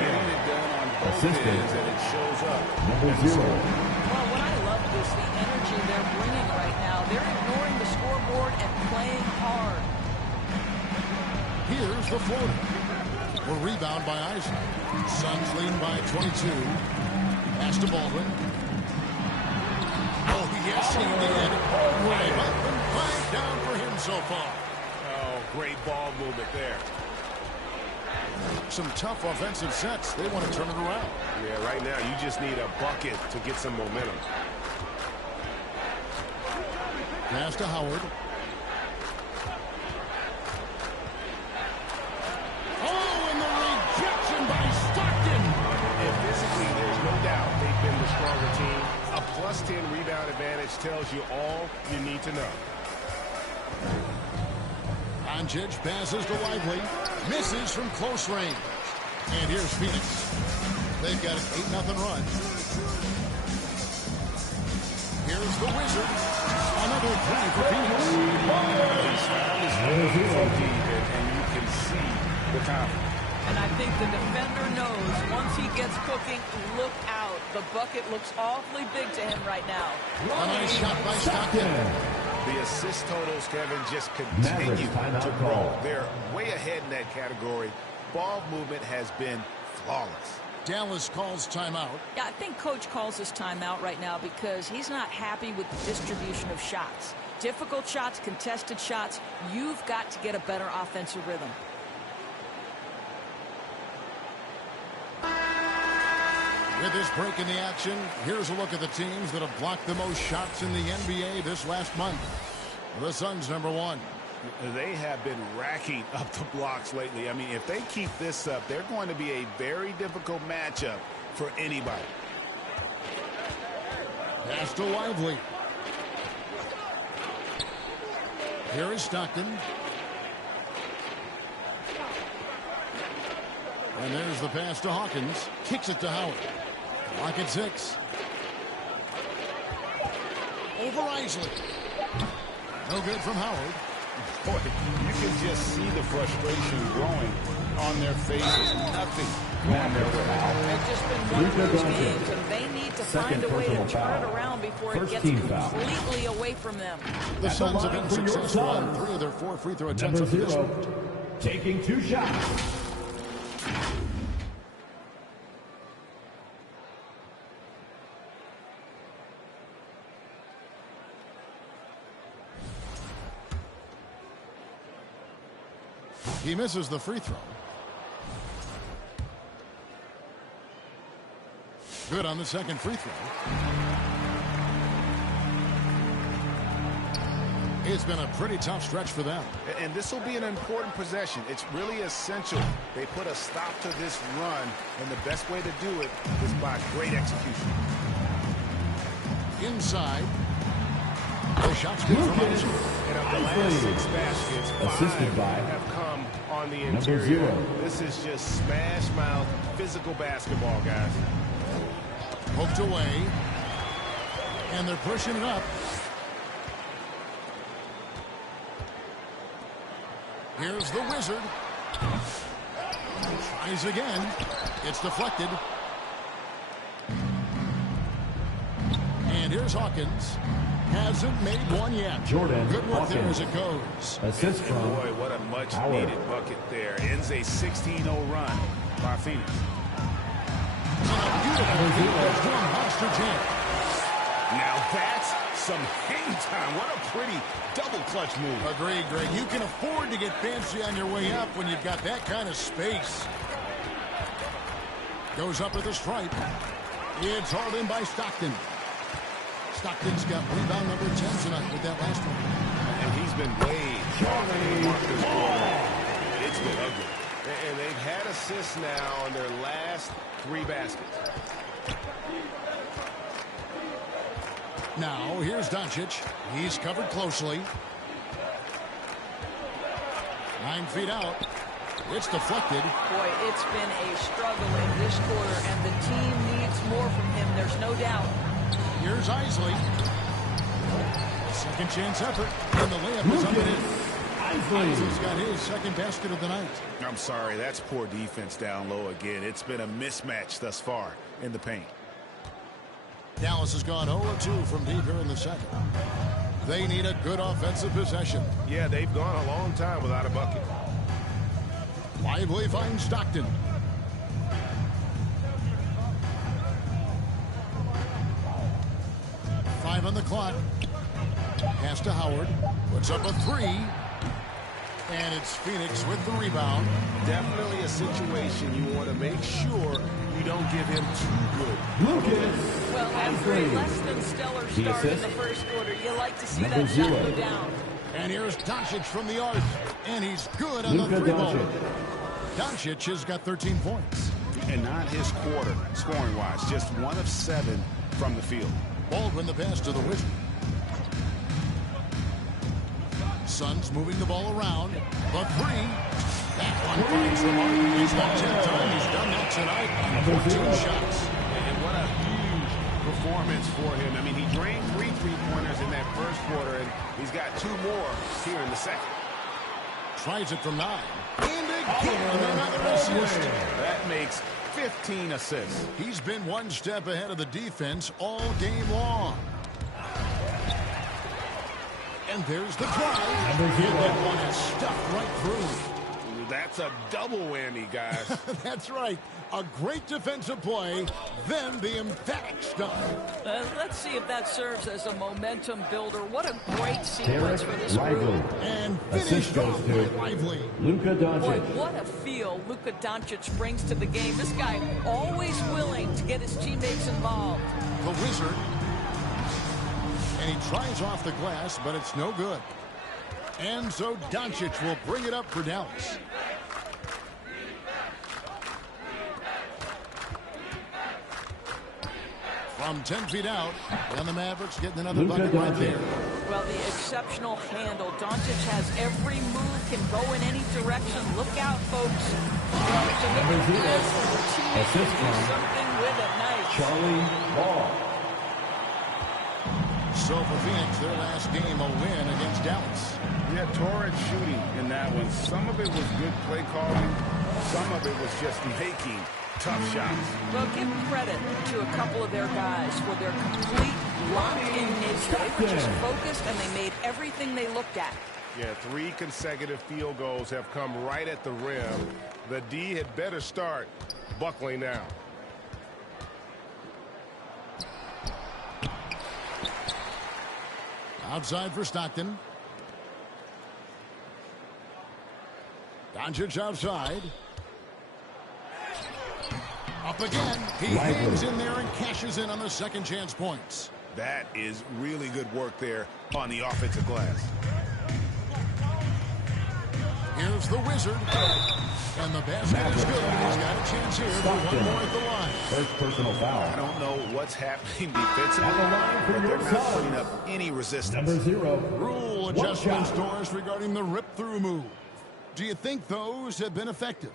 Getting it done on both ends, and it shows up. Well, what I love is the energy they're bringing right now. They're ignoring the scoreboard and playing hard. Here's the floater. A rebound by Isaac. Suns lead by 22. Pass to Baldwin. Oh, yes, he did. Five up and 5 down for him so far. Oh, great ball movement there. Some tough offensive sets. They want to turn it around. Yeah, right now you just need a bucket to get some momentum. Pass to Howard. Oh, and the rejection by Stockton. And physically, there's no doubt they've been the stronger team. A +10 rebound advantage tells you all you need to know. Doncic passes to Lively. Misses from close range. And here's Phoenix. They've got an 8-0 run. Here's the Wizard. Another three for Phoenix. He's found his way and you can see the confidence. And I think the defender knows once he gets cooking, look out. The bucket looks awfully big to him right now. A nice shot by Stockton. The assist totals, Kevin, just continue to grow. They're way ahead in that category. Ball movement has been flawless. Dallas calls timeout. Yeah, I think Coach calls this timeout right now because he's not happy with the distribution of shots. Difficult shots, contested shots. You've got to get a better offensive rhythm. With this break in the action, here's a look at the teams that have blocked the most shots in the NBA this last month. The Suns, number 1. They have been racking up the blocks lately. I mean, if they keep this up, they're going to be a very difficult matchup for anybody. Pass to Lively. Here is Stockton. And there's the pass to Hawkins. Kicks it to Howard. Clock at 6. Over Isley. No good from Howard. Boy, you can just see the frustration growing on their faces. Nothing going their way. They've just been one of those games, and they need to find a way to turn it around before it gets completely away from them. The Suns have been successful on 3 of their 4 free throw attempts up to this point. Taking 2 shots. He misses the free throw. Good on the second free throw. It's been a pretty tough stretch for them. And this will be an important possession. It's really essential they put a stop to this run, and the best way to do it is by great execution. Inside. The shot's good from Isley. And of the last 6 baskets, 5 have come on the interior. This is just smash mouth physical basketball, guys. Poked away. And they're pushing it up. Here's the Wizard. Tries again. It's deflected. And here's Hawkins. Hasn't made one yet. Jordan Good work Hawkins. there as it goes. Assist from Boy, what a much-needed bucket there. Ends a 16-0 run by Phoenix. Beautiful feed from Monster Jam. Now that's some hang time. What a pretty double clutch move. Agreed, Greg. You can afford to get fancy on your way up when you've got that kind of space. Goes up with a stripe. It's hauled in by Stockton. Stockton's got rebound number 10 tonight with that last one. And he's been way sharp in the mark this quarter. It's been ugly. And they've had assists now on their last 3 baskets. Now, here's Doncic. He's covered closely. 9 feet out. It's deflected. Boy, it's been a struggle in this quarter, and the team needs more from him. There's no doubt. Here's Isley. Second chance effort. And the layup is up and in. Isley's got his second basket of the night. I'm sorry, that's poor defense down low again. It's been a mismatch thus far in the paint. Dallas has gone 0-2 from deep here in the second. They need a good offensive possession. Yeah, they've gone a long time without a bucket. Lively finds Stockton. Five on the clock. Pass to Howard. Puts up a 3. And it's Phoenix with the rebound. Definitely a situation you want to make sure you don't give him too good. Lucas. Well, after a less than stellar start in the first quarter, you like to see that shot go down. And here's Doncic from the arc. And he's good on the 3-ball. Doncic has got 13 points. And not his quarter, scoring-wise. Just 1 of 7 from the field. Baldwin the pass to the Wizard. Suns moving the ball around. The 3. That one finds the mark. He's got 10 times. He's done that tonight on 14 shots. And what a huge performance for him. I mean, he drained 3 3-pointers in that first quarter, and he's got 2 more here in the second. Tries it from 9. And again, another assist. That makes 15 assists. He's been one step ahead of the defense all game long. And there's the drive. And that one is stuffed right through. That's a double whammy, guys. That's right. A great defensive play, then the emphatic stop. Let's see if that serves as a momentum builder. What a great sequence for this group. And finished off by Lively. Luka Doncic. Boy, what a feel Luka Doncic brings to the game. This guy always willing to get his teammates involved. The Wizard. And he tries off the glass, but it's no good. And so Doncic will bring it up for Dallas. From 10 feet out, and the Mavericks getting another bucket right there. Well, the exceptional handle. Doncic has every move, can go in any direction. Look out, folks. To look at this, the teammates can do something with it. Nice. Charlie Ball. So for Phoenix, their last game, a win against Dallas. Yeah, torrid shooting in that one. Some of it was good play calling. Some of it was just making tough shots. Well, give credit to a couple of their guys for their complete locked-in nature. They were just focused, and they made everything they looked at. Yeah, 3 consecutive field goals have come right at the rim. The D had better start buckling now. Outside for Stockton. Doncic outside. Up again. He hangs in there and cashes in on the second chance points. That is really good work there on the offensive glass. Here's the Wizard. And the basket is good. He's got a chance here for one more at the line. First personal foul. I don't know what's happening defensively, but they're not putting up any resistance. Number 0. Rule adjustments, Doris, regarding the rip-through move. Do you think those have been effective?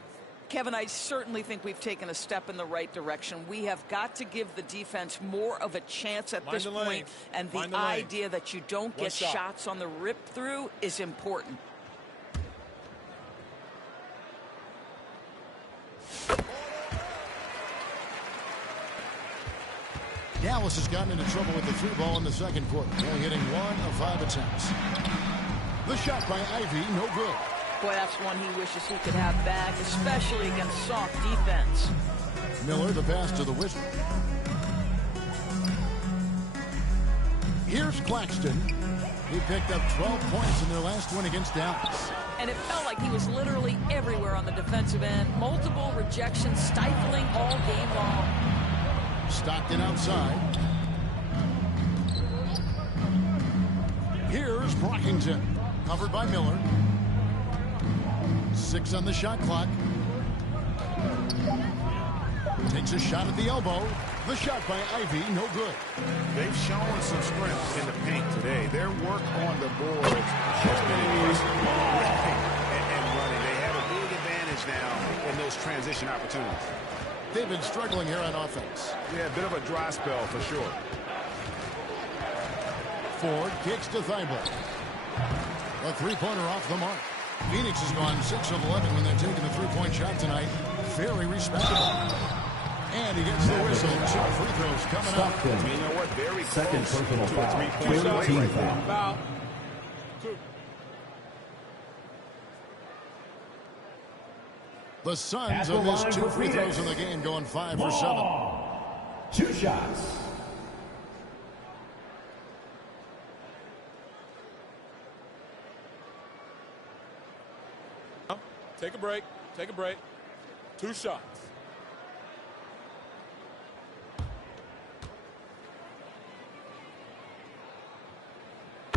Kevin, I certainly think we've taken a step in the right direction. We have got to give the defense more of a chance at this point, and the idea that you don't get shots on the rip-through is important. Dallas has gotten into trouble with the 3 ball in the second quarter, only hitting 1 of 5 attempts. The shot by Ivy, no good. Boy, that's one he wishes he could have back, especially against soft defense. Miller, the pass to the Wizard. Here's Claxton. He picked up 12 points in their last win against Dallas. And it felt like he was literally everywhere on the defensive end. Multiple rejections, stifling all game long. Stockton outside. Here's Brockington. Covered by Miller. 6 on the shot clock. Takes a shot at the elbow. The shot by Ivy, no good. They've shown some strength in the paint today. Their work on the boards has been impressive and running. They have a big advantage now in those transition opportunities. They've been struggling here on offense. Yeah, a bit of a dry spell for sure. Ford kicks to Thibault. A 3-pointer off the mark. Phoenix has gone 6 of 11 when they're taking a 3-point shot tonight. Very respectable. And he gets the whistle. 2 free throws coming up. You know what? Very second close personal to foul. a 3-point play right there. Foul. 2. The Suns have missed 2 free throws in the game, going 5 for 7. 2 shots. Take a break. Take a break. 2 shots.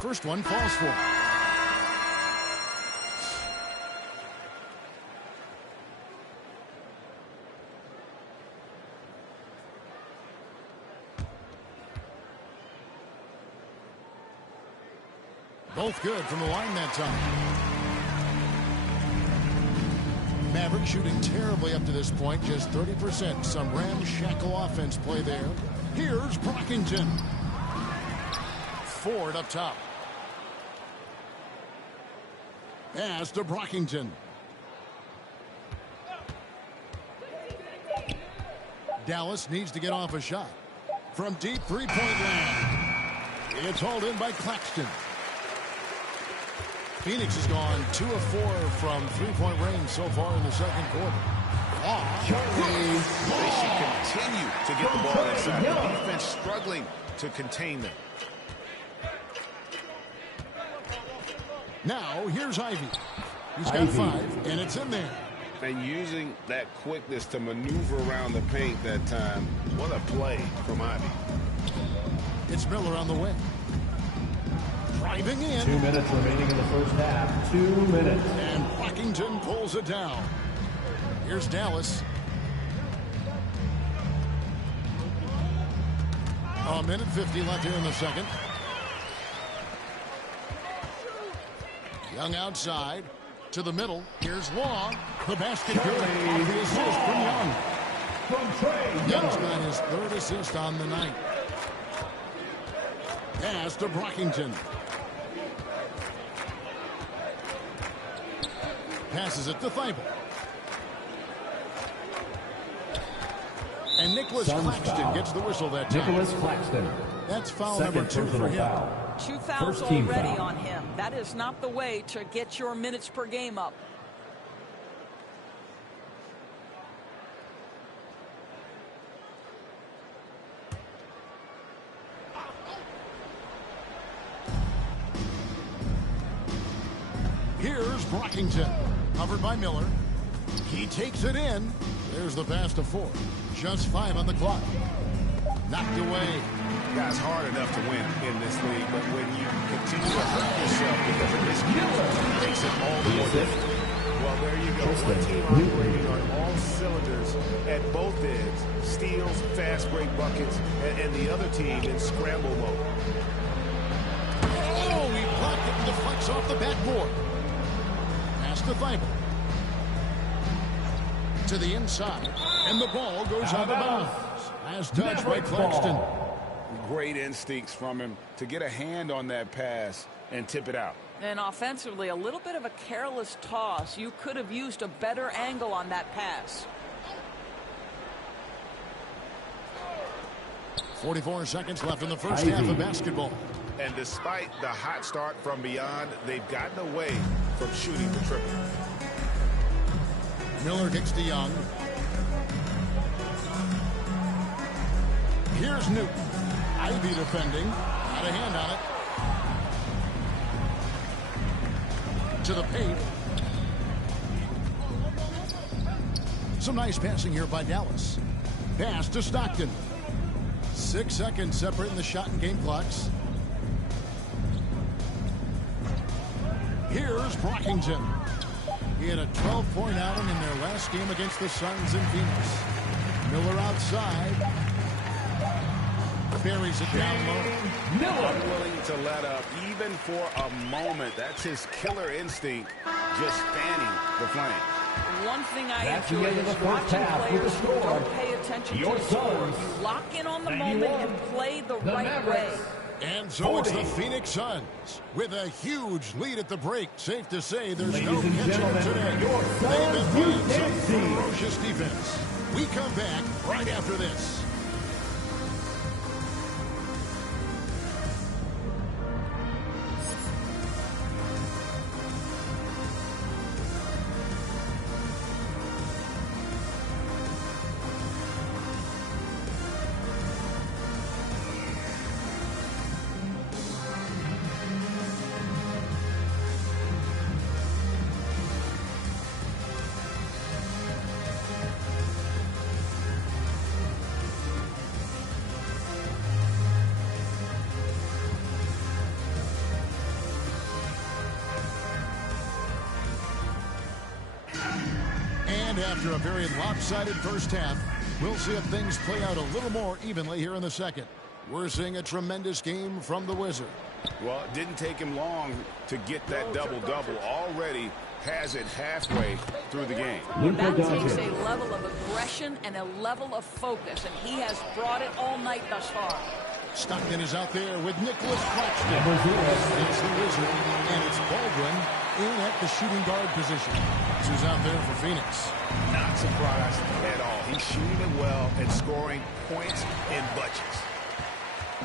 First one falls for. Both good from the line that time. Maverick shooting terribly up to this point, just 30%. Some ramshackle offense play there. Here's Brockington. Ford up top. Pass to Brockington. Dallas needs to get off a shot. From deep 3-point land. It's hauled in by Claxton. Phoenix has gone 2 of 4 from three-point range so far in the second quarter. They should continue to get the ball inside. The defense struggling to contain them. Now, here's Ivy. He's got 5, and it's in there. And using that quickness to maneuver around the paint that time. What a play from Ivy. It's Miller on the wing. Driving in. 2 minutes remaining in the first half. 2 minutes. And Brockington pulls it down. Here's Dallas. A minute 50 left here in the second. Young outside to the middle. Here's Long. The basket good. Off the assist from Young. Young's got his 3rd assist on the night. Pass to Brockington. Passes it to Thibault. And Nicholas Claxton gets the whistle that time. Nicholas Claxton. That's foul number 2 for him. Foul. 2 fouls already on him. That is not the way to get your minutes per game up. Here's Brockington. Covered by Miller. He takes it in. There's the pass to 4. Just 5 on the clock. Knocked away. Guys, hard enough to win in this league, but when you continue to hurt yourself because of this, it makes it all the more difficult. Well, there you go. One team operating on all cylinders at both ends. Steals, fast break buckets, and the other team in scramble mode. Oh, he blocked it and deflects off the backboard. Pass to Thibault. To the inside. And the ball goes out of bounds. As touched by Claxton. Great instincts from him to get a hand on that pass and tip it out. And offensively, a little bit of a careless toss. You could have used a better angle on that pass. 44 seconds left in the first half of basketball. And despite the hot start from beyond, they've gotten away from shooting the triple. Miller kicks to Young. Here's Newton. Ivy defending. Got a hand on it. To the paint. Some nice passing here by Dallas. Pass to Stockton. 6 seconds separating the shot and game clocks. Here's Brockington. He had a 12-point outing in their last game against the Suns in Phoenix. Miller outside. Buries it down low. Miller unwilling to let up even for a moment. That's his killer instinct, just fanning the flame. One thing I enjoy is watching players who don't pay attention to the score. You lock in on the moment and play the right way. And so it's the Phoenix Suns with a huge lead at the break. Safe to say there's no catching them today. They've been playing some ferocious defense. We come back right after this. After a very lopsided first half, we'll see if things play out a little more evenly here in the second. We're seeing a tremendous game from the Wizard. Well, it didn't take him long to get that double-double. Already has it halfway through the game. That takes a level of aggression and a level of focus, and he has brought it all night thus far. Stockton is out there with Nicholas Claxton. It's the Wizard, and it's Baldwin in at the shooting guard position. Who's out there for Phoenix. Not surprised at all. He's shooting it well and scoring points in bunches.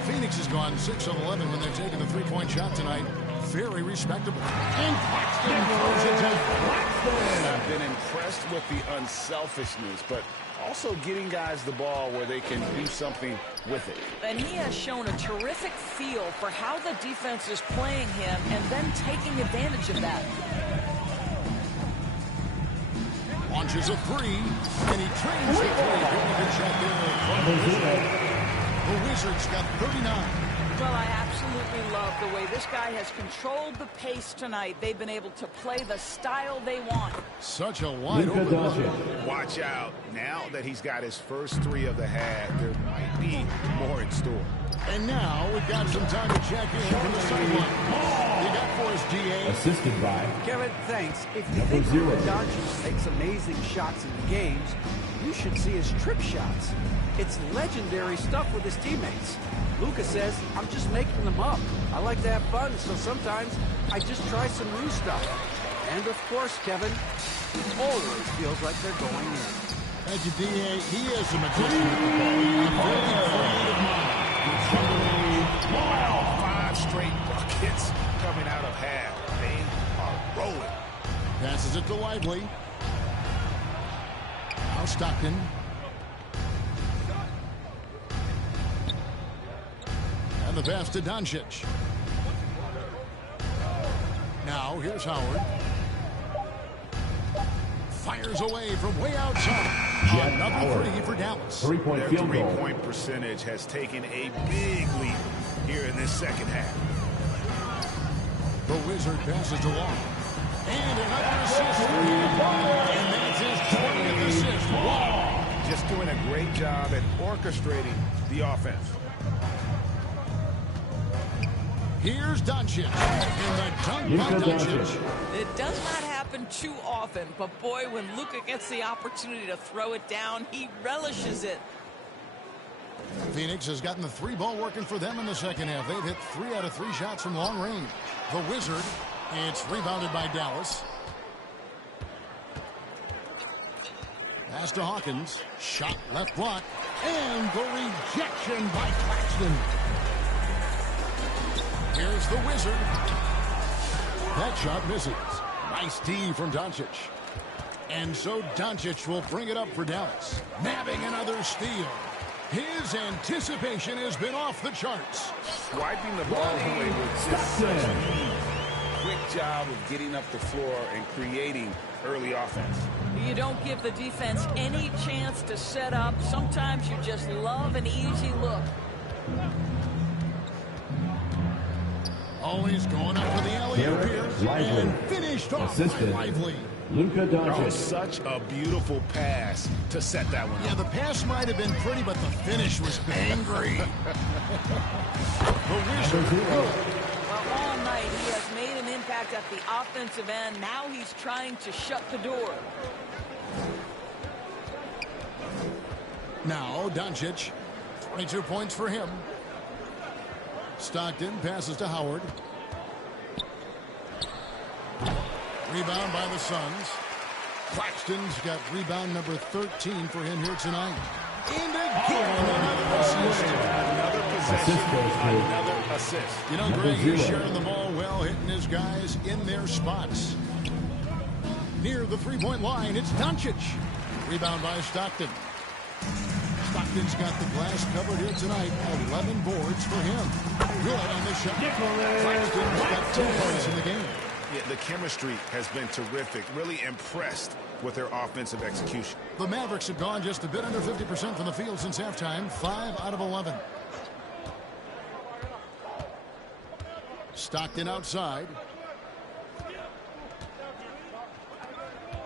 Phoenix has gone 6 of 11 when they're taking the three-point shot tonight. very respectable. And Claxton throws it to Claxton. I've been impressed with the unselfishness, but also getting guys the ball where they can do something with it. And he has shown a terrific feel for how the defense is playing him and then taking advantage of that. Launches a three, and he trains the three. Good shot there from the Wizards. The Wizards got 39. Well, I absolutely love the way this guy has controlled the pace tonight. They've been able to play the style they want. Such a wide open. Watch out. Now that he's got his first three of the half, there might be more in store. And now we've got some time to check in from the sideline. You got for us, GA. Assisted by Kevin, thanks. If you think Luka Doncic takes amazing shots in the games, you should see his trip shots. It's legendary stuff with his teammates. Luka says, I'm just making them up. I like to have fun, so sometimes I just try some new stuff. And of course, Kevin, it always feels like they're going in. Thank you, D.A. He is a magician with the ball. Very creative mind. Wow, 5 straight buckets coming out of half. They are rolling. Passes it to Lively. Now Stockton. And the pass to Doncic. Now here's Howard. Fires away from way outside. Another three for Dallas. Three-point field goal. Their three-point percentage has taken a big leap here in this second half. The Wizard passes to Wall. And another assist for him. And that's his 20th assist. Wall. Just doing a great job at orchestrating the offense. Here's Doncic. And the dunk by Doncic. It does not happen too often, but boy, when Luka gets the opportunity to throw it down, he relishes it. Phoenix has gotten the three ball working for them in the second half. They've hit 3 out of 3 shots from long range. The Wizard, it's rebounded by Dallas. Pass to Hawkins. Shot left block. And the rejection by Claxton. Here's the Wizard. That shot misses. Nice D from Doncic. And so Doncic will bring it up for Dallas. Nabbing another steal. His anticipation has been off the charts. Swiping the ball away with just such a quick job of getting up the floor and creating early offense. You don't give the defense any chance to set up. Sometimes you just love an easy look. Always going up for the alley-oop here. And finished off by Lively. Luka Doncic. Such a beautiful pass to set that one. Yeah, the pass might have been pretty, but the finish was angry. The Wizard. Well, all night he has made an impact at the offensive end. Now he's trying to shut the door. Now Doncic. 22 points for him. Stockton passes to Howard. Rebound by the Suns. Claxton's got rebound number 13 for him here tonight. And again, another assist. Another possession, another assist. You know, Greg, he's sharing the ball well, hitting his guys in their spots. Near the three-point line, it's Doncic. Rebound by Stockton. Stockton's got the glass covered here tonight. 11 boards for him. Good on the shot. Claxton's got 2 points in the game. Yeah, the chemistry has been terrific. Really impressed with their offensive execution. The Mavericks have gone just a bit under 50% from the field since halftime. 5 out of 11. Stockton outside.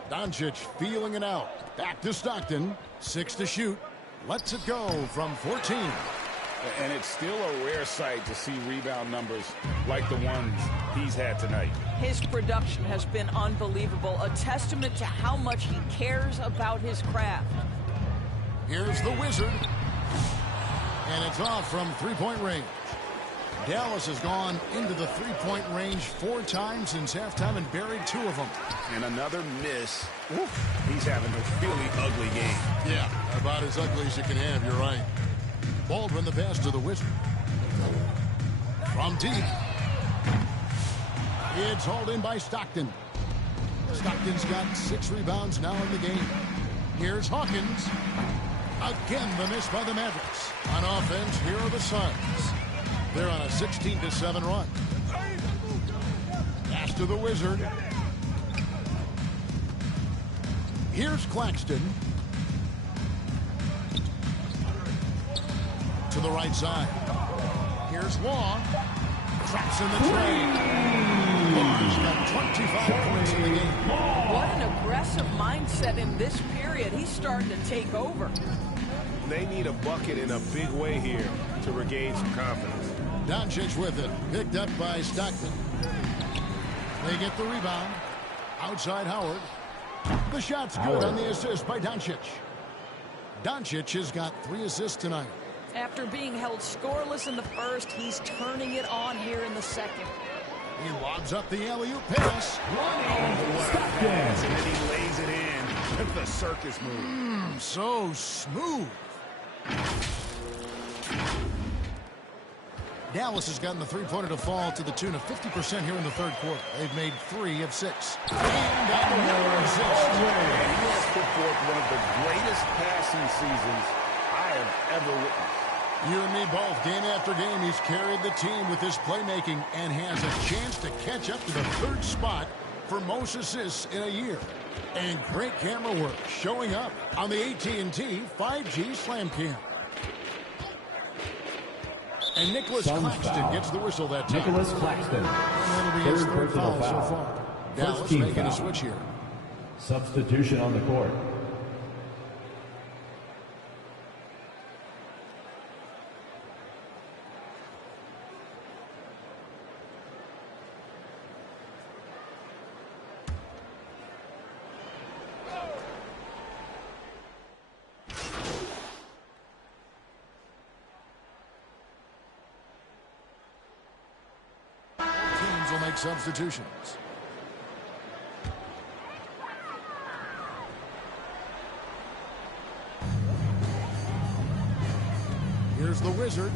Doncic feeling it out. Back to Stockton. 6 to shoot. Lets it go from 14. And it's still a rare sight to see rebound numbers like the ones he's had tonight. His production has been unbelievable, a testament to how much he cares about his craft. Here's the Wizard. And it's off from three-point range. Dallas has gone into the three-point range 4 times since halftime and buried 2 of them. And another miss. Oof. He's having a really ugly game. Yeah, about as ugly as you can have, you're right. Baldwin the pass to the Wizard. From deep. It's hauled in by Stockton. Stockton's got 6 rebounds now in the game. Here's Hawkins. Again, the miss by the Mavericks. On offense, here are the Suns. They're on a 16-7 run. Pass to the Wizard. Here's Claxton. To the right side. Here's Law. Traps in the trade. Law's got 25 points in the game. What an aggressive mindset in this period. He's starting to take over. They need a bucket in a big way here to regain some confidence. Doncic with it. Picked up by Stockton. They get the rebound. Outside Howard. The shot's good on the assist by Doncic. Doncic has got 3 assists tonight. After being held scoreless in the first, he's turning it on here in the second. He lobs up the alley-oop pass. And then he lays it in with the circus move. So smooth. Dallas has gotten the three-pointer to fall to the tune of 50% here in the third quarter. They've made 3 of 6. And another assist. And he has put forth one of the greatest passing seasons I have ever witnessed. You and me both. Game after game, he's carried the team with his playmaking and has a chance to catch up to the 3rd spot for most assists in a year. And great camera work showing up on the AT&T 5G Slam Cam. And Nicholas Claxton gets the whistle that time. Nicholas Claxton. And that'll be his 3rd foul so far. Dallas making a switch here. Substitution on the court. Substitutions. Here's the Wizard,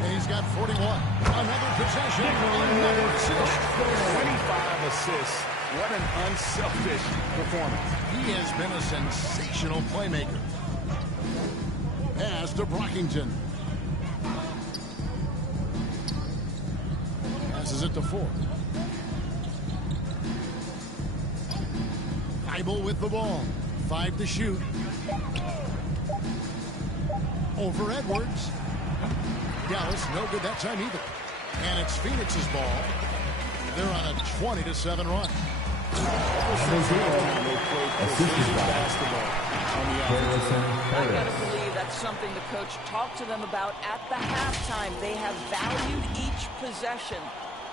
and he's got 41. Another possession, another assist. 25 assists. What an unselfish performance. He has been a sensational playmaker. Pass to Brockington. Passes it to Ford. Thibault with the ball. 5 to shoot. Over Edwards. Dallas, no good that time either. And it's Phoenix's ball. They're on a 20-7 run. I gotta believe that's something the coach talked to them about at the halftime. They have valued each possession.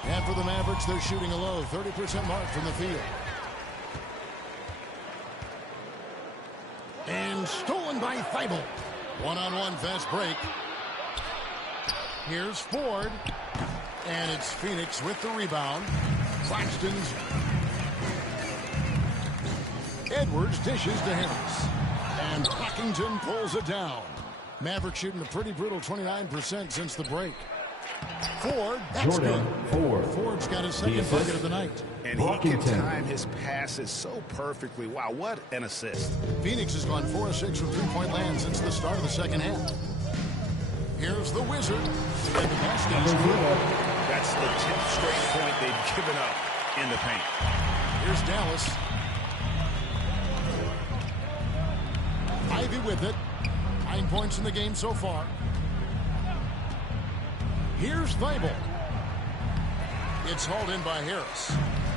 And for the Mavericks, they're shooting a low 30% mark from the field. And stolen by Thibault. One-on-one fast break. Here's Ford. And it's Phoenix with the rebound. Claxton's. Edwards dishes to Harris. And Brockington pulls it down. Maverick shooting a pretty brutal 29% since the break. Ford, that's Jordan good. Ford's got his 2nd bucket of the night. And he can time his passes so perfectly. Wow, what an assist. Phoenix has gone 4 of 6 from three-point land since the start of the second half. Here's the Wizard. And the basket is good. That's the 10th straight point they've given up in the paint. Here's Dallas. Ivy with it. 9 points in the game so far. Here's Thibault. It's hauled in by Harris.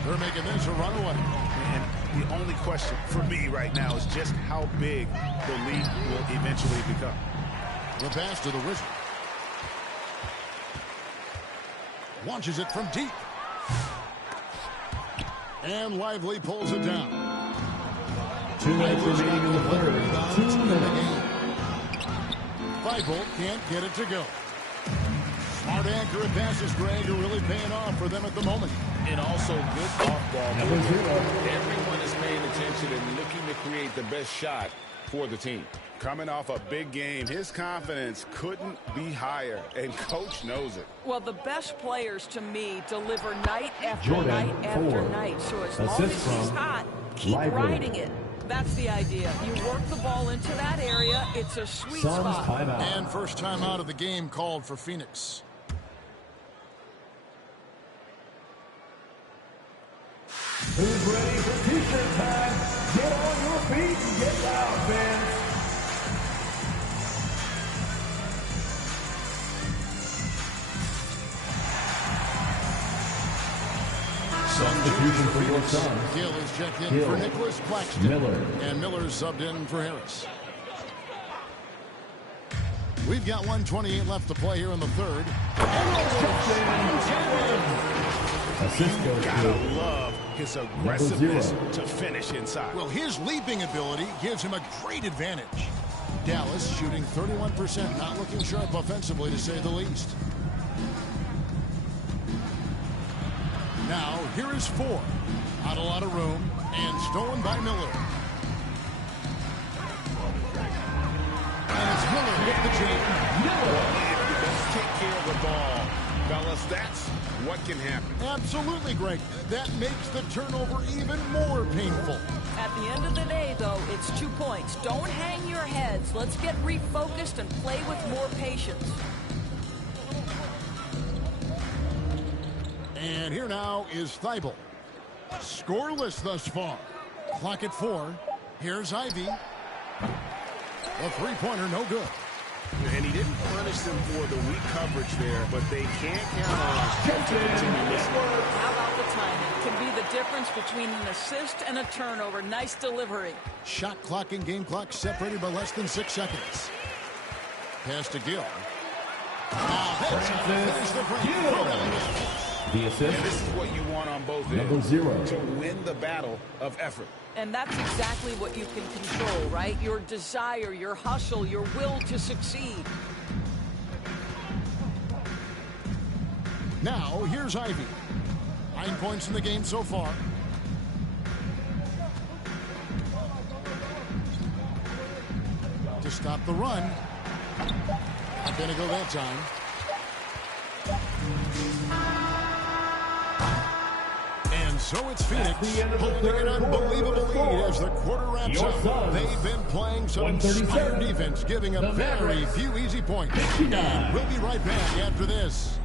They're making this a runaway. And the only question for me right now is just how big the lead will eventually become. The pass to the Wizard. Launches it from deep. And Lively pulls it down. 2 minutes remaining in the third. 2 minutes. Thibault can't get it to go. Smart accurate passes, Greg, are really paying off for them at the moment. And also good off-ball. Everyone is paying attention and looking to create the best shot for the team. Coming off a big game, his confidence couldn't be higher, and Coach knows it. Well, the best players, to me, deliver night after Jordan night after Ford. night. So as long Assist as he's from hot, keep Lively. riding it. That's the idea. You work the ball into that area. It's a sweet Suns spot. timeout. And first time out of the game called for Phoenix. Who's ready for t-shirt time? Get on your feet and get loud, fans. Substitution for your Suns. Gill is checked in Gill. for Nicholas Claxton. Miller. And Miller's subbed in for Harris. We've got 1:28 left to play here in the third. Assist goes Gotta to love his aggressiveness 0. to finish inside. Well, his leaping ability gives him a great advantage. Dallas shooting 31%, not looking sharp offensively to say the least. Now, here is 4. Not a lot of room, and stolen by Miller. And it's Miller with the jam. If you don't take care of the ball, fellas, that's what can happen. Absolutely, Greg. That makes the turnover even more painful. At the end of the day, though, it's 2 points. Don't hang your heads. Let's get refocused and play with more patience. And here now is Thibault. Scoreless thus far. Clock at 4. Here's Ivy. A three-pointer, no good. And he didn't punish them for the weak coverage there, but they can't count on him to continue this. How about the timing? Can be the difference between an assist and a turnover. Nice delivery. Shot clock and game clock separated by less than 6 seconds. Pass to Gill. Now that's how to finish the break. the assist. And this is what you want on both Number ends. 0. To win the battle of effort. And that's exactly what you can control, right? Your desire, your hustle, your will to succeed. Now, here's Ivy. 9 points in the game so far. To stop the run. Not going to go that time. And so it's Phoenix holding an unbelievable lead as the quarter wraps up. They've been playing some inspired defense, giving up very few easy points. We'll be right back after this.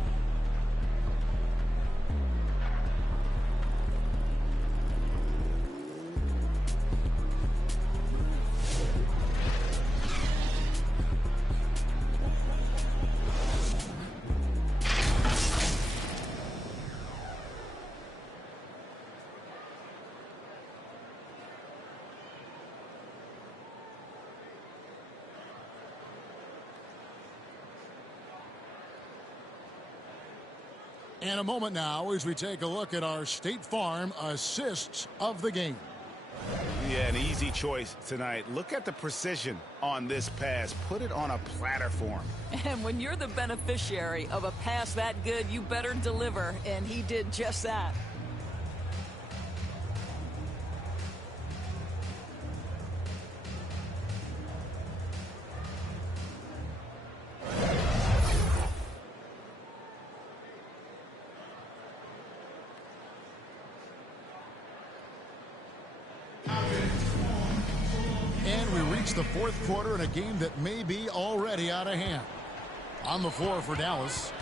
And a moment now as we take a look at our State Farm assists of the game. Yeah, an easy choice tonight. Look at the precision on this pass. Put it on a platter for him. And when you're the beneficiary of a pass that good, you better deliver. And he did just that. And we reach the fourth quarter in a game that may be already out of hand. On the floor for Dallas,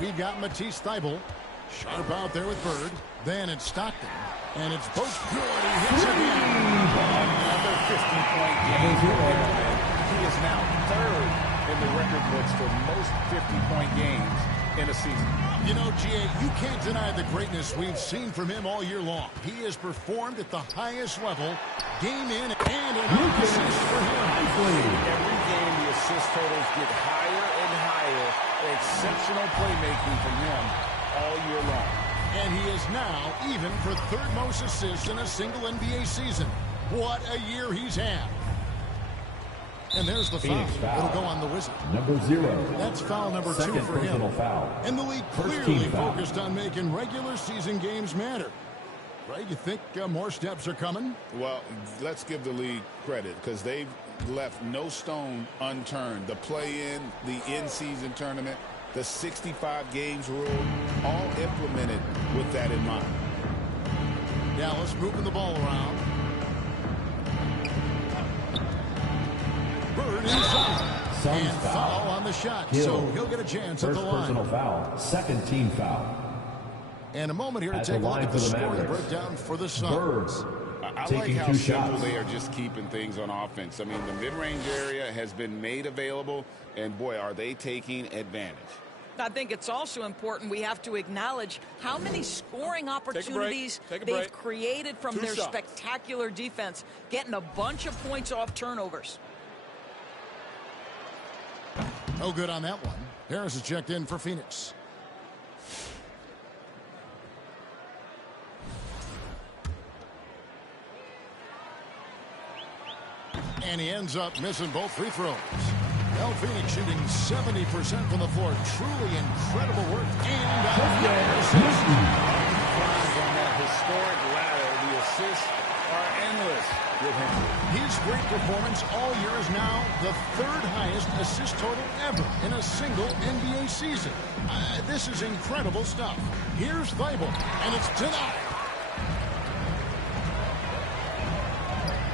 we've got Matisse Thybulle. Sharp out there with Bird. Then it's Stockton. And it's both good. He hits again. Another 50-point game. He is now third in the record books for most 50-point games in a season. You know, G.A., you can't deny the greatness we've seen from him all year long. He has performed at the highest level, game in and an assist for him. Every game, the assist totals get higher and higher. Exceptional playmaking from him all year long. And he is now even for third most assists in a single NBA season. What a year he's had. And there's the foul. It'll go on the Wizard. Number 0. That's foul number 2 Second for him. personal foul. And the league First clearly team foul. focused on making regular season games matter. Right? You think more steps are coming? Well, let's give the league credit because they've left no stone unturned. The play-in, the in-season tournament, the 65 games rule, all implemented with that in mind. Dallas moving the ball around. Bird inside. And foul on the shot, so he'll get a chance at the line. Personal foul, second team foul. And a moment here to take a look at the scoring breakdown for the Suns. I like how simple they are just keeping things on offense. I mean, the mid-range area has been made available, and boy, are they taking advantage. I think it's also important we have to acknowledge how many scoring opportunities they've created from their spectacular defense, getting a bunch of points off turnovers. No good on that one. Harris is checked in for Phoenix. And he ends up missing both free throws. Well, Phoenix shooting 70% from the floor. Truly incredible work. And on that historic ladder, the assists are endless with him. His great performance all year is now the third highest assist total ever in a single NBA season. This is incredible stuff. Here's Thibault, and it's denied.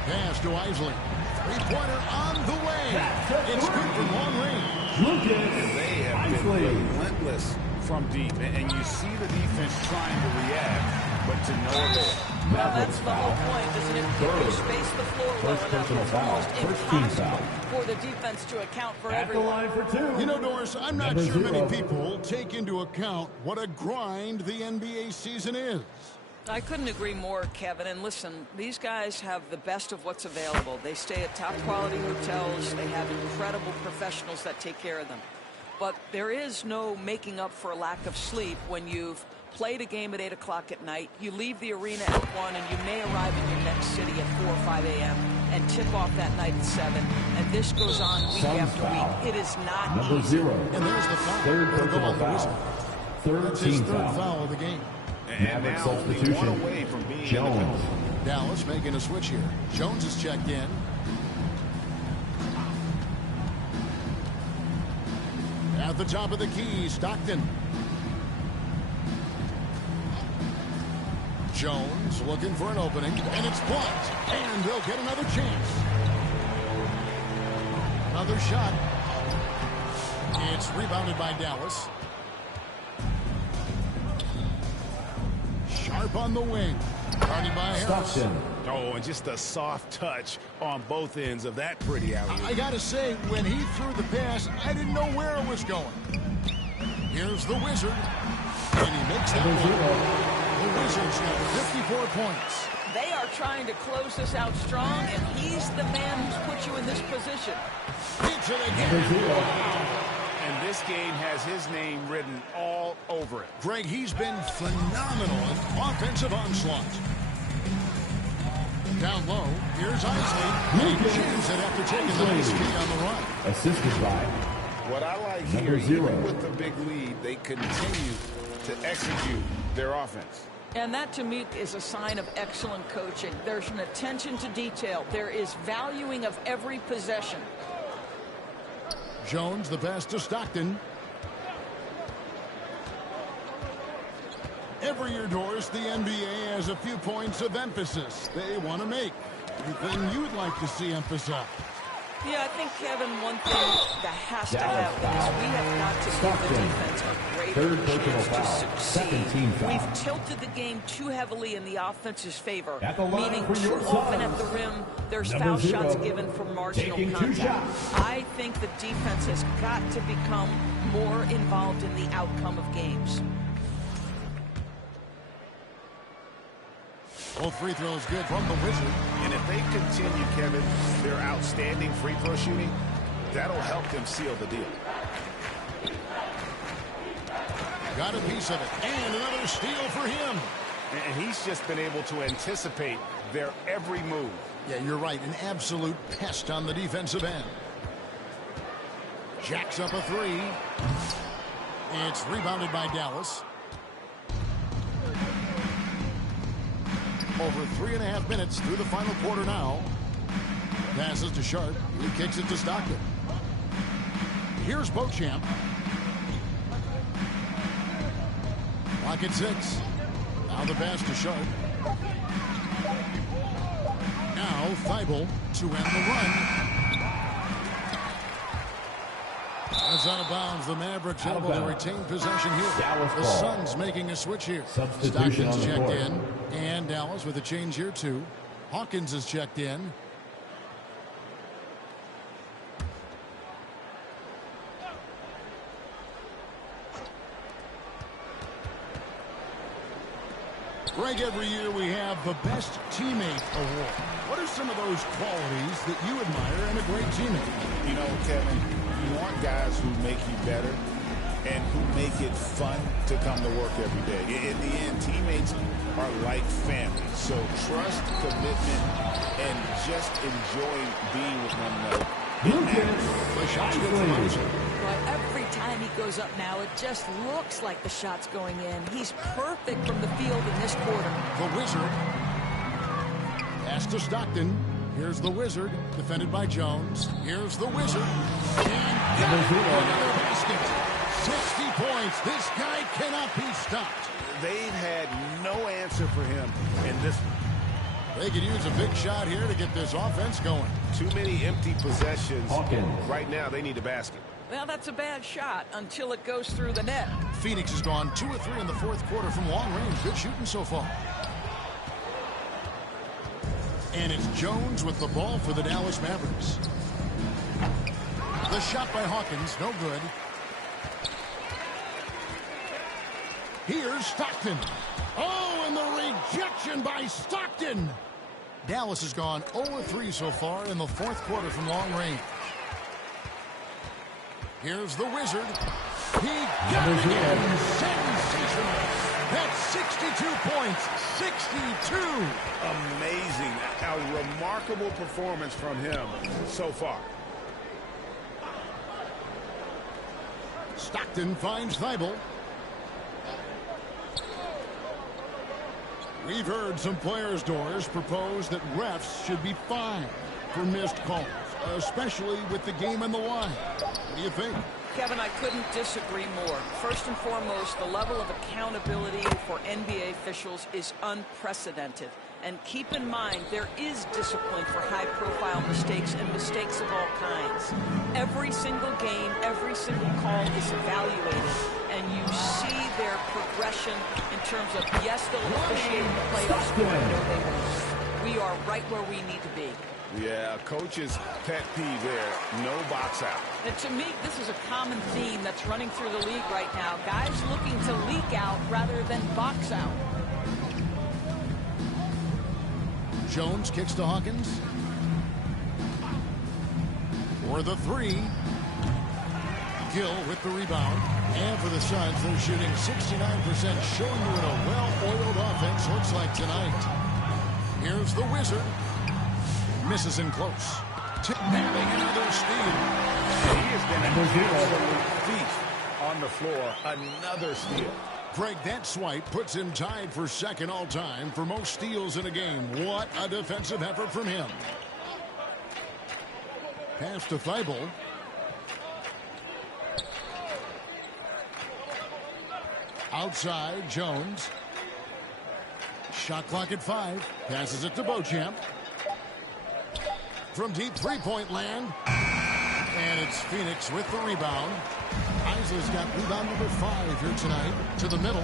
Pass to Isley. Three-pointer on the way. It's good from long range. They have been relentless from deep, and you see the defense trying to react, but to no avail. Well, that's the whole point, isn't it? If you space the floor well enough, it's almost impossible for the defense to account for everyone. You know, Doris, I'm not sure many people take into account what a grind the NBA season is. I couldn't agree more, Kevin. And listen, these guys have the best of what's available. They stay at top-quality hotels. They have incredible professionals that take care of them. But there is no making up for a lack of sleep when you've played a game at 8 o'clock at night. You leave the arena at 1, and you may arrive in your next city at 4 or 5 a.m. and tip off that night at 7. And this goes on week after week. It is not easy. And there's the foul. Third personal foul. That's his third foul of the game. And now substitution. away from being Jones. Dallas making a switch here. Jones is checked in. At the top of the key, Stockton. Jones looking for an opening, and it's blocked. And they'll get another chance. Another shot. It's rebounded by Dallas. Sharp on the wing. Guarded by Harris. Oh, and just a soft touch on both ends of that pretty alley. I gotta say, when he threw the pass, I didn't know where it was going. Here's the Wizard. And he makes that one. The Wizards have 54 points. They are trying to close this out strong, and he's the man who's put you in this position. Hits it again. And this game has his name written all over it. Greg, he's been phenomenal in offensive onslaught. Down low, here's Isley. He jams it after taking the nice feed on the run. Assisted by what I like here, even with the big lead, they continue to execute their offense. And that, to me, is a sign of excellent coaching. There's an attention to detail. There is valuing of every possession. Jones, the pass to Stockton. Every year, Doris, the NBA has a few points of emphasis they want to make. Anything you'd like to see emphasized? Yeah, I think, Kevin, one thing that has to happen is we have got to give the defense a greater chance to succeed. We've tilted the game too heavily in the offense's favor, meaning too often at the rim, there's foul shots given for marginal contact. I think the defense has got to become more involved in the outcome of games. Both free throws good from the Wizard. And if they continue, Kevin, their outstanding free throw shooting, that'll help them seal the deal. Got a piece of it. And another steal for him. And he's just been able to anticipate their every move. Yeah, you're right. An absolute pest on the defensive end. Jacks up a three. It's rebounded by Dallas. Over 3.5 minutes through the final quarter now. Passes to Sharp. He kicks it to Stockton. Here's Beauchamp. Clock at 6. Now the pass to Sharp. Now Thibault to end the run. That's out of bounds. The Mavericks able to retain possession here. The Suns making a switch here. Stockton's checked in. And Dallas with a change here too. Hawkins is checked in. Greg, every year we have the Best Teammate Award. What are some of those qualities that you admire in a great teammate? You know, Kevin, you want guys who make you better and who make it fun to come to work every day. In the end, teammates are like family. So trust, commitment, and just enjoying being with one another. The shot's good. But every time he goes up now, it just looks like the shot's going in. He's perfect from the field in this quarter. The Wizard. Pass to Stockton. Here's the Wizard, defended by Jones. Here's the Wizard. And another basket. 60 points. This guy cannot be stopped. They've had no answer for him in this one. They could use a big shot here to get this offense going. Too many empty possessions. Hawkins. Right now, they need a basket. Well, that's a bad shot until it goes through the net. Phoenix has gone 2 of 3 in the fourth quarter from long range. Good shooting so far. And it's Jones with the ball for the Dallas Mavericks. The shot by Hawkins, no good. Here's Stockton. Oh, and the rejection by Stockton. Dallas has gone 0-3 so far in the fourth quarter from long range. Here's the Wizard. He got it again. Sensational. That's 62 points. 62. Amazing. A remarkable performance from him so far. Stockton finds Thibault. We've heard some players' doors propose that refs should be fined for missed calls, especially with the game on the line. What do you think? Kevin, I couldn't disagree more. First and foremost, the level of accountability for NBA officials is unprecedented. And keep in mind, there is discipline for high-profile mistakes and mistakes of all kinds. Every single game, every single call is evaluated, and you see their progression in terms of, yes, they'll officiate in the playoffs, but I know they won't. We are right where we need to be. Yeah, coach's pet peeve there, no box out. And to me, this is a common theme that's running through the league right now. Guys looking to leak out rather than box out. Jones kicks to Hawkins. For the three. Gill with the rebound. And for the Suns, they're shooting 69%, showing you what a well-oiled offense looks like tonight. Here's the Wizard. Misses in close. Nabbing another steal. He has been an absolute thief on the floor. Another steal. Greg, that swipe puts him tied for second all-time for most steals in a game. What a defensive effort from him. Pass to Thibault. Outside, Jones. Shot clock at 5. Passes it to Beauchamp. From deep three-point land. And it's Phoenix with the rebound. Isley's got rebound number 5 here tonight. To the middle.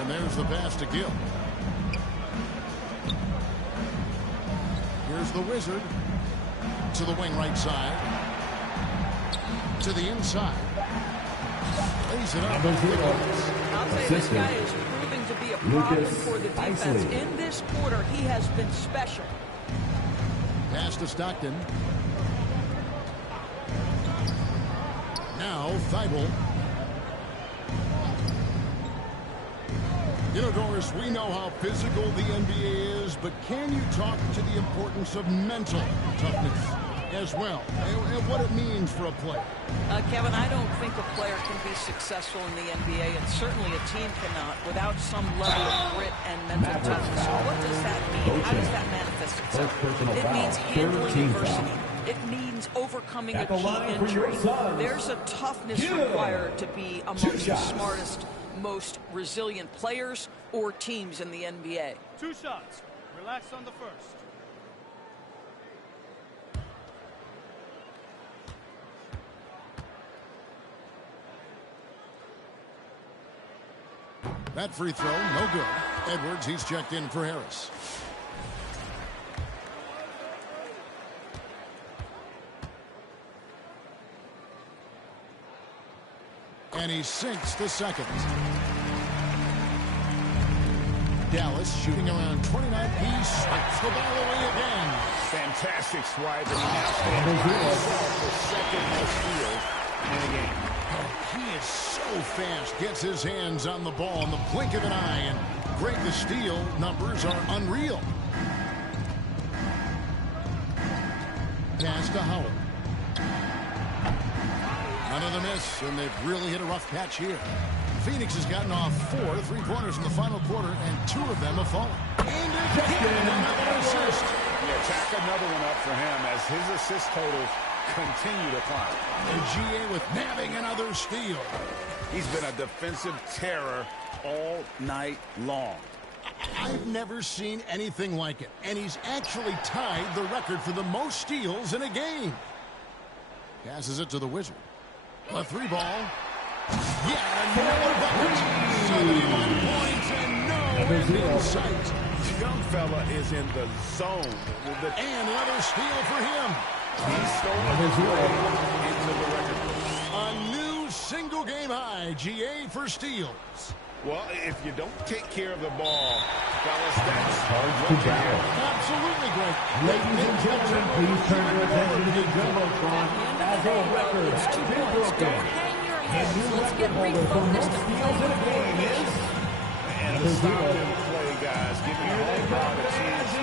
And there's the pass to Gill. Here's the Wizard. To the wing right side. To the inside. Lays it up. I'll say this guy is proving to be a problem for the defense. In this quarter, he has been special. Pass to Stockton. Now Thibault. You know, Doris, we know how physical the NBA is, but can you talk to the importance of mental toughness? as well, and what it means for a player. Kevin, I don't think a player can be successful in the NBA, and certainly a team cannot, without some level of grit and mental toughness. So what does that mean? How does that manifest itself? It means handling adversity. It means overcoming a key injury. There's a toughness required to be amongst the smartest, most resilient players or teams in the NBA. 2 shots. Relax on the first. That free throw, no good. Edwards, he's checked in for Harris. And he sinks the second. Dallas shooting around 29. He swipes the ball away again. Fantastic swipe. And he now stands by himself for second most steals in the game. He is so fast. Gets his hands on the ball in the blink of an eye. And Greg, the steal numbers are unreal. Pass to Howard. Another miss, and they've really hit a rough patch here. Phoenix has gotten off 4 3-pointers in the final quarter, and 2 of them have fallen. And another assist. Yeah, tack another one up for him as his assist totals continue to climb. And GA with nabbing another steal. He's been a defensive terror all night long. I've never seen anything like it, and he's actually tied the record for the most steals in a game. Passes it to the Wizard. A 3-ball. Yeah, another bucket. 71 points and no end in sight. Young fella is in the zone. And another steal for him. He's stolen his way into the record book. A new single-game high, GA for steals. Well, if you don't take care of the ball, fellas, that's hard to battle. Absolutely great. Ladies and gentlemen, please turn your attention to the Jumbotron as a record has been broken. The new record holder for most steals in a game is number 0. Play, guys. Give me a crowd a chance to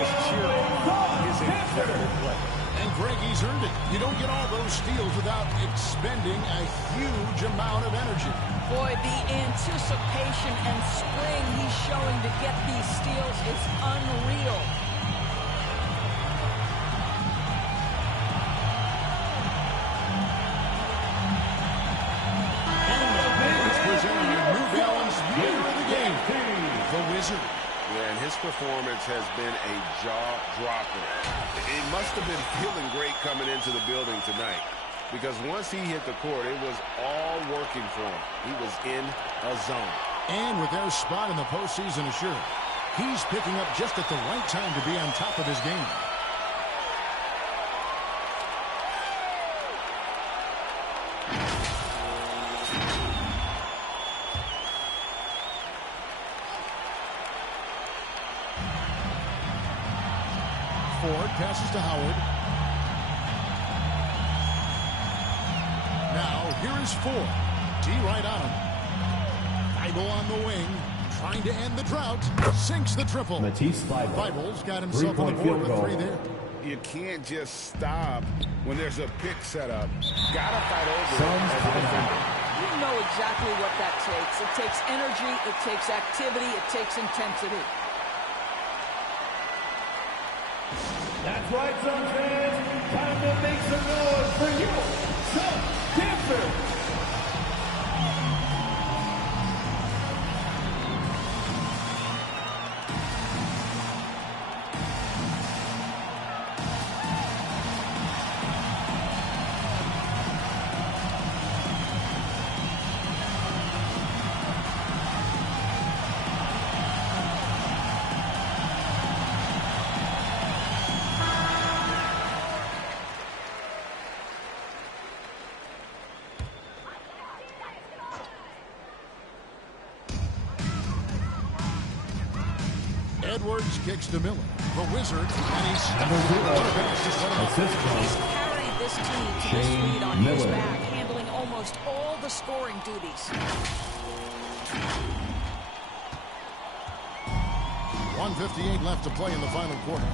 just cheer on his incredible play. And Greg, he's earned it. You don't get all those steals without expending a huge amount of energy. Boy, the anticipation and spring he's showing to get these steals is unreal. Yeah, and his performance has been a jaw-dropper. It must have been feeling great coming into the building tonight because once he hit the court, it was all working for him. He was in a zone. And with their spot in the postseason assured, he's picking up just at the right time to be on top of his game. Ford passes to Howard. Now, here is Ford. D right on him. Thybulle on the wing, trying to end the drought. Sinks the triple. Matisse Thybulle. Thybulle's got himself on the board with 3 there. You can't just stop when there's a pick set up. Gotta fight over it. You know exactly what that takes. It takes energy, it takes activity, it takes intensity. That's right, Suns fans. Time to make some noise for you, Suns Dancers. Edwards kicks to Miller. The Wizard, and he's carried this team to this lead on his back, handling almost all the scoring duties. 1:58 left to play in the final quarter.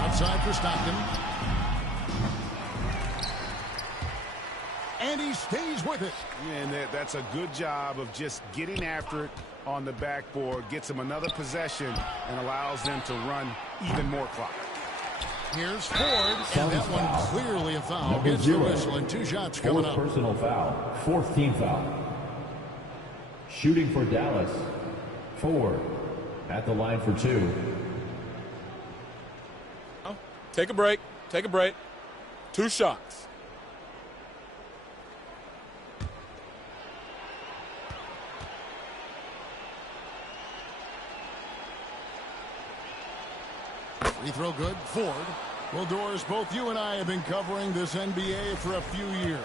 Outside for Stockton. And he stays with it. And that's a good job of just getting after it on the backboard. Gets him another possession and allows them to run even more clock. Here's Ford, and that one clearly a foul. Gets the whistle and 2 shots coming up. Personal foul. 4th team foul. Shooting for Dallas. Ford at the line for 2. Take a break. Take a break. 2 shots. Free throw good. Ford. Well, Doris, both you and I have been covering this NBA for a few years.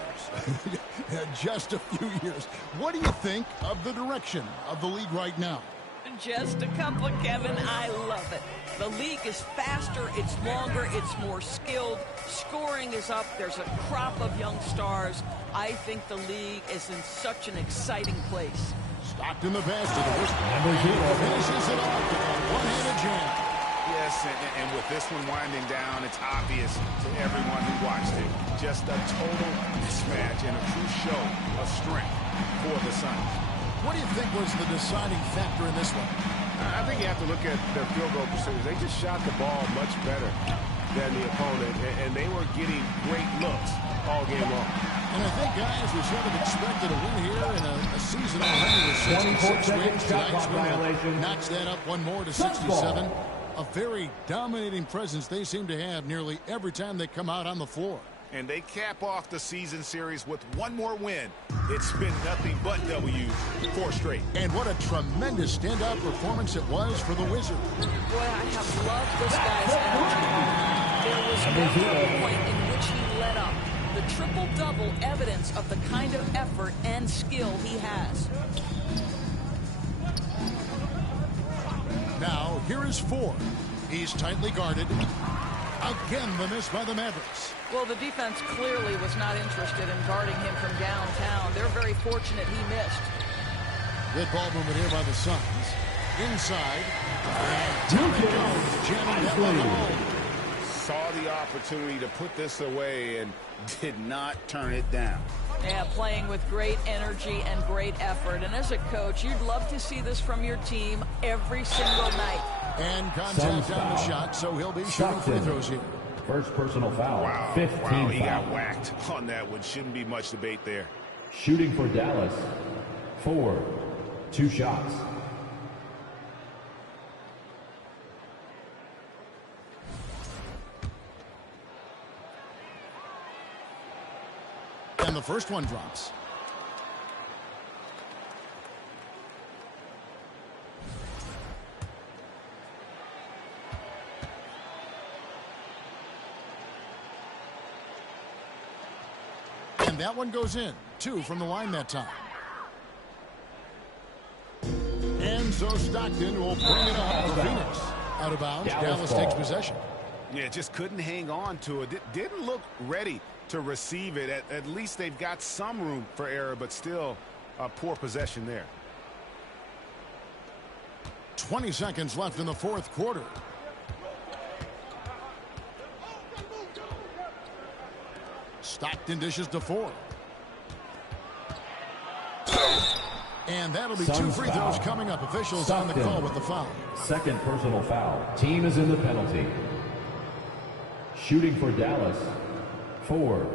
Just a few years. What do you think of the direction of the league right now? Just a couple, Kevin. I love it. The league is faster, it's longer, it's more skilled. Scoring is up. There's a crop of young stars. I think the league is in such an exciting place. Stockton the pass to the wrist. Finishes it off with a one-handed jam. Yes, and with this one winding down, it's obvious to everyone who watched it. Just a total mismatch and a true show of strength for the Suns. What do you think was the deciding factor in this one? I think you have to look at their field goal percentage. They just shot the ball much better than the opponent, and they were getting great looks all game long. And I think, guys, we sort of expected a win here in a season already with 66 wins. Tonight's win knocks that up one more to 67. A very dominating presence they seem to have nearly every time they come out on the floor. And they cap off the season series with one more win. It's been nothing but W's, 4 straight. And what a tremendous standout performance it was for the Wizards. Boy, I have loved this guy's energy. There was never a point in which he let up. The triple-double evidence of the kind of effort and skill he has. Now, here is Ford. He's tightly guarded. Again, the miss by the Mavericks. Well, the defense clearly was not interested in guarding him from downtown. They're very fortunate he missed. Good ball movement here by the Suns. Inside. And Tommy Jones jamming that one home. Saw the opportunity to put this away and did not turn it down. Yeah, playing with great energy and great effort. And as a coach, you'd love to see this from your team every single night. And contact on the shot, so he'll be shooting free throws here. First personal foul. Wow, 15 wow, he foul. got whacked on that one. Shouldn't be much debate there. Shooting for Dallas. Ford. 2 shots. And the first one drops. And that one goes in. 2 from the line that time. And so Stockton will bring it up for Phoenix. Out of bounds. Dallas takes possession. Yeah, just couldn't hang on to it. Didn't look ready to receive it. At least they've got some room for error, but still a poor possession there. 20 seconds left in the fourth quarter. Stockton dishes to Ford. And that'll be 2 free throws coming up. Officials on the call with the foul. Second personal foul. Team is in the penalty. Shooting for Dallas. Ford.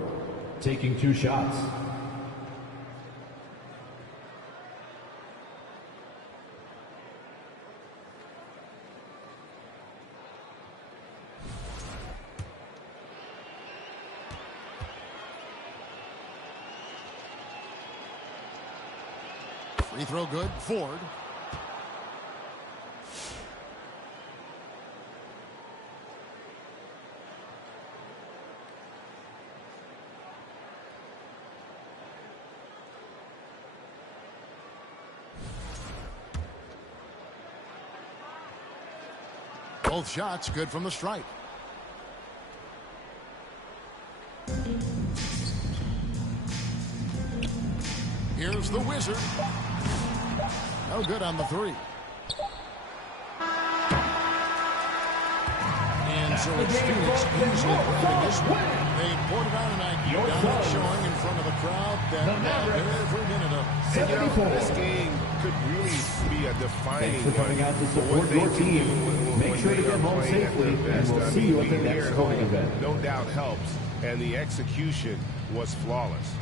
Taking 2 shots. Free throw good. Ford. Both shots good from the stripe. Here's the Wizard. No good on the 3. And So it's Phoenix easily grabbing this one. They poured it on tonight. Dominant showing in front of a crowd that every minute of. This game could really be a defining for coming out to support your team. Make sure to get home safely, and we'll see you at the next sporting event. No doubt helps, and the execution was flawless.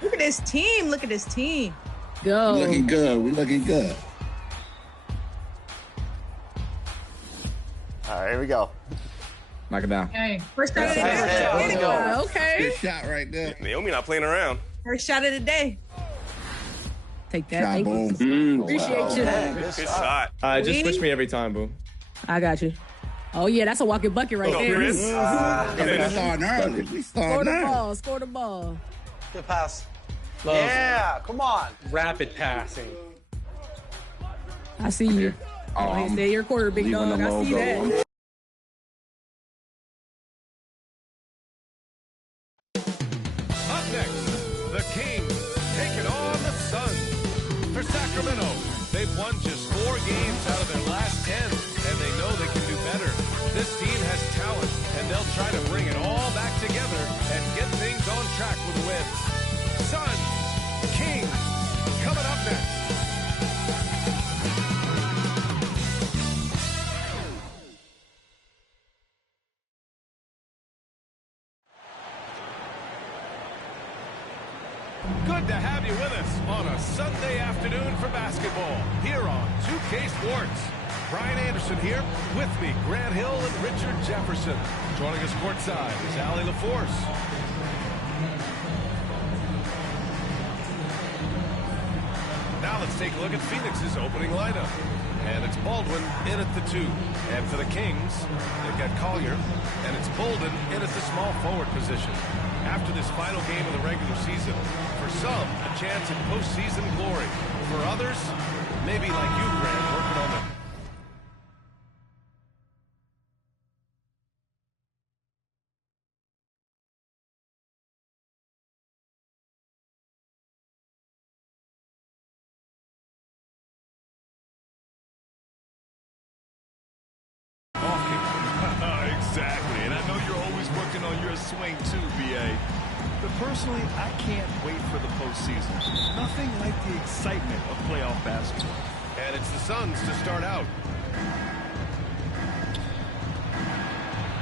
Look at this team. Look at this team. Go. We looking good. We looking good. All right, here we go. Knock it down. Okay. First shot of the day. Okay. Good shot right there. Naomi not playing around. First shot of the day. Take that. Shot, Thank boom. you. Appreciate you. Good shot. Just switch me every time, Boom. I got you. Oh, yeah, that's a walking bucket right there. We starting early. We Score starting the early. ball. Score the ball. Good pass. Love. Yeah, come on. Rapid passing. I see you. I say your quarter, big dog. I see that. Up next, the Kings taking on the Suns. For Sacramento, they've won just 4 games out of their last 10, and they know they can do better. This team has talent, and they'll try to bring it all back together and get things on track with a win. Suns, Kings, coming up next. Good to have you with us on a Sunday afternoon for basketball here on 2K Sports. Brian Anderson here, with me, Grant Hill and Richard Jefferson. Joining us courtside is Allie LaForce. Now let's take a look at Phoenix's opening lineup. And it's Baldwin in at the 2. And for the Kings, they've got Collier, and it's Bolden in at the small forward position. After this final game of the regular season, for some, a chance at postseason glory. For others, maybe like you, Grant, working on the... Exactly, and I know you're always working on your swing too, B.A. But personally, I can't wait for the postseason. Nothing like the excitement of playoff basketball. And it's the Suns to start out.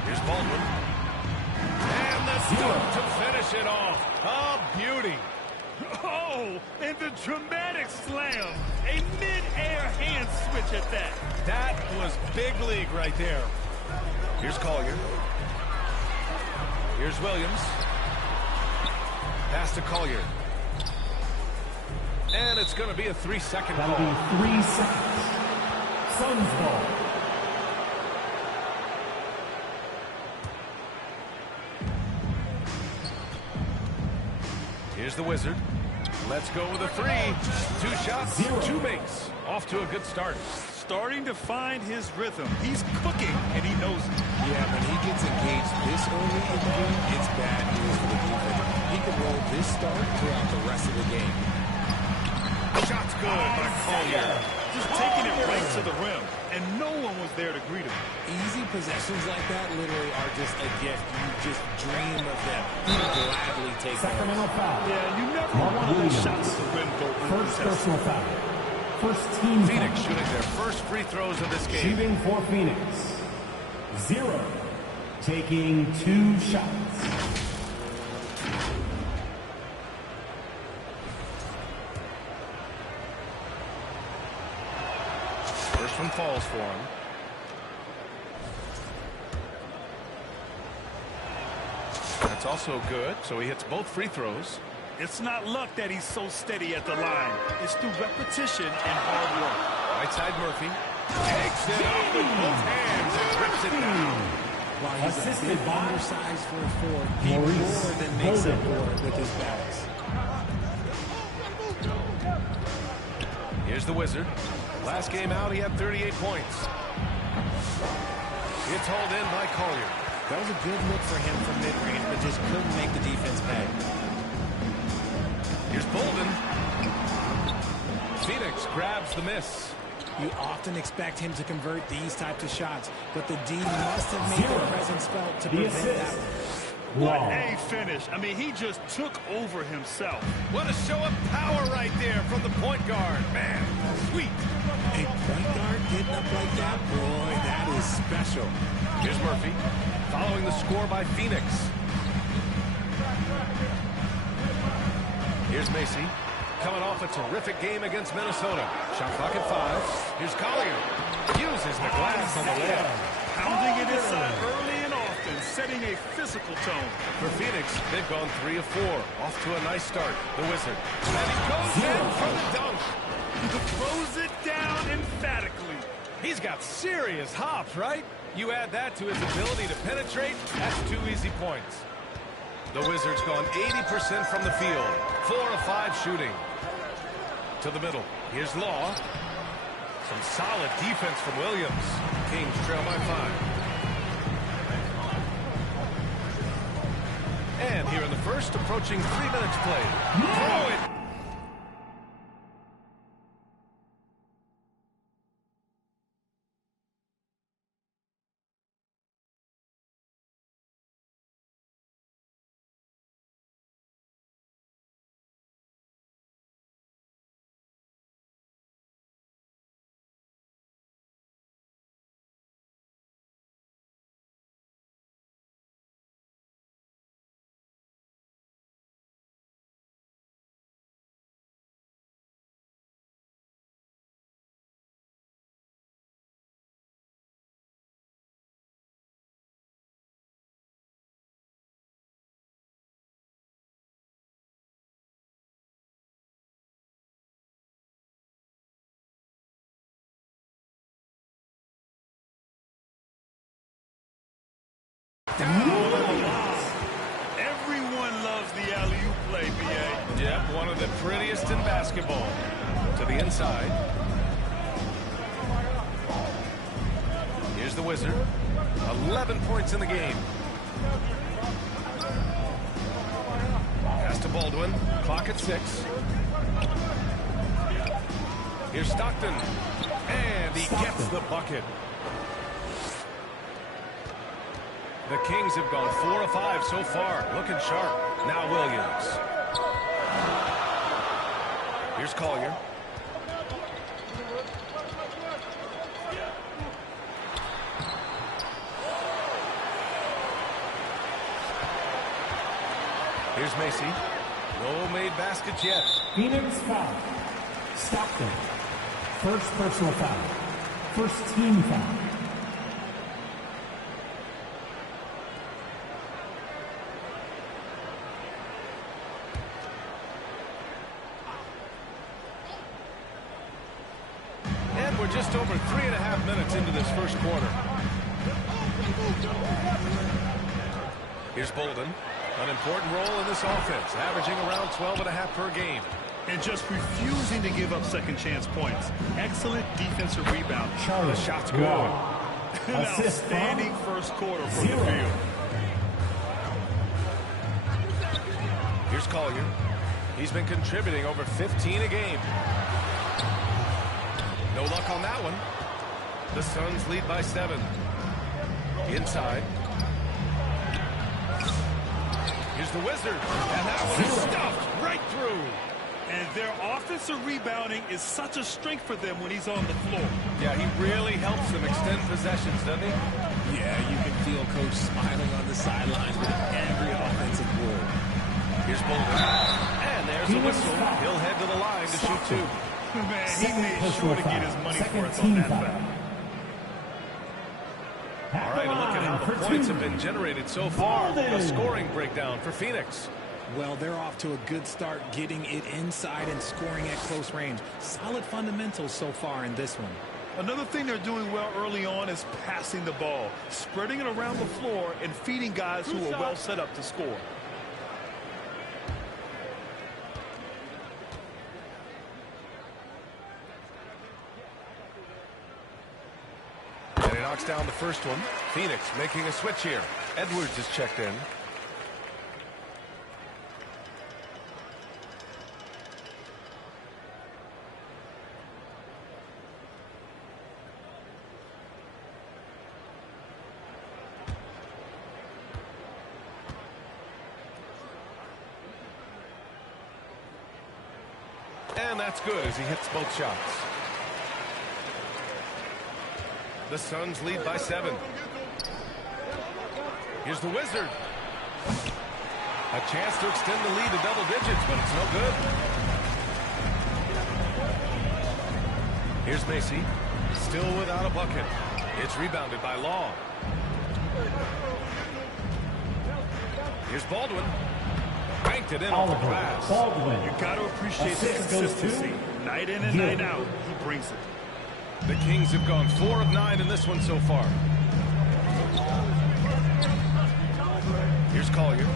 Here's Baldwin. And the stop to finish it off. A beauty. Oh, and the dramatic slam. A mid-air hand switch at that. That was big league right there. Here's Collier. Here's Williams. Pass to Collier. And it's going to be a 3-second call. That'll be 3 seconds. Suns ball. Here's the Wizard. Let's go with a 3. 2 shots, 2 makes. Off to a good start. Starting to find his rhythm. He's cooking, and he knows it. Yeah, when he gets engaged this early in the game, it's bad news for the defense. He can roll this start throughout the rest of the game. Shot's good by Collier. Just taking it right to the rim, and no one was there to greet him. Easy possessions like that literally are just a gift. You just dream of them. You gladly take them. Sacramento foul. Yeah, you never want to let shots at the rim go First personal foul. First team Phoenix foul. shooting their first free throws of this game. Shooting for Phoenix. 0. Taking 2 shots. First one falls for him. That's also good, so he hits both free throws. It's not luck that he's so steady at the line. It's through repetition and hard work. Right side Murphy. Takes it up with both hands and rips it down. While he's a bit undersized for a 4, he more than makes up for it with his balance. Here's the Wizard. Last game out, he had 38 points. It's hauled in by Collier. That was a good look for him from mid-range, but just couldn't make the defense pay. Here's Bolden. Phoenix grabs the miss. You often expect him to convert these types of shots, but the D must have made their presence felt to prevent that. What a finish. I mean, he just took over himself. What a show of power right there from the point guard. Man, sweet. A point guard getting up like that, boy, that is special. Here's Murphy, following the score by Phoenix. Here's Macy, coming off a terrific game against Minnesota. Shot clock at 5. Here's Collier. Uses the glass on the layup. Pounding it inside early and often, setting a physical tone. For Phoenix, they've gone 3 of 4. Off to a nice start. The Wizard. And he goes in for the dunk. Throws it down emphatically. He's got serious hops, right? You add that to his ability to penetrate, that's 2 easy points. The Wizards gone 80% from the field. 4 of 5 shooting. To the middle. Here's Law. Some solid defense from Williams. Kings trail by 5. And here in the first, approaching 3 minutes played. Throw it. Everyone loves the alley-oop play, B.A. Yep, one of the prettiest in basketball. To the inside. Here's the Wizard. 11 points in the game. Pass to Baldwin. Clock at 6. Here's Stockton. And he gets the bucket. The Kings have gone 4 of 5 so far. Looking sharp. Now Williams. Here's Collier. Here's Macy. No made baskets yet. Phoenix foul. Stockton. First personal foul. First team foul. We're just over 3.5 minutes into this first quarter. Here's Bolden. An important role in this offense, averaging around 12.5 per game. And just refusing to give up second chance points. Excellent defensive rebound. The shot's good. An outstanding first quarter from the field. Here's Collier. He's been contributing over 15 a game. No luck on that one. The Suns lead by 7. Inside. Here's the Wizard. And that one is stuffed right through. And their offensive rebounding is such a strength for them when he's on the floor. Yeah, he really helps them extend possessions, doesn't he? Yeah, you can feel Coach smiling on the sidelines with every offensive board. Here's Bolden. And there's the whistle. He'll head to the line to shoot 2. Man, he made sure to get his money's worth on that foul. All right, a look at how the points have been generated so far. A scoring breakdown for Phoenix. Well, they're off to a good start getting it inside and scoring at close range. Solid fundamentals so far in this one. Another thing they're doing well early on is passing the ball, spreading it around the floor and feeding guys who are well set up to score. And he knocks down the first one. Phoenix making a switch here. Edwards is checked in. And that's good as he hits both shots. The Suns lead by 7. Here's the Wizard. A chance to extend the lead to double digits, but it's no good. Here's Macy. Still without a bucket. It's rebounded by Law. Here's Baldwin. Banked it in off the glass. You got to appreciate the consistency. Night in and night out, he brings it. The Kings have gone 4 of 9 in this one so far. Here's Collier.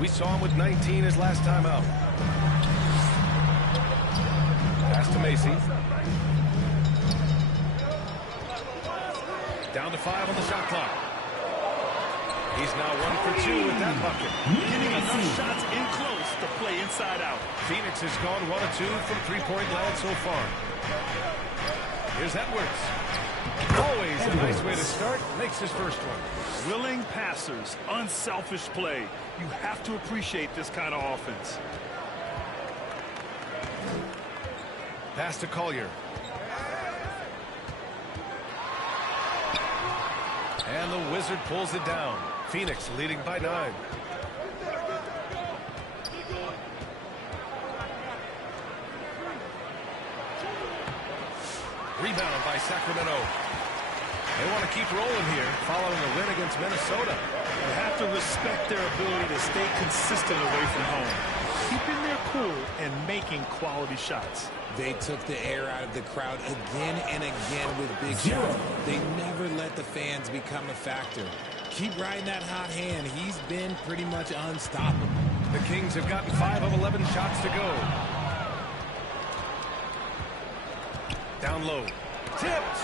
We saw him with 19 his last time out. Pass to Macy. Down to 5 on the shot clock. He's now 1 for 2 with that bucket. Getting enough shots in close to play inside out. Phoenix has gone 1 of 2 from three-point land so far. Here's Edwards. Always a nice way to start. Makes his first one. Willing passers, unselfish play. You have to appreciate this kind of offense. Pass to Collier. And the Wizard pulls it down. Phoenix leading by 9. Rebound by Sacramento. They want to keep rolling here following a win against Minnesota. You have to respect their ability to stay consistent away from home. Keeping their cool and making quality shots. They took the air out of the crowd again and again with big shots. They never let the fans become a factor. Keep riding that hot hand. He's been pretty much unstoppable. The Kings have gotten 5 of 11 shots to go. Down low. Tipped.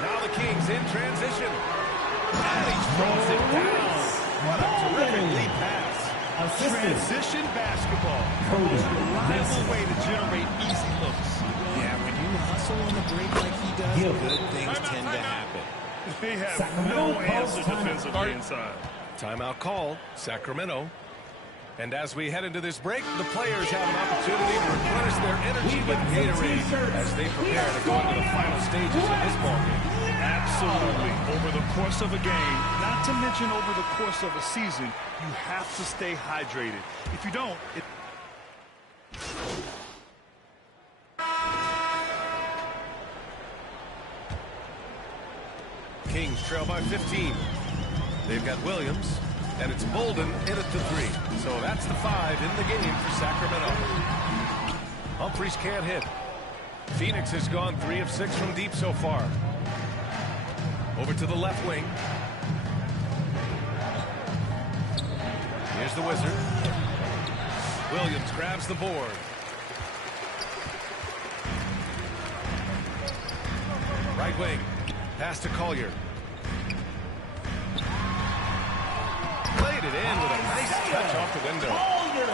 Now the Kings in transition. And he throws it down. What a terrific lead pass. Transition basketball. The most reliable way to generate easy looks. Yeah, when you hustle on the break like he does, good things tend to happen. They have no answer defensively inside. Timeout call, Sacramento. And as we head into this break, the players have an opportunity to replenish their energy with Gatorade as they prepare to go into the final stages of this ballgame. Absolutely. Over the course of a game, not to mention over the course of a season, you have to stay hydrated. If you don't, it... Kings trail by 15. They've got Williams, and it's Bolden in at the 3. So that's the 5 in the game for Sacramento. Humphries can't hit. Phoenix has gone 3 of 6 from deep so far. Over to the left wing. Here's the Wizard. Williams grabs the board. Right wing. Pass to Collier. Played it in with a nice touch off the window.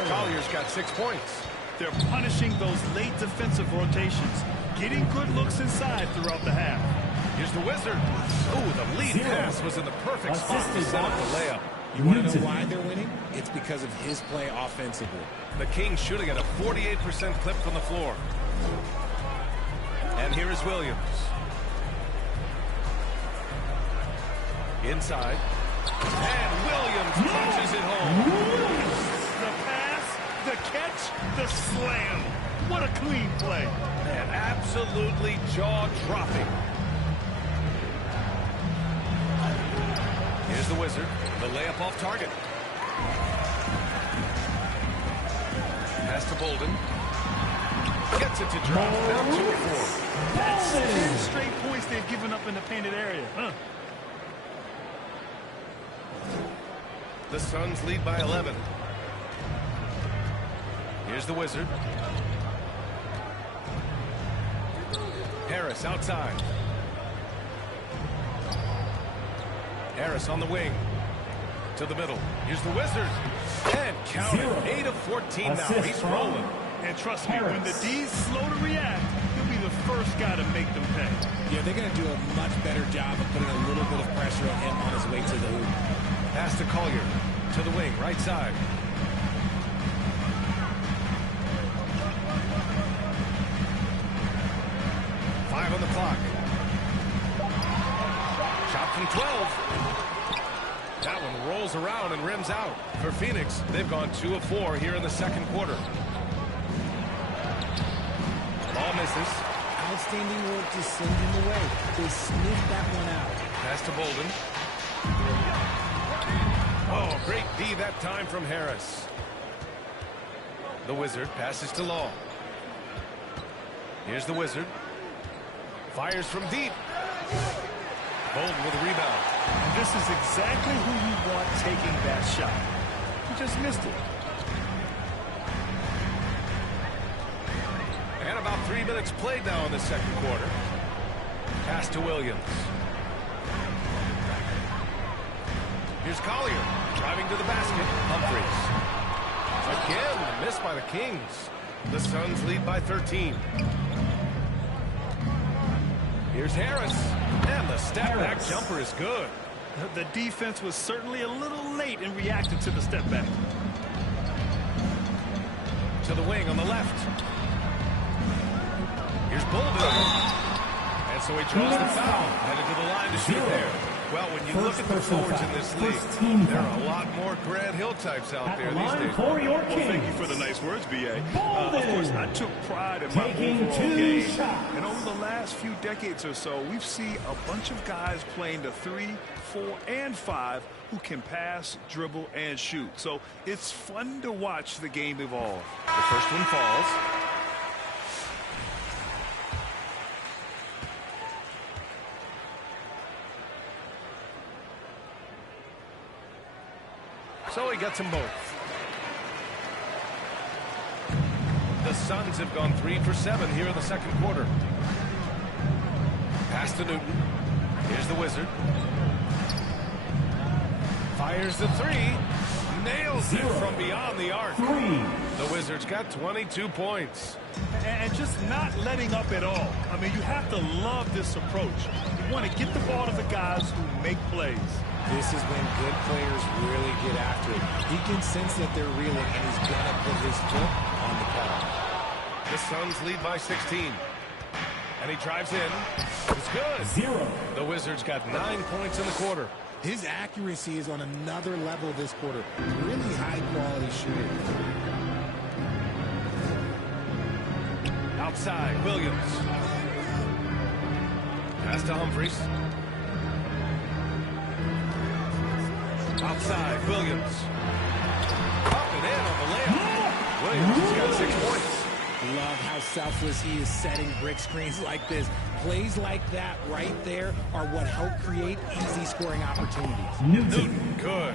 Collier's got 6 points. They're punishing those late defensive rotations, getting good looks inside throughout the half. Here's the Wizard. Ooh, the lead pass was in the perfect spot to set up the layup. You want to know why they're winning? It's because of his play offensively. The Kings shooting at a 48% clip from the floor. And here is Williams. Inside. And Williams punches it home. The pass, the catch, the slam. What a clean play. Man, absolutely jaw-dropping. Here's the Wizard. The layup off target. Pass to Bolden. Gets it to drop. Now 2 of 4. That's 10 straight points they've given up in the painted area. The Suns lead by 11. Here's the Wizard. Harris outside. Harris on the wing. To the middle. Here's the Wizard. And count it. 8 of 14 now. He's rolling. And trust me, when the D's slow to react, he'll be the first guy to make them pay. Yeah, they're going to do a much better job of putting a little bit of pressure on him on his way to the hoop. Pass to Collier. To the wing, right side. Five on the clock. Shot from 12. That one rolls around and rims out. For Phoenix, they've gone 2 of 4 here in the second quarter. Ball misses. Outstanding work to send him away. They sniffed that one out. Pass to Bolden. Oh, great D that time from Harris. The Wizard passes to Law. Here's the Wizard. Fires from deep. Bolden with a rebound. And this is exactly who you want taking that shot. He just missed it. And about 3 minutes played now in the second quarter. Pass to Williams. Here's Collier driving to the basket. Humphries. Again, missed by the Kings. The Suns lead by 13. Here's Harris. And the step-back jumper is good. The defense was certainly a little late in reacting to the step-back. To the wing on the left. Here's Bolden. And so he draws the foul. Headed to the line to shoot there. Well, when you look at the forwards in this league, there are a lot more Grant Hill types out there these days. Well, thank you for the nice words, B.A. Of course, I took pride in my overall game. And over the last few decades or so, we've seen a bunch of guys playing the 3, 4, and 5 who can pass, dribble, and shoot. So it's fun to watch the game evolve. The first one falls. So he gets them both. The Suns have gone 3 for 7 here in the second quarter. Pass to Newton. Here's the Wizard. Fires the 3. Nails it from beyond the arc. The Wizards got 22 points. And just not letting up at all. I mean, you have to love this approach. You want to get the ball to the guys who make plays. This is when good players really get after it. He can sense that they're reeling, and he's going to put his foot on the pedal. The Suns lead by 16. And he drives in. It's good. 0. The Wizards got 9 points in the quarter. His accuracy is on another level this quarter. Really high-quality shooting. Outside, Williams. Pass to Humphries. Outside, Williams. Up and in on the layup. Williams has got 6 points. Love how selfless he is setting brick screens like this. Plays like that right there are what help create easy scoring opportunities. Newton, good.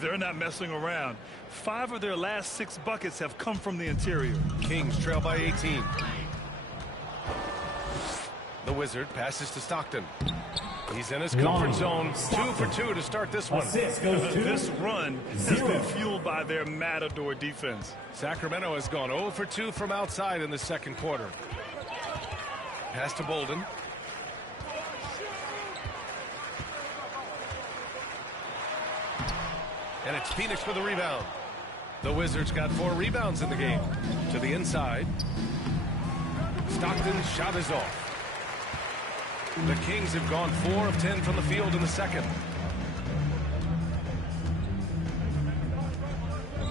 They're not messing around. 5 of their last 6 buckets have come from the interior. Kings trail by 18. The Wizard passes to Stockton. He's in his comfort zone. 2 for 2 to start this one. This run has been fueled by their Matador defense. Sacramento has gone 0 for 2 from outside in the second quarter. Pass to Bolden. And it's Phoenix for the rebound. The Wizards got 4 rebounds in the game. To the inside. Stockton's shot is off. The Kings have gone 4 of 10 from the field in the second.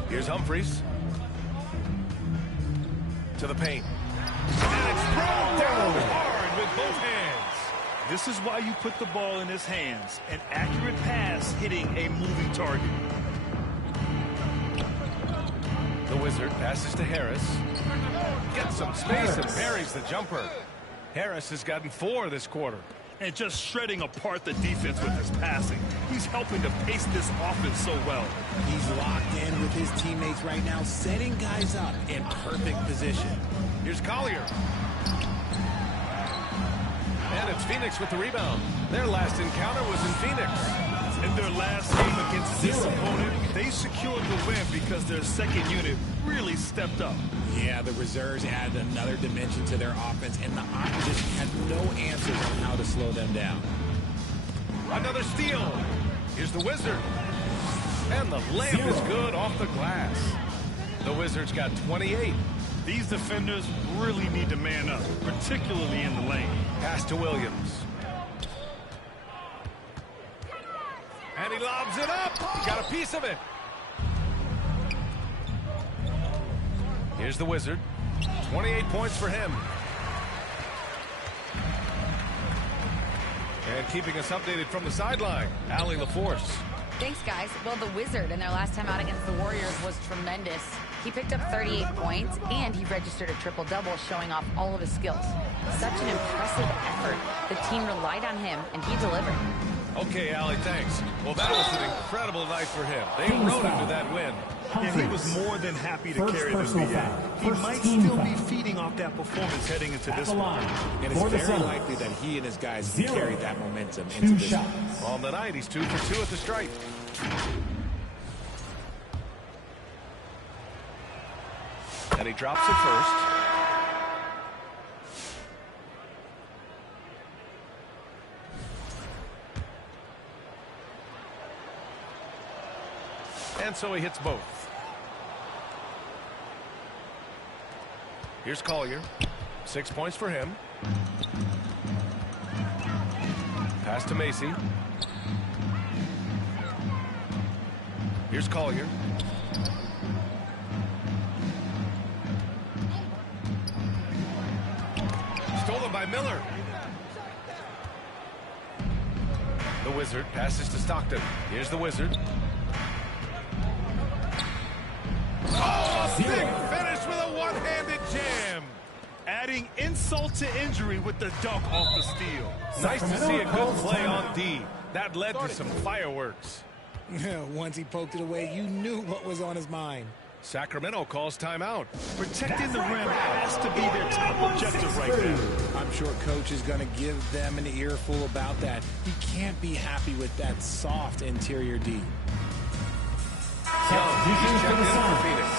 Here's Humphries. To the paint. And it's thrown down hard with both hands. This is why you put the ball in his hands. An accurate pass hitting a moving target. The Wizard passes to Harris. Gets some space and buries the jumper. Harris has gotten 4 this quarter. And just shredding apart the defense with his passing. He's helping to pace this offense so well. He's locked in with his teammates right now, setting guys up in perfect position. Here's Collier. And it's Phoenix with the rebound. Their last encounter was in Phoenix. In their last game against this opponent, they secured the win because their second unit really stepped up. Yeah, the reserves added another dimension to their offense, and the opposition had no answers on how to slow them down. Another steal. Here's the Wizard. And the layup is good off the glass. The Wizards got 28. These defenders really need to man up, particularly in the lane. Pass to Williams. And he lobs it up. He got a piece of it. Here's the Wizard. 28 points for him. And keeping us updated from the sideline, Allie LaForce. Thanks, guys. Well, the Wizard in their last time out against the Warriors was tremendous. He picked up 38 points, and he registered a triple-double, showing off all of his skills. Such an impressive effort. The team relied on him, and he delivered. Okay, Allie, thanks. Well, that was an incredible night for him. They rode into that win. And he was more than happy to carry the BA. He might still be feeding off that performance heading into this one. And it's very likely that he and his guys can carry that momentum into this one. On the night, he's 2 for 2 at the stripe. And he drops it first. And so he hits both. Here's Collier. 6 points for him. Pass to Macy. Here's Collier. Stolen by Miller. The Wizard passes to Stockton. Here's the Wizard. Oh, big finish with a one-handed jam. Adding insult to injury with the dunk off the steal. Nice to see a good play on D. That led to some fireworks. Once he poked it away, you knew what was on his mind. Sacramento calls timeout. Protecting the rim has to be their top objective right now. I'm sure coach is going to give them an earful about that. He can't be happy with that soft interior D. He's checked in for Phoenix.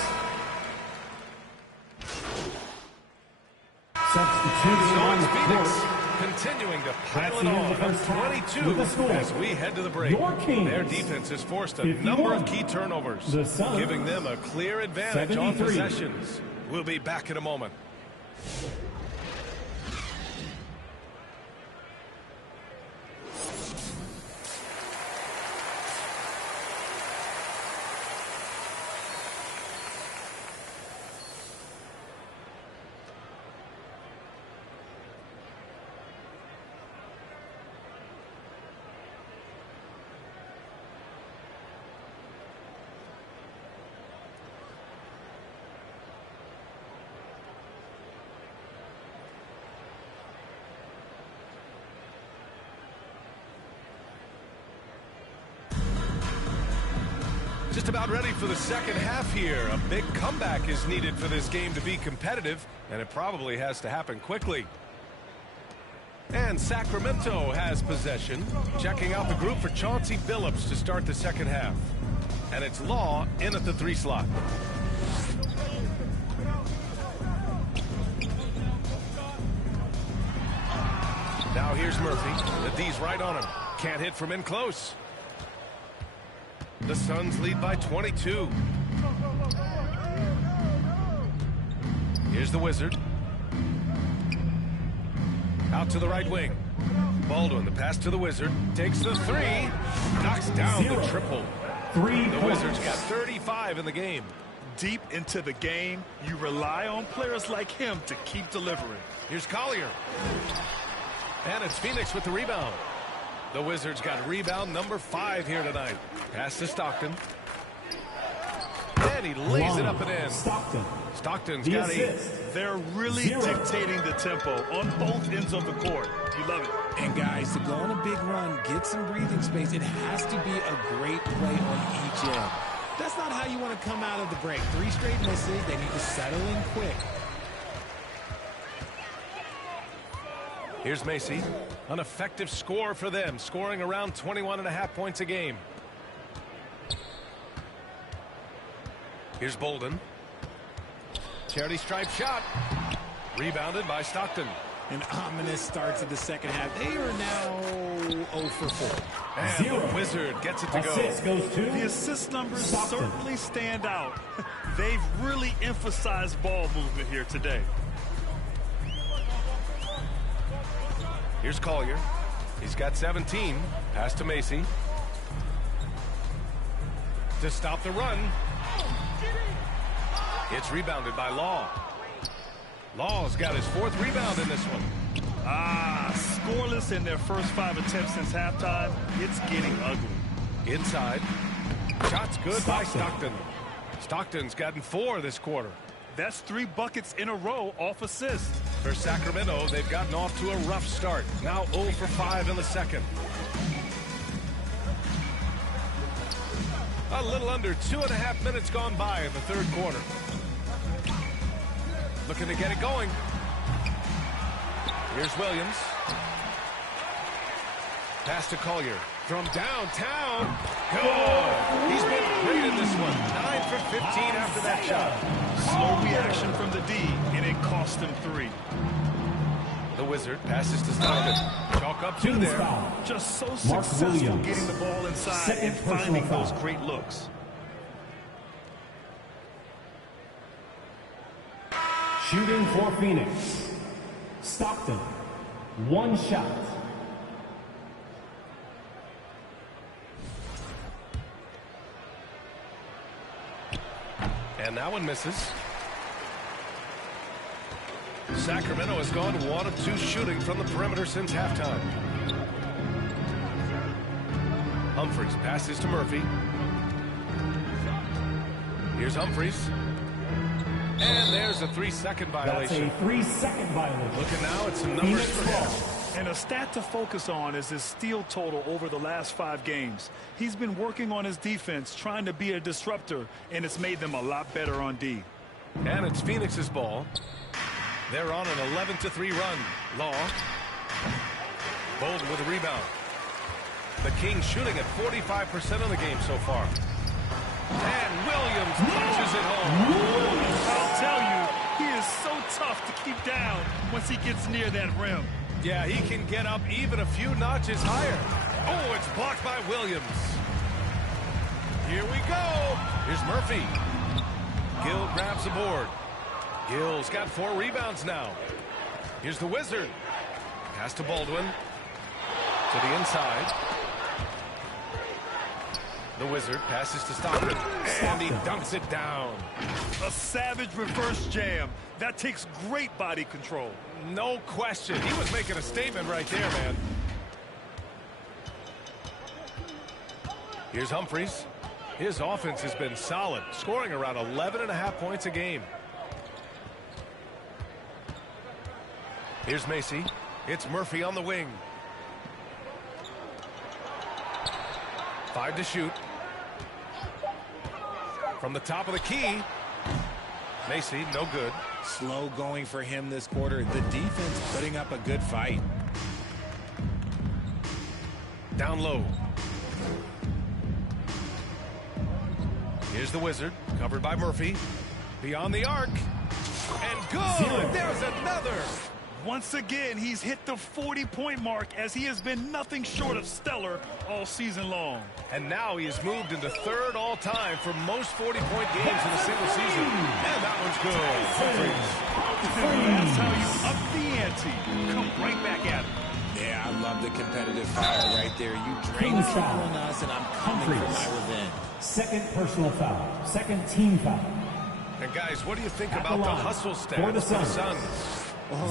Substitution on the Phoenix court. Continuing to pile it on from 22 as we head to the break. Their defense has forced a number of key turnovers, giving them a clear advantage on possessions. We'll be back in a moment. Just about ready for the second half here. A big comeback is needed for this game to be competitive, and it probably has to happen quickly. And Sacramento has possession. Checking out the group for Chauncey Billups to start the second half. And it's Law in at the 3 slot. Now here's Murphy. The D's right on him. Can't hit from in close. The Suns lead by 22. Here's the Wizard. Out to the right wing. Baldwin, the pass to the Wizard. Takes the 3. Knocks down the triple. The Wizards got 35 in the game. Deep into the game, you rely on players like him to keep delivering. Here's Collier. And it's Phoenix with the rebound. The Wizards got rebound number 5 here tonight. Pass to Stockton. And he lays it up and in. Stockton's got 8. They're really dictating the tempo on both ends of the court. You love it. And guys, to go on a big run, get some breathing space, it has to be a great play on each end. That's not how you want to come out of the break. 3 straight misses. They need to settle in quick. Here's Macy. An effective score for them, scoring around 21.5 points a game. Here's Bolden. Charity stripe shot. Rebounded by Stockton. An ominous start to the second half. They are now 0 for 4. And the Wizard gets it to go. The assist numbers certainly stand out. They've really emphasized ball movement here today. Here's Collier. He's got 17. Pass to Macy. To stop the run. It's rebounded by Law. Law's got his 4th rebound in this one. Scoreless in their first 5 attempts since halftime. It's getting ugly. Inside. Shot's good by Stockton. Stockton's gotten 4 this quarter. That's 3 buckets in a row off assist. For Sacramento, they've gotten off to a rough start. Now 0 for 5 in the second. A little under 2.5 minutes gone by in the third quarter. Looking to get it going. Here's Williams. Pass to Collier. From downtown. Good. He's been great in this one. 9 for 15 after that shot. Slow reaction from the D, and it cost him 3. The Wizard passes to Stockton. Chalk up 2 there. Just so successful getting the ball inside and finding those great looks. Shooting for Phoenix. Stockton. 1 shot. And that one misses. Sacramento has gone 1 of 2 shooting from the perimeter since halftime. Humphries passes to Murphy. Here's Humphries. And there's a 3-second violation. That's a 3-second violation. Looking now at some numbers for him. And a stat to focus on is his steal total over the last 5 games. He's been working on his defense, trying to be a disruptor, and it's made them a lot better on D. And it's Phoenix's ball. They're on an 11-3 run. Law. Bolden with a rebound. The Kings shooting at 45% of the game so far. And Williams punches it home. I'll tell you, he is so tough to keep down once he gets near that rim. Yeah, he can get up even a few notches higher. Oh, it's blocked by Williams. Here we go. Here's Murphy. Gill grabs the board. Gill's got 4 rebounds now. Here's the Wizard. Pass to Baldwin. To the inside. The Wizard passes to Stockton. And he dunks it down. A savage reverse jam. That takes great body control. No question. He was making a statement right there, man. Here's Humphries. His offense has been solid, scoring around 11.5 points a game. Here's Macy. It's Murphy on the wing. 5 to shoot. From the top of the key. Macy, no good. Slow going for him this quarter. The defense putting up a good fight. Down low. Here's the Wizard, covered by Murphy. Beyond the arc. And good! There's another! Once again, he's hit the 40-point mark as he has been nothing short of stellar all season long. And now he has moved into third all-time for most 40-point games in a single season. And that one's good. That's how you up the ante. Come right back at him. Yeah, I love the competitive fire right there. You drained the foul on us, and I'm coming for my revenge. Second personal foul. Second team foul. And guys, what do you think about the hustle stats for the Suns?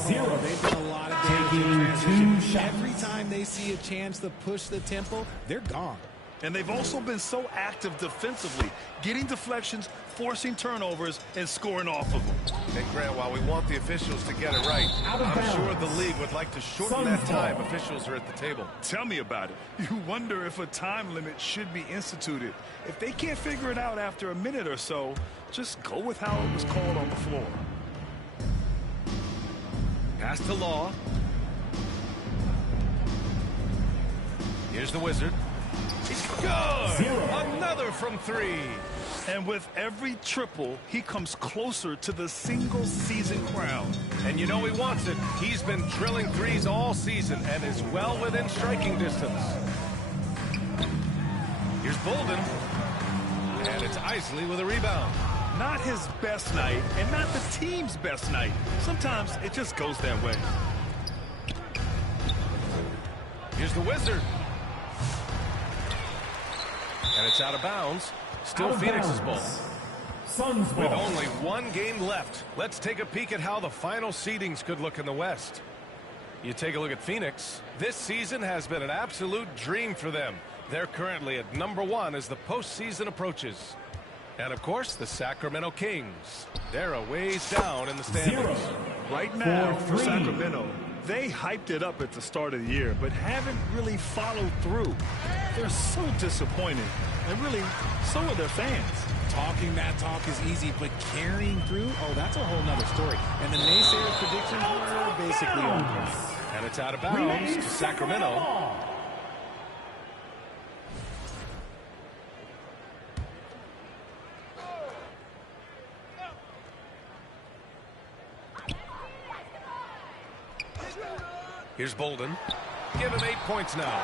Zero. They've done a lot of damage in transition. Every time they see a chance to push the tempo, they're gone. And they've also been so active defensively, getting deflections, forcing turnovers, and scoring off of them. Hey, Grant, while we want the officials to get it right, I'm sure the league would like to shorten that time officials are at the table. Tell me about it. You wonder if a time limit should be instituted. If they can't figure it out after a minute or so, just go with how it was called on the floor. Pass to Law. Here's the Wizard. It's good! Another from three. And with every triple, he comes closer to the single-season crown. And you know he wants it. He's been drilling threes all season and is well within striking distance. Here's Bolden. And it's Isley with a rebound. Not his best night, and not the team's best night. Sometimes it just goes that way. Here's the Wizard. And it's out of bounds. Still Phoenix's ball. Suns ball. With only one game left, let's take a peek at how the final seedings could look in the West. You take a look at Phoenix. This season has been an absolute dream for them. They're currently at #1 as the postseason approaches. And, of course, the Sacramento Kings. They're a ways down in the standings. Right now, for Sacramento, they hyped it up at the start of the year, but haven't really followed through. They're so disappointed, and really, so are their fans. Talking that talk is easy, but carrying through, oh, that's a whole nother story. And the naysayers' predictions were basically over. And it's out of bounds to Sacramento. Here's Bolden. Give him 8 points now.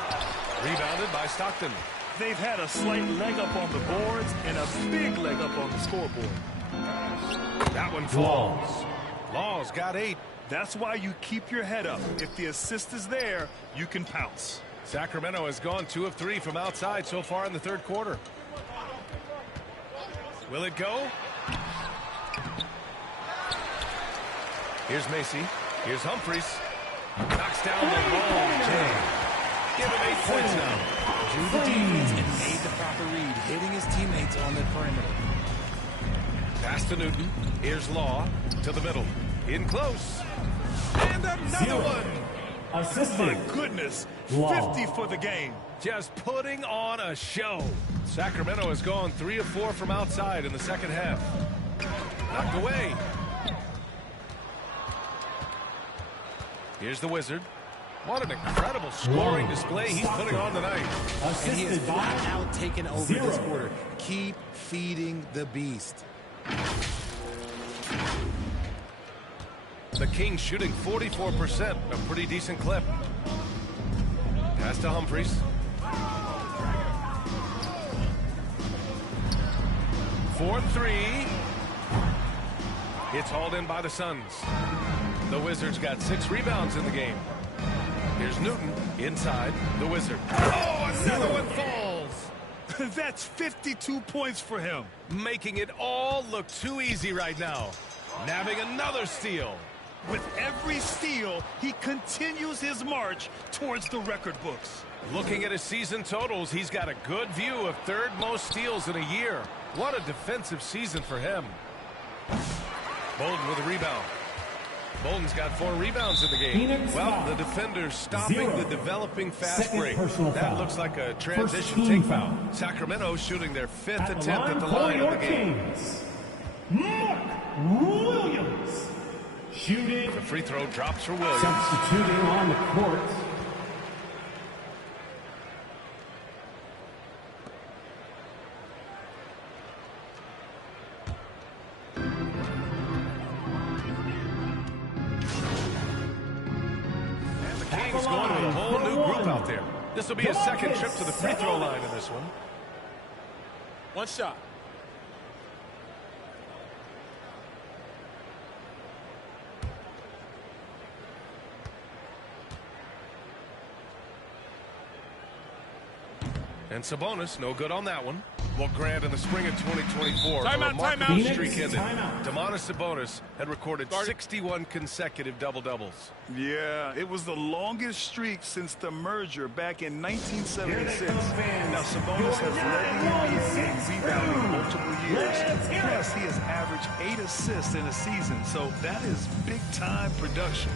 Rebounded by Stockton. They've had a slight leg up on the boards and a big leg up on the scoreboard. That one falls. Law's got 8. That's why you keep your head up. If the assist is there, you can pounce. Sacramento has gone 2 of 3 from outside so far in the third quarter. Will it go? Here's Macy. Here's Humphries. Knocks down the long J. Give him 8 points now. Drew the defense and made the proper read, hitting his teammates on the perimeter. Pass to Newton. Here's Law to the middle. In close. And another one. Assisted. My goodness. Law. 50 for the game. Just putting on a show. Sacramento has gone 3 of 4 from outside in the second half. Knocked away. Here's the Wizard. What an incredible scoring display he's putting on tonight. And he has flat out taken over this quarter. Keep feeding the beast. The Kings shooting 44%, a pretty decent clip. Pass to Humphries. 4-3. It's hauled in by the Suns. The Wizards got 6 rebounds in the game. Here's Newton inside the Wizard. Oh, another one falls. That's 52 points for him. Making it all look too easy right now. Nabbing another steal. With every steal, he continues his march towards the record books. Looking at his season totals, he's got a good view of third most steals in a year. What a defensive season for him. Bolden with a rebound. Bolden's got 4 rebounds in the game. Phoenix Well, foul. the defender's stopping 0. the developing fast Second break. personal That foul. looks like a First transition team take foul. foul. Sacramento shooting their 5th At the attempt at the line line for of the your game. Kings, Mark Williams. Shooting. The free throw drops for Williams. Substituting on the court. Kings going with a whole new group out there. This will be his second trip to the free throw line in this one. One shot. And Sabonis, no good on that one. Well, Grant, in the spring of 2024, Timeout, a remarkable timeout. streak ended. Timeout. Domantas Sabonis had recorded 61 consecutive double-doubles. Yeah, it was the longest streak since the merger back in 1976. Now, Sabonis has led the NBA in rebounding multiple years. Plus, he has averaged 8 assists in a season, so that is big-time production.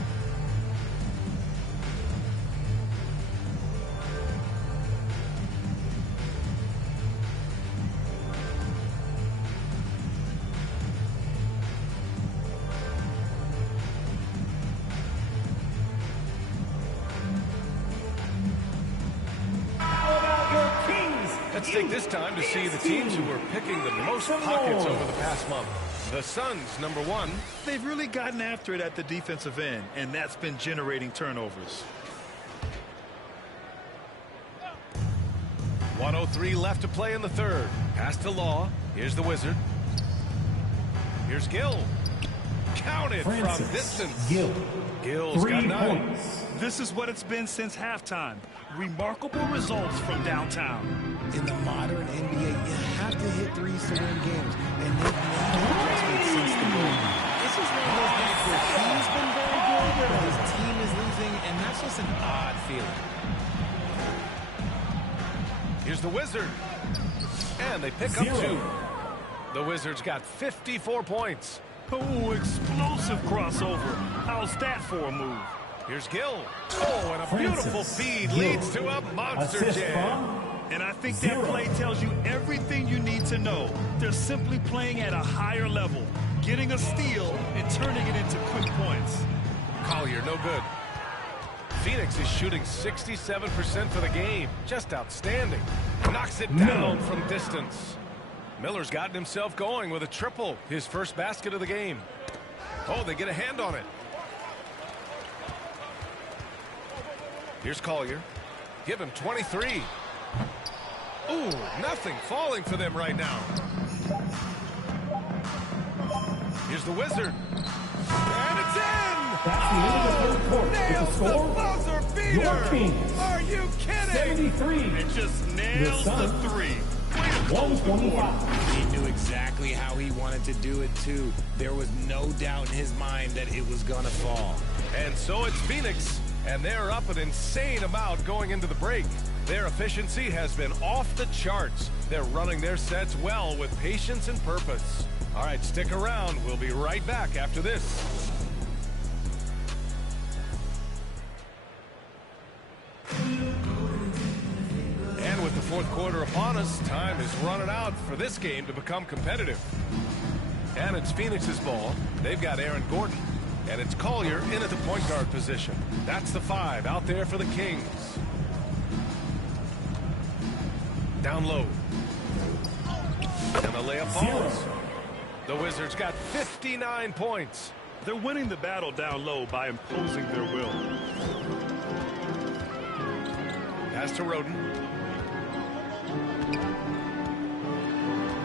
Let's take this time to see the teams who were picking the most pockets over the past month. The Suns, number 1. They've really gotten after it at the defensive end, and that's been generating turnovers. 1:03 left to play in the third. Pass to Law. Here's the Wizard. Here's Gill. Counted from distance. Gill's got 9. points. This is what it's been since halftime. Remarkable results from downtown. In the modern NBA, you have to hit threes to win games, and they've made adjustments since the break. This is one of those games where he's been very good, but his team is losing, and that's just an odd feeling. Here's the Wizard. And they pick up 2. The Wizards got 54 points. Oh, explosive crossover. How's that for a move? Here's Gill. Oh, and a beautiful feed leads to a monster jam. And I think that play tells you everything you need to know. They're simply playing at a higher level, getting a steal and turning it into quick points. Collier, no good. Phoenix is shooting 67% for the game. Just outstanding. Knocks it down from distance. Miller's gotten himself going with a triple. His first basket of the game. Oh, they get a hand on it. Here's Collier. Give him 23. Ooh, nothing falling for them right now. Here's the Wizard. And it's in! That's the end of the third quarter. Nails With the score, the buzzer beater! your Kings, Are you kidding? 73. It just nails the 3. 125. He knew exactly how he wanted to do it, too. There was no doubt in his mind that it was going to fall. And so it's Phoenix, and they're up an insane amount going into the break. Their efficiency has been off the charts. They're running their sets well with patience and purpose. All right, stick around. We'll be right back after this. And with the fourth quarter upon us, time is running out for this game to become competitive. And it's Phoenix's ball. They've got Aaron Gordon. And it's Collier in at the point guard position. That's the 5 out there for the Kings. Down low. And the layup falls. The Wizards got 59 points. They're winning the battle down low by imposing their will. Pass to Roden.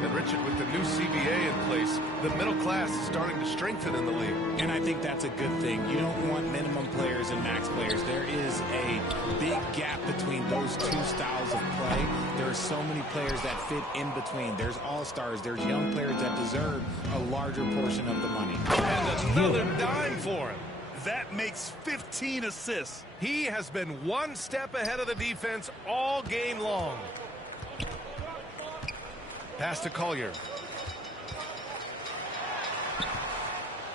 And Richard, with the new CBA in place, the middle class is starting to strengthen in the league. And I think that's a good thing. You don't want minimum players and max players. There is a big gap between those two styles of play. There are so many players that fit in between. There's all-stars. There's young players that deserve a larger portion of the money. And another dime for him. That makes 15 assists. He has been one step ahead of the defense all game long. Pass to Collier.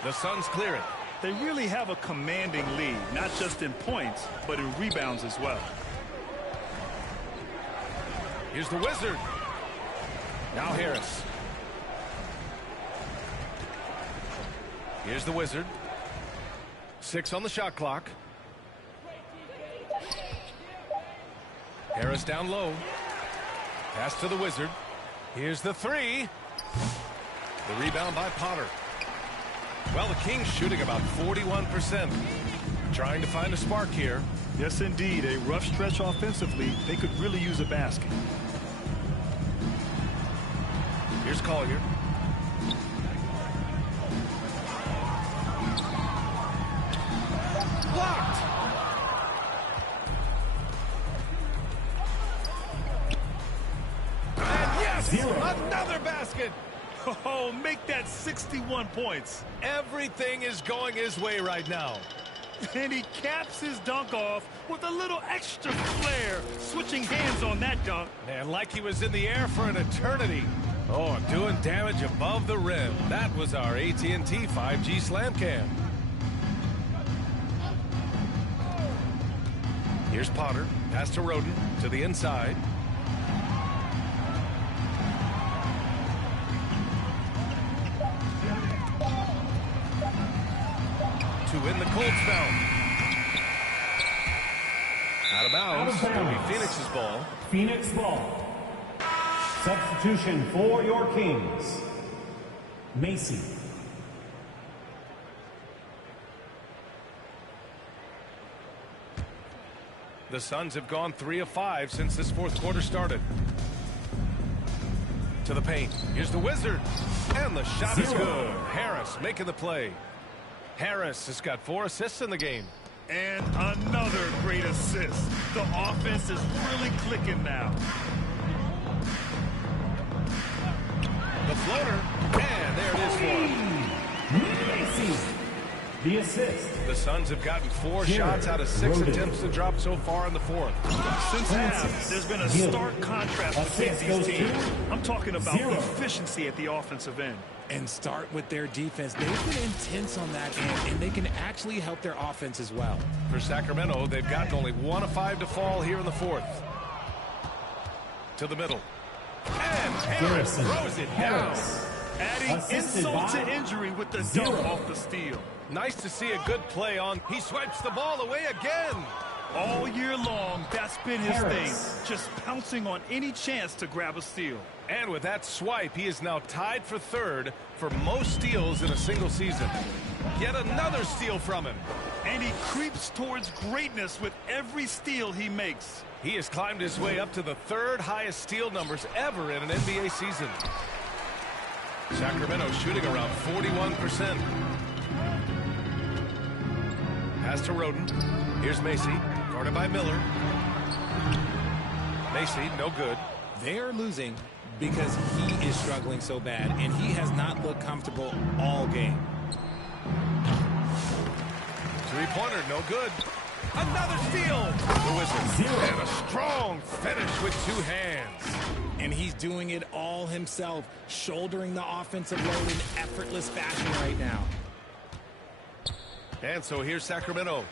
The Suns clear it. they really have a commanding lead, not just in points, but in rebounds as well. Here's the Wizard. Now Harris. Here's the Wizard. 6 on the shot clock. Harris down low. Pass to the Wizard. Here's the 3. The rebound by Potter. Well, the Kings shooting about 41%. Trying to find a spark here. Yes, indeed. A rough stretch offensively. They could really use a basket. Here's Collier. Blocked. And yes, another basket. Oh, make that 61 points. Everything is going his way right now. And he caps his dunk off with a little extra flair, switching hands on that dunk. And like he was in the air for an eternity. Oh, doing damage above the rim. That was our AT&T 5G Slam Cam. Here's Potter. Pass to Roden to the inside. To win the cold spell. Out of bounds. It'll be Phoenix's ball. Phoenix ball. Substitution for your Kings. Macy. The Suns have gone 3 of 5 since this fourth quarter started. To the paint. Here's the Wizard. And the shot is good. Harris making the play. Harris has got 4 assists in the game. And another great assist. The offense is really clicking now. The floater. And there it is for him. Macy. The assist. The Suns have gotten 4 shots out of 6 attempts to drop so far in the fourth. Since half, there's been a stark contrast between these teams. I'm talking about efficiency at the offensive end. And start with their defense. They've been intense on that end, and they can actually help their offense as well. For Sacramento, they've gotten only 1 of 5 to fall here in the fourth. To the middle. And Harris throws it down. Adding insult to injury with the dunk off the steal. Nice to see a good play on. He swipes the ball away again. All year long, that's been his thing. Just pouncing on any chance to grab a steal. And with that swipe, he is now tied for 3rd for most steals in a single season. Yet another steal from him. And he creeps towards greatness with every steal he makes. He has climbed his way up to the 3rd highest steal numbers ever in an NBA season. Sacramento shooting around 41%. Pass to Roden. Here's Macy. Guarded by Miller. Macy, no good. They are losing because he is struggling so bad, and he has not looked comfortable all game. 3-pointer, no good. Another steal. The Wizards. And a strong finish with 2 hands. And he's doing it all himself, shouldering the offensive load in effortless fashion right now. And so here's Sacramento.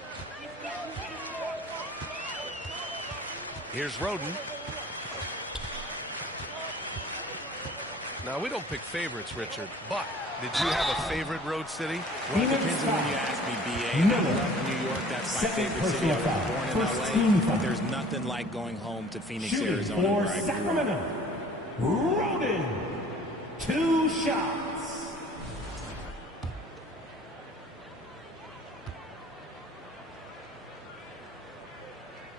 Here's Roden. Now, we don't pick favorites, Richard, but did you have a favorite road city? Well, it depends on when you ask me, B.A. I love New York. That's my favorite city. I was born in L.A. But there's nothing like going home to Phoenix, Arizona, where I grew up. Roden. 2 shots.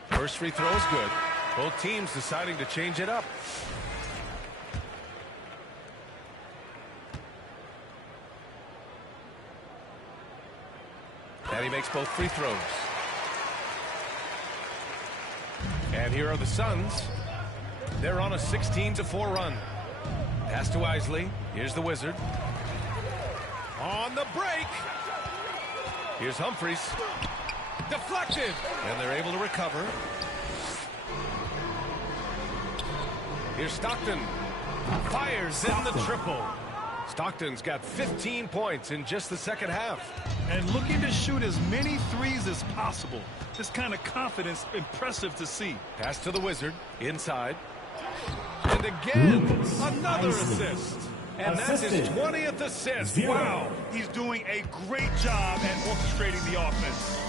First free throw is good. Both teams deciding to change it up. And he makes both free throws. And here are the Suns. They're on a 16-4 run. Pass to Isley. Here's the Wizard. On the break. Here's Humphries. Deflected. And they're able to recover. Here's Stockton. Fires in the triple. Stockton's got 15 points in just the second half. And looking to shoot as many threes as possible. This kind of confidence, impressive to see. Pass to the Wizard, inside. And again, another assist. And that's his 20th assist. Wow, he's doing a great job at orchestrating the offense.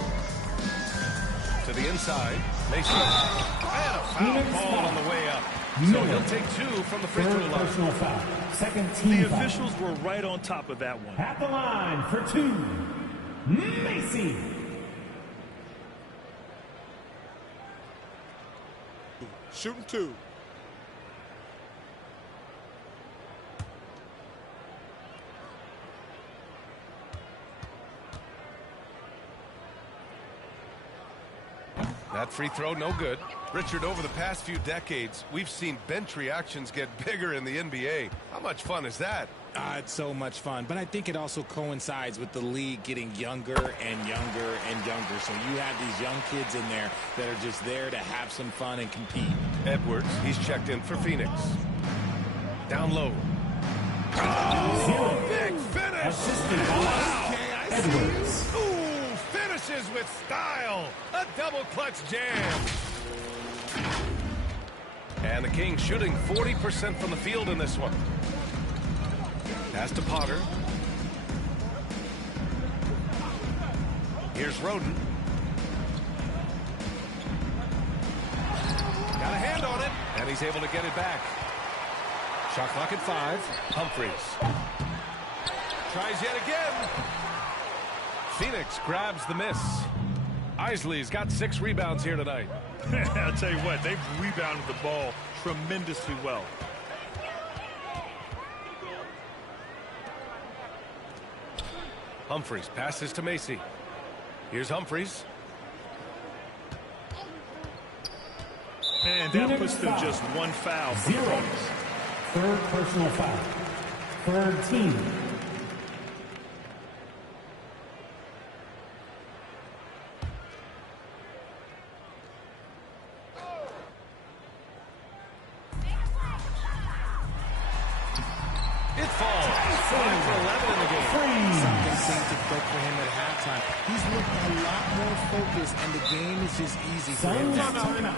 To the inside, Mason. And a foul call on the way up. So he'll take 2 from the free throw line. Personal foul. Second team The foul. officials were right on top of that one. At the line for 2, Macy. Shooting 2. That free throw, no good. Richard, over the past few decades, we've seen bench reactions get bigger in the NBA. How much fun is that? It's so much fun, but I think it also coincides with the league getting younger and younger and younger. So you have these young kids in there that are just there to have some fun and compete. Edwards, he's checked in for Phoenix. Down low. Oh, big finish! Assisted by Edwards. Ooh, finishes with style. A double clutch jam. And the Kings shooting 40% from the field in this one. Pass to Potter. Here's Roden. Got a hand on it, and he's able to get it back. Shot clock at 5. Humphries. Tries yet again. Phoenix grabs the miss. Isley's got 6 rebounds here tonight. I'll tell you what, they've rebounded the ball tremendously well. Humphries passes to Macy. Here's Humphries. And that puts them just 1 foul. 0. Third personal foul. Third team. It falls. 5 for 11 in the game. Something seemed to click for him at halftime. He's looking a lot more focused, and the game is just easy for him.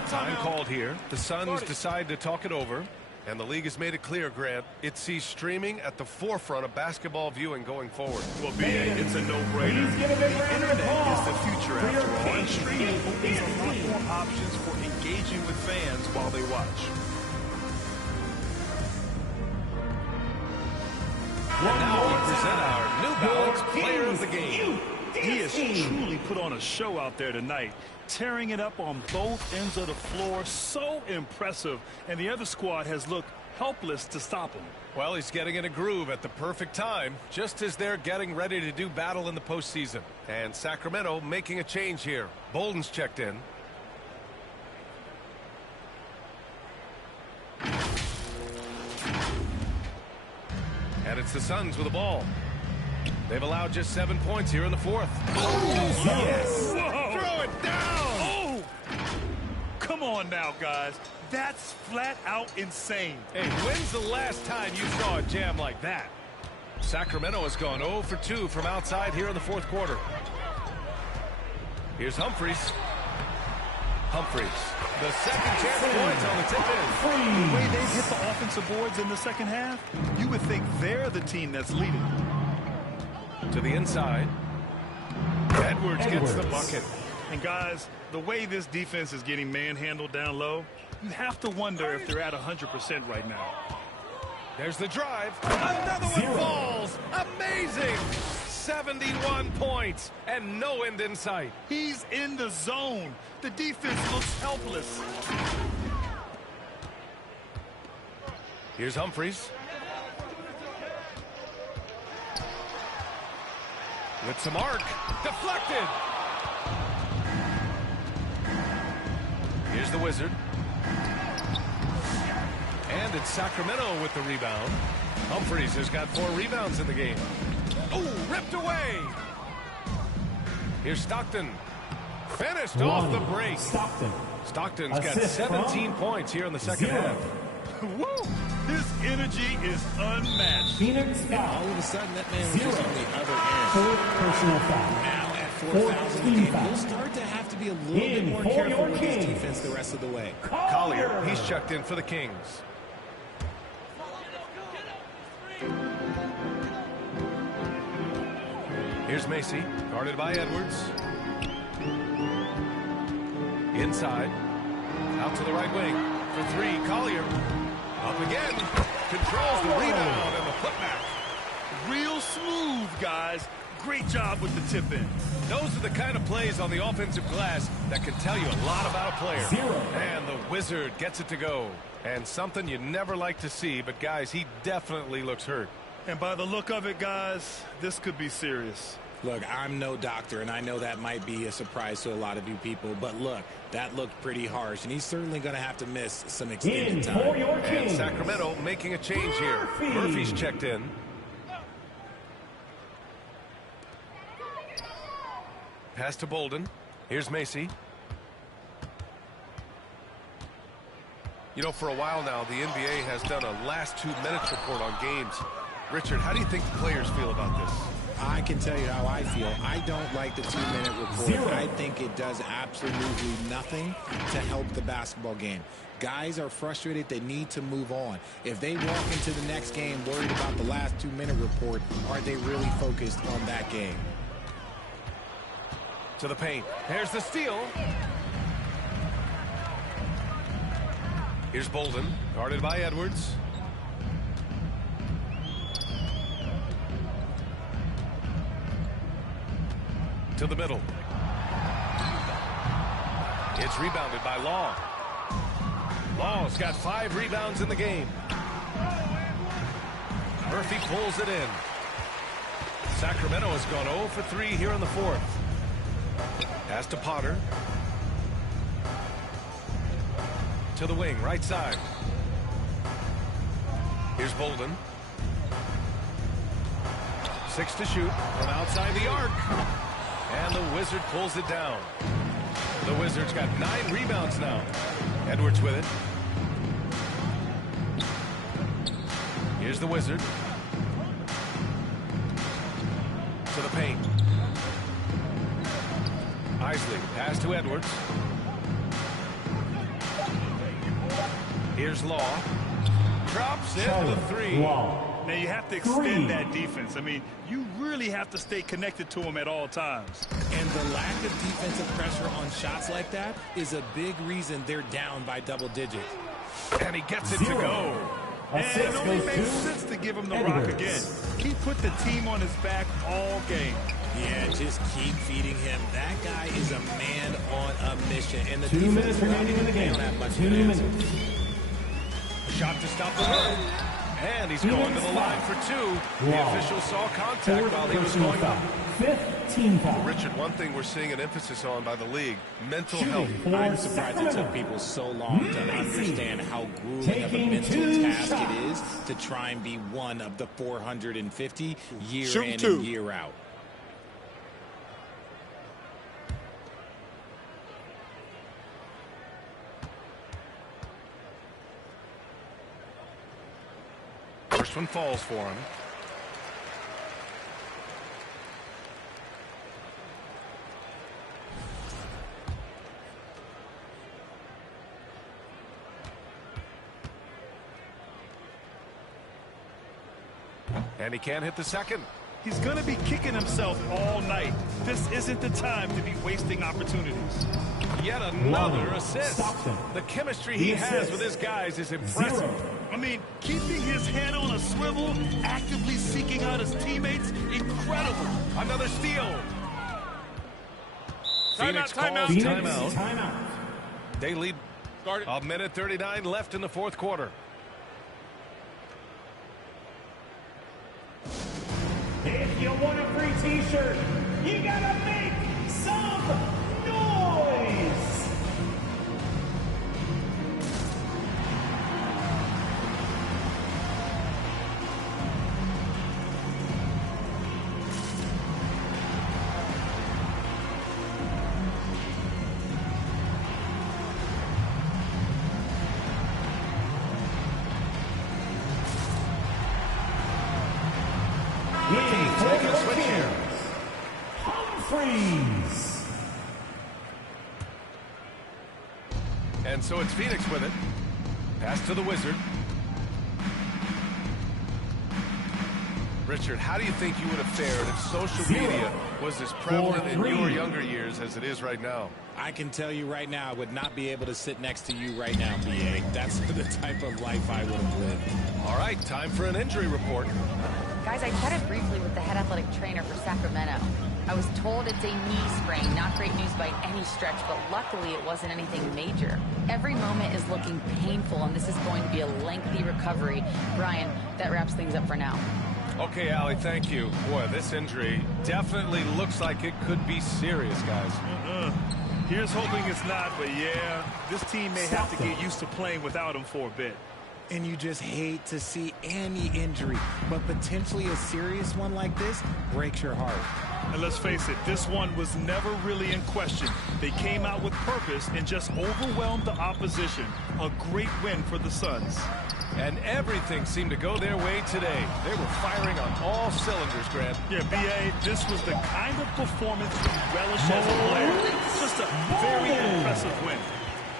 Time called here. The Suns decide to talk it over. And the league has made it clear, Grant, it sees streaming at the forefront of basketball viewing going forward. Well, B.A., it's a no-brainer. The internet is the future after all. And streaming opens a lot more options for engaging with fans while they watch. And now we present our New Balance Player of the Game. He has truly put on a show out there tonight, tearing it up on both ends of the floor. So impressive, and the other squad has looked helpless to stop him. Well, he's getting in a groove at the perfect time, just as they're getting ready to do battle in the postseason. And Sacramento making a change here. Bolden's checked in. And it's the Suns with the ball. They've allowed just 7 points here in the fourth. Oh, yes! Whoa. Throw it down! Oh! Come on now, guys. That's flat out insane. Hey, when's the last time you saw a jam like that? Sacramento has gone 0 for 2 from outside here in the fourth quarter. Here's Humphries. Humphries. The second chance points on the tip-in. The way they've hit the offensive boards in the second half, you would think they're the team that's leading. To the inside. Edwards gets the bucket. And guys, the way this defense is getting manhandled down low, you have to wonder if they're at 100% right now. There's the drive. Another one falls. Amazing. 71 points and no end in sight. He's in the zone. The defense looks helpless. Here's Humphries. With some arc. Deflected. Here's the Wizard. And it's Sacramento with the rebound. Humphries has got 4 rebounds in the game. Oh, ripped away. Here's Stockton. Finished off the break. Stockton's got 17 points here in the second half. Woo! His energy is unmatched. Phoenix foul. All of a sudden, that man was 0. just on the other end. Fourth personal foul. Now at 4 fouls in the game, fouls. he'll start to have to be a little bit more careful with his defense the rest of the way. Collier, he's checked in for the Kings. Here's Macy, guarded by Edwards. Inside, out to the right wing for three. Collier up again, controls the rebound and the putback. Real smooth, guys. Great job with the tip in. Those are the kind of plays on the offensive glass that can tell you a lot about a player. 0. And the Wizard gets it to go. And something you never like to see, but guys, he definitely looks hurt. And by the look of it, guys, this could be serious. Look, I'm no doctor, and I know that might be a surprise to a lot of you people, but look, that looked pretty harsh, and he's certainly going to have to miss some extended time. And Sacramento making a change here. Murphy's checked in. Pass to Bolden. Here's Macy. You know, for a while now, the NBA has done a last 2 minutes report on games. Richard, how do you think the players feel about this? I can tell you how I feel. I don't like the 2-minute report. I think it does absolutely nothing to help the basketball game. Guys are frustrated. They need to move on. If they walk into the next game worried about the last 2-minute report, are they really focused on that game? To the paint. There's the steal. Here's Bolden, guarded by Edwards. To the middle. It's rebounded by Law. Law's got 5 rebounds in the game. Murphy pulls it in. Sacramento has gone 0 for 3 here in the fourth. Pass to Potter. To the wing, right side. Here's Bolden. 6 to shoot from outside the arc. And the Wizard pulls it down. The Wizards got 9 rebounds now. Edwards with it. Here's the Wizard. To the paint. Isley, pass to Edwards. Here's Law. Drops in the 3. Now you have to extend that defense. I mean, you really have to stay connected to him at all times. And the lack of defensive pressure on shots like that is a big reason they're down by double digits. And he gets it to go. And it only makes sense to give him the rock again. He put the team on his back all game. Yeah, just keep feeding him. That guy is a man on a mission. And the 2 minutes remaining in the game. 2 minutes. Shot to stop the run. And he's going to the line for 2. The official saw contact while he was going up. 5th team foul. Richard, one thing we're seeing an emphasis on by the league, mental health. I'm surprised it took people so long to understand how grueling of a mental task it is to try and be one of the 450 year in and year out. First one falls for him. And he can't hit the second. He's going to be kicking himself all night. This isn't the time to be wasting opportunities. Yet another assist. The chemistry he has with his guys is impressive. I mean, keeping his head on a swivel, actively seeking out his teammates, incredible. Another steal. Phoenix Timeout. calls timeout. They lead. A minute 39 left in the fourth quarter. If you want a free t-shirt, you gotta make some noise! The Kings making a switch here. Humphries. And so it's Phoenix with it. Pass to the Wizard. Richard, how do you think you would have fared if social media was as prevalent in your younger years as it is right now? I can tell you right now, I would not be able to sit next to you right now, BA. That's the type of life I would have lived. All right, time for an injury report. Guys, I chatted briefly with the head athletic trainer for Sacramento. I was told it's a knee sprain, not great news by any stretch, but luckily it wasn't anything major. Every moment is looking painful, and this is going to be a lengthy recovery. Brian, that wraps things up for now. Okay, Allie, thank you. Boy, this injury definitely looks like it could be serious, guys. Here's hoping it's not, but yeah, this team may have to get used to playing without him for a bit. And you just hate to see any injury, but potentially a serious one like this breaks your heart. And let's face it, this one was never really in question. They came out with purpose and just overwhelmed the opposition. A great win for the Suns. And everything seemed to go their way today. They were firing on all cylinders, Grant. Yeah, B.A., this was the kind of performance you relish as a player. Just a very impressive win.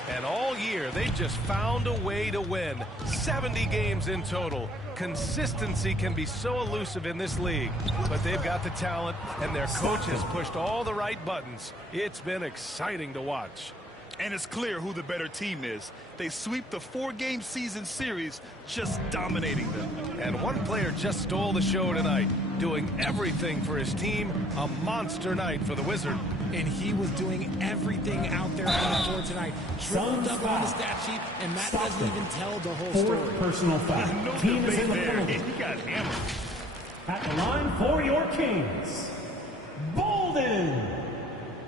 And all year, they've just found a way to win. 70 games in total. Consistency can be so elusive in this league, but they've got the talent, and their coach has pushed all the right buttons. It's been exciting to watch. And it's clear who the better team is. They sweep the 4-game season series, just dominating them. And one player just stole the show tonight, doing everything for his team. A monster night for the Wizard. And he was doing everything out there on the floor tonight. Triple double on the stat sheet, and that doesn't even tell the whole story. Fourth personal foul. No Team is debate in the there. penalty. He got hammered. At the line for your Kings, Bolden.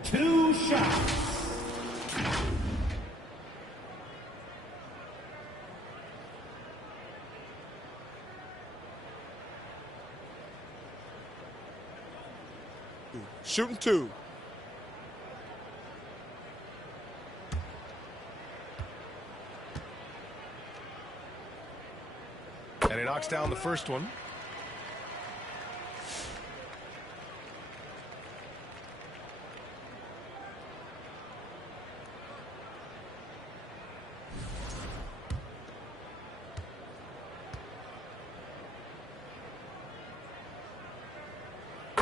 2 shots. Shooting 2. And he knocks down the first one.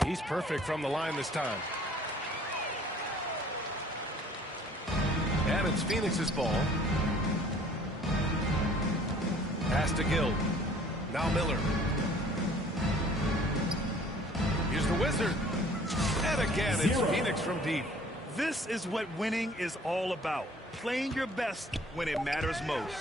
He's perfect from the line this time. And it's Phoenix's ball. Pass to Gill. Now Miller. Here's the Wizard. And again, it's Phoenix from deep. This is what winning is all about. Playing your best when it matters most.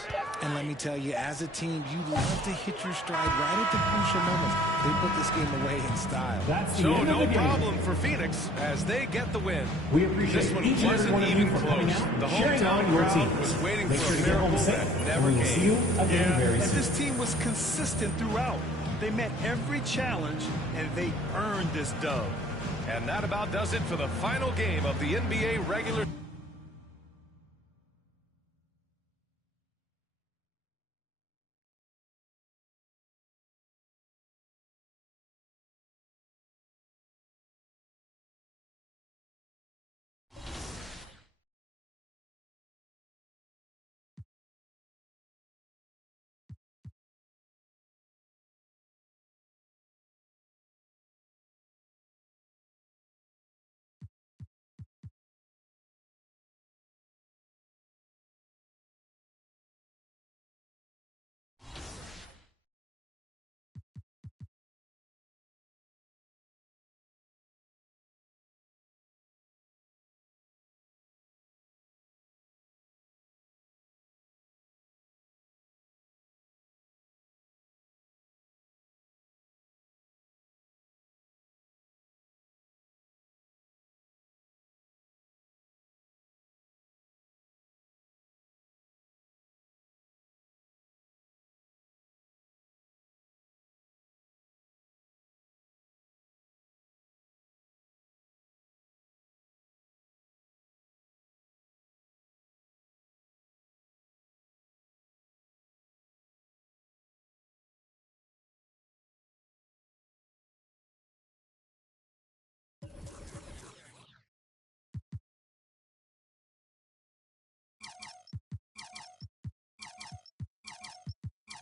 And let me tell you, as a team, you love to hit your stride right at the crucial moments. They put this game away in style. So no problem for Phoenix as they get the win. We appreciate this one each and every wasn't one of you even for coming close. out The and cheering on hometown your crowd teams. was waiting Make for sure a to get home miracle safe, that and never we will see you came. again very And soon. this team was consistent throughout. They met every challenge, and they earned this dub. And that about does it for the final game of the NBA regular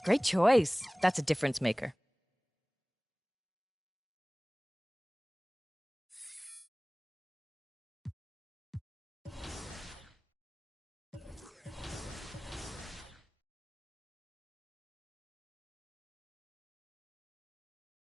Great choice. That's a difference maker.